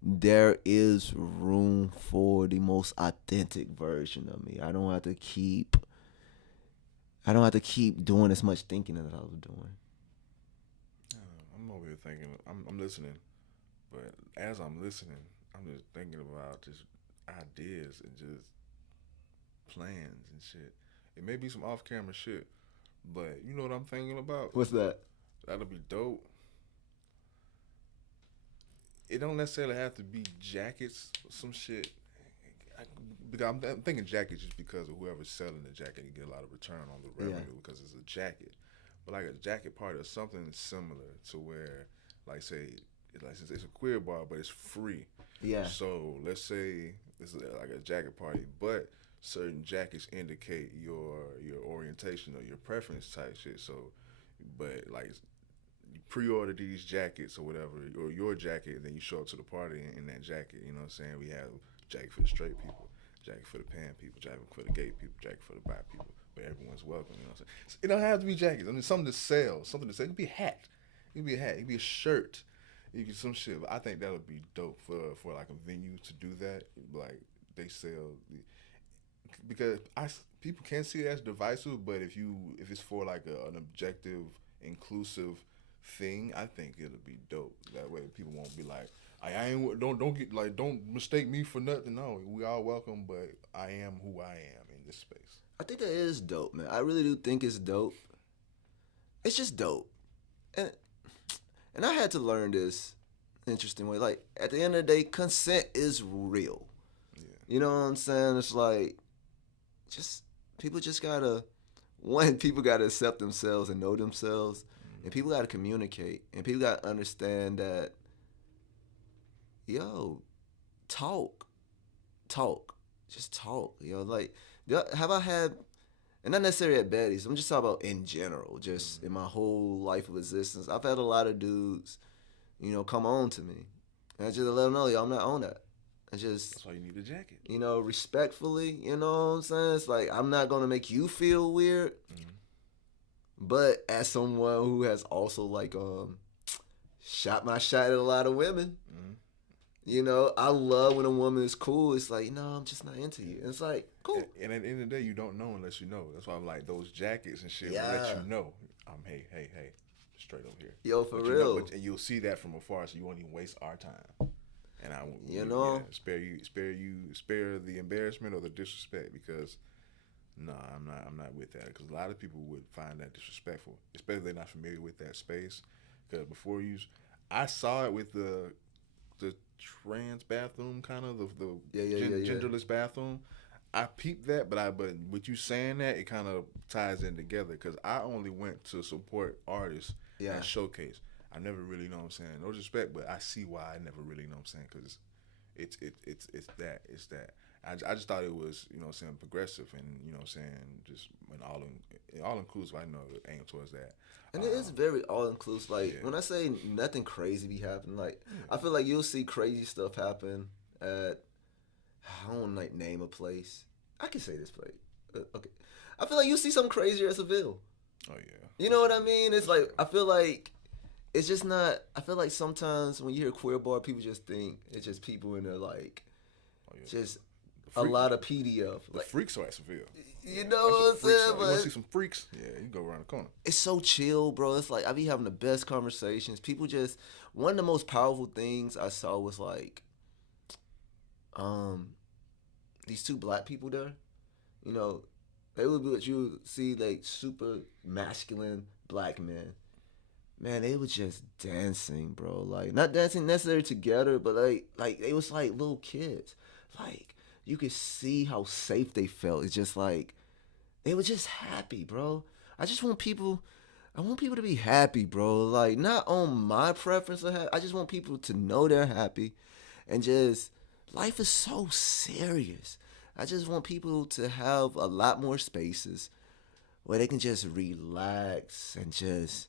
there is room for the most authentic version of me. I don't have to keep doing as much thinking as I was doing. I'm over here thinking. I'm listening, but as I'm listening, I'm just thinking about just ideas and just plans and shit. It may be some off camera shit, but you know what I'm thinking about? What's that? That'll be dope. It don't necessarily have to be jackets or some shit. Because I'm thinking jackets just because of whoever's selling the jacket, you get a lot of return on the revenue because it's a jacket. But like a jacket party or something similar to where, like say, it's a queer bar, but it's free. Yeah. So let's say this is like a jacket party, but certain jackets indicate your orientation or your preference type shit. So, but like you pre-order these jackets or whatever, or your jacket, and then you show up to the party in that jacket. You know what I'm saying? We have jacket for the straight people, jacket for the pan people, jacket for the gay people, jacket for the bi people. But everyone's welcome. You know what I'm saying? It don't have to be jackets. I mean, something to sell, something to sell. It could be a hat. It could be a hat. It could be a shirt. You get some shit. I think that would be dope for like a venue to do that. Like they sell because people can see it as divisive, but if it's for like an objective, inclusive thing, I think it'll be dope. That way, people won't be like, I ain't don't get like don't mistake me for nothing. No, we all welcome, but I am who I am in this space. I think that is dope, man. I really do think it's dope. It's just dope, and I had to learn this interesting way. Like at the end of the day, consent is real. Yeah. You know what I'm saying? It's like just people just gotta people gotta accept themselves and know themselves, and people gotta communicate, and people gotta understand that. Yo, talk, just talk. Like have I had, and not necessarily at Betty's. I'm just talking about in general, just in my whole life of existence. I've had a lot of dudes, come on to me, and I just let them know, yo, I'm not on that. That's why you need a jacket. Respectfully, you know what I'm saying? It's like, I'm not going to make you feel weird. Mm-hmm. But as someone who has also, like, shot my shot at a lot of women, I love when a woman is cool. It's like, no, I'm just not into you. And it's like, cool. And at the end of the day, you don't know unless you know. That's why I'm like, those jackets and shit will let you know. Hey, straight over here. Yo, for real. And you'll see that from afar, so you won't even waste our time. And I spare the embarrassment or the disrespect, because I'm not with that, because a lot of people would find that disrespectful, especially if they're not familiar with that space. Because I saw it with the trans bathroom, kind of the genderless bathroom. I peeped that, but with you saying that, it kind of ties in together, because I only went to support artists and showcase. I never really, know what I'm saying, no disrespect, but I see why I never really, know what I'm saying, because it's that. I just thought it was, progressive, and, just all inclusive. I know aim towards that. And it is very all inclusive. Like, when I say nothing crazy be happening, like, I feel like you'll see crazy stuff happen at, I don't want to name a place. I can say this place. Okay. I feel like you see something crazier at Seville. Oh, yeah. You know what I mean? It's like, I feel like it's just not. I feel like sometimes when you hear queer bar, people just think it's just people in there like, just a lot of PDF. Like freaks are at Seville. You know what I'm saying? You want to see some freaks? Yeah, you go around the corner. It's so chill, bro. It's like I be having the best conversations. People just, one of the most powerful things I saw was like, these two black people there. They would be what you would see, like super masculine black men. Man, they was just dancing, bro. Like, not dancing necessarily together, but like they was like little kids. Like, you could see how safe they felt. It's just like, they were just happy, bro. I want people to be happy, bro. Like, not on my preference of happy. I just want people to know they're happy. And just, life is so serious. I just want people to have a lot more spaces where they can just relax and just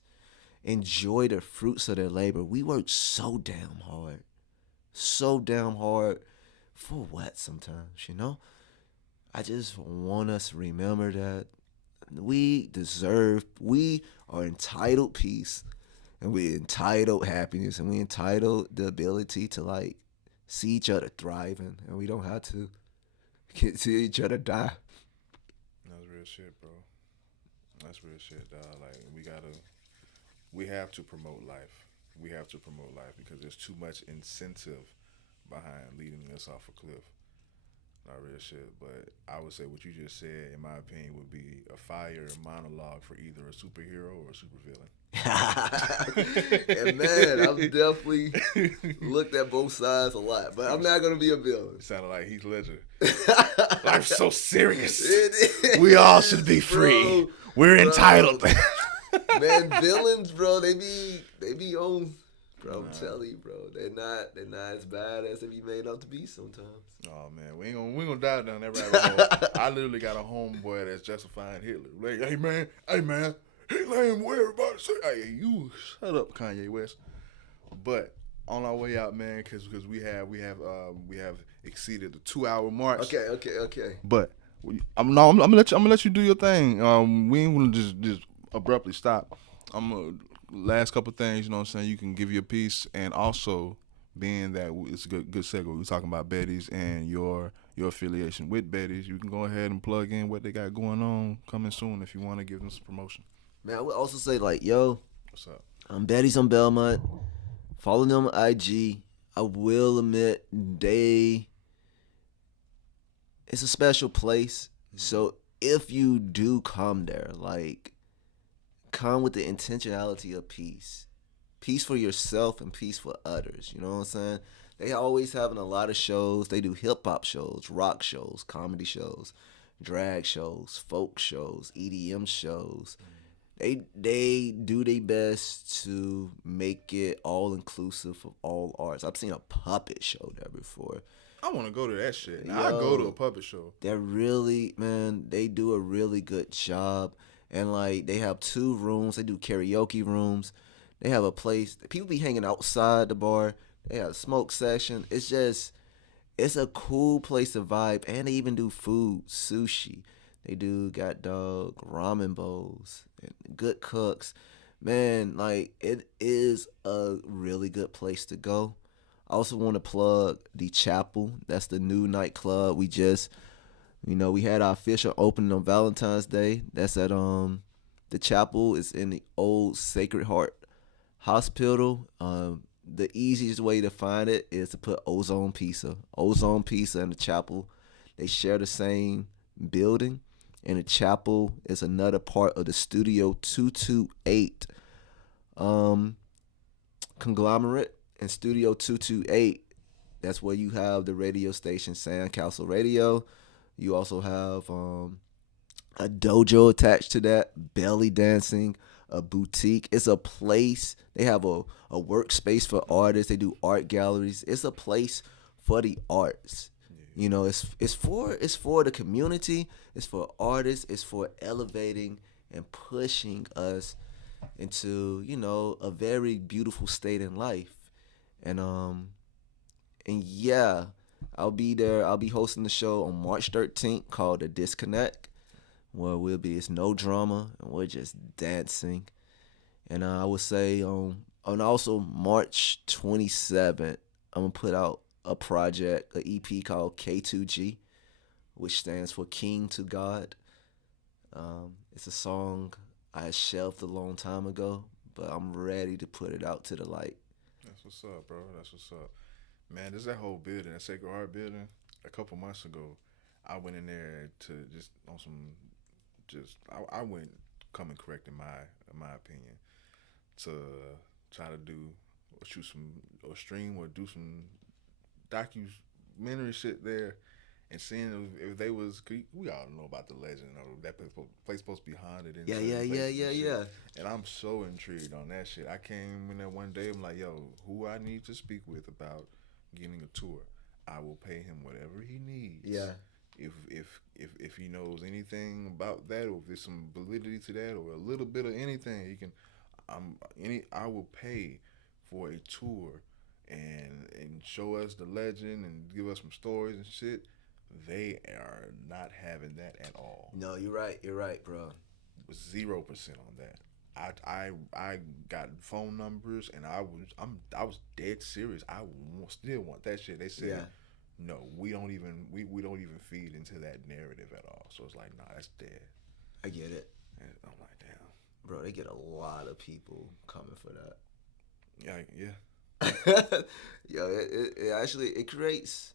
enjoy the fruits of their labor. We work so damn hard. For what sometimes, I just want us to remember that we are entitled peace, and we're entitled happiness, and we're entitled the ability to like see each other thriving, and we don't have to see each other die. That's real shit, bro. That's real shit, dog. Like, we have to promote life. We have to promote life because there's too much incentive behind leading us off a cliff. Not real shit, but I would say what you just said, in my opinion, would be a fire monologue for either a superhero or a supervillain. And man, I've definitely looked at both sides a lot, but I'm not gonna be a villain. It sounded like Heath Ledger. Life's so serious. It We all is, should be free. bro. We're Bro. entitled. Man, villains, bro, they be on. Bro, I'm Nah. telling you, bro, they're not as bad as they be made out to be sometimes. Oh man, we ain't gonna dive down that rabbit hole. I literally got a homeboy that's justifying Hitler. Like, hey man, Hitler ain't what everybody say. Hey, you shut up, Kanye West. But on our way out, man, because we have exceeded the 2-hour mark. Okay. But I'm gonna let you do your thing. We ain't gonna just abruptly stop. Last couple things, you know what I'm saying. You can give your piece, and also being that it's a good segue. We're talking about Betty's and your affiliation with Betty's. You can go ahead and plug in what they got going on coming soon if you want to give them some promotion. Man, I would also say like, yo, What's up? I'm Betty's on Belmont. Follow them on IG. I will admit it's a special place. So if you do come there, like, come with the intentionality of peace. Peace for yourself and peace for others. You know what I'm saying? They always having a lot of shows. They do hip hop shows, rock shows, comedy shows, drag shows, folk shows, EDM shows. They do their best to make it all inclusive of all arts. I've seen a puppet show there before. I want to go to that shit. Now, Yo, I go to a puppet show. They're really, man, they do a really good job. And like, they have 2 rooms. They do karaoke rooms. They have a place. People be hanging outside the bar. They have a smoke section. It's a cool place to vibe. And they even do food, sushi. They do got dog ramen bowls and good cooks. Man, like, it is a really good place to go. I also want to plug the Chapel. That's the new nightclub. We had our official opening on Valentine's Day. That's at the Chapel is in the old Sacred Heart Hospital. The easiest way to find it is to put Ozone Pizza. Ozone Pizza and the Chapel, they share the same building. And the Chapel is another part of the Studio 228 conglomerate. And Studio 228, that's where you have the radio station Sandcastle Radio. You also have a dojo attached to that, belly dancing, a boutique. It's a place. They have a workspace for artists. They do art galleries. It's a place for the arts. You know, it's for the community. It's for artists. It's for elevating and pushing us into, a very beautiful state in life. And yeah, I'll be there. I'll be hosting the show on March 13th called The Disconnect, where it's no drama and we're just dancing. And I would say and also March 27th, I'm gonna put out a project, an EP called K2G, which stands for King to God. It's a song I shelved a long time ago, but I'm ready to put it out to the light. That's what's up, bro. That's what's up. Man, there's that whole building, that Sacred Heart building. A couple months ago, I went in there to just on some, I went coming correct in my opinion, to try to shoot some or stream or do some documentary shit there, and seeing if they was, we all know about the legend of that place supposed to be haunted. And Yeah. And I'm so intrigued on that shit. I came in there one day. I'm like, yo, who I need to speak with about getting a tour? I will pay him whatever he needs. Yeah. If he knows anything about that, or if there's some validity to that, or a little bit of anything, he can. I will pay for a tour and show us the legend and give us some stories and shit. They are not having that at all. No, you're right, bro. 0% on that. I got phone numbers, and I was dead serious. I still want that shit. They said, no, we don't even feed into that narrative at all. So it's like, nah, that's dead. I get it. And I'm like, damn, bro. They get a lot of people coming for that. Yeah. Yo, it actually creates.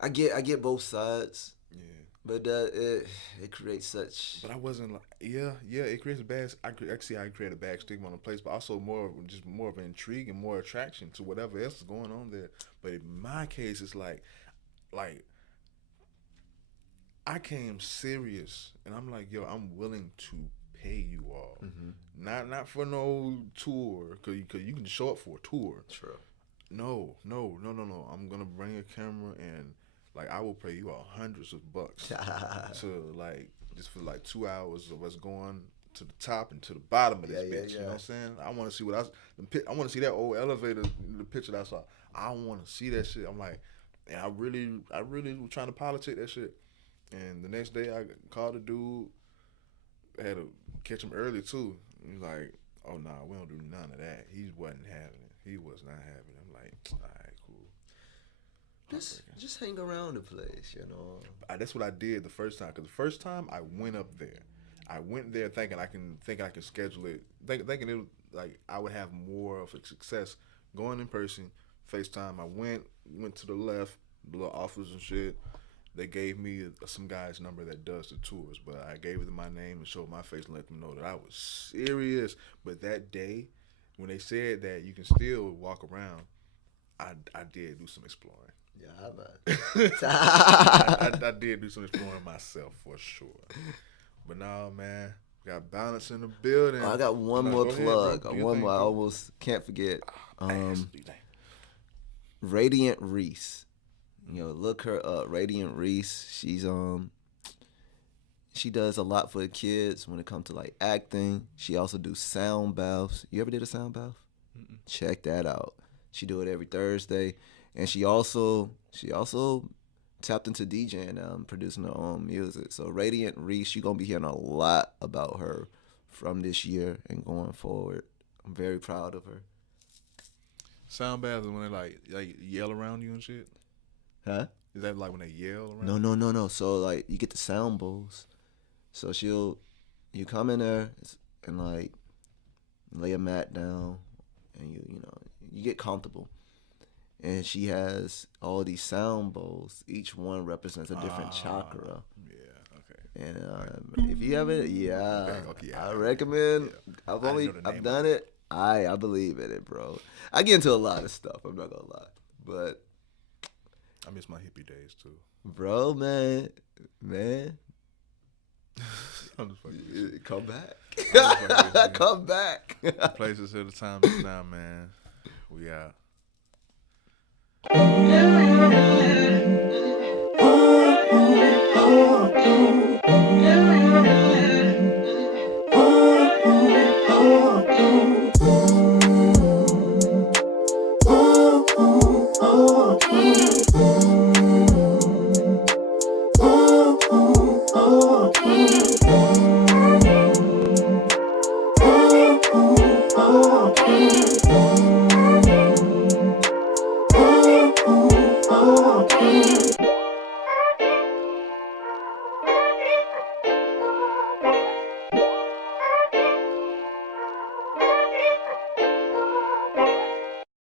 I get both sides, Yeah. but it creates such. But I wasn't like, yeah, it creates a bad. I see how it create a bad stigma on the place, but also more of an intrigue and more attraction to whatever else is going on there. But in my case, it's like I came serious, and I'm like, yo, I'm willing to pay you all, not for no tour, cause you can show up for a tour. True. No. I'm gonna bring a camera and like I will pay you all hundreds of bucks to like just for like 2 hours of us going to the top and to the bottom of this bitch. You know what I'm saying? I want to see I want to see that old elevator, the picture that I saw. I want to see that shit. I'm like, and I really was trying to politic that shit. And the next day I called the dude. I had to catch him early too. He was like, "Oh nah, we don't do none of that." He wasn't having it. He was not having it. I'm like, "All right, cool." Just hang around the place, you know. That's what I did the first time. Cause the first time I went up there, I went there thinking I can schedule it, thinking it like I would have more of a success going in person. FaceTime. I went to the left, the little office and shit. They gave me some guy's number that does the tours, but I gave them my name and showed my face and let them know that I was serious. But that day, when they said that you can still walk around, I did do some exploring. Yeah, I did do some exploring myself for sure. But no, man, got balance in the building. I got one more plug. One more. I almost can't forget. Radiant Reese. You know, look her up. Radiant Reese. She does a lot for the kids when it comes to like acting. She also do sound baths. You ever did a sound bath? Mm-mm. Check that out. She do it every Thursday, and she also tapped into DJing now and producing her own music. So Radiant Reese, you're gonna be hearing a lot about her from this year and going forward. I'm very proud of her. Sound baths is when they like yell around you and shit. Huh? Is that like when they yell around? No. So like you get the sound bowls. So you come in there and like lay a mat down and you get comfortable. And she has all these sound bowls. Each one represents a different chakra. Yeah, okay. And if you haven't, okay, I recommend. Yeah. I've done it. I believe in it, bro. I get into a lot of stuff. I'm not gonna lie, but I miss my hippie days too, bro. Man, I'm just fucking come back. Come back. Places at the time is now, man. We out.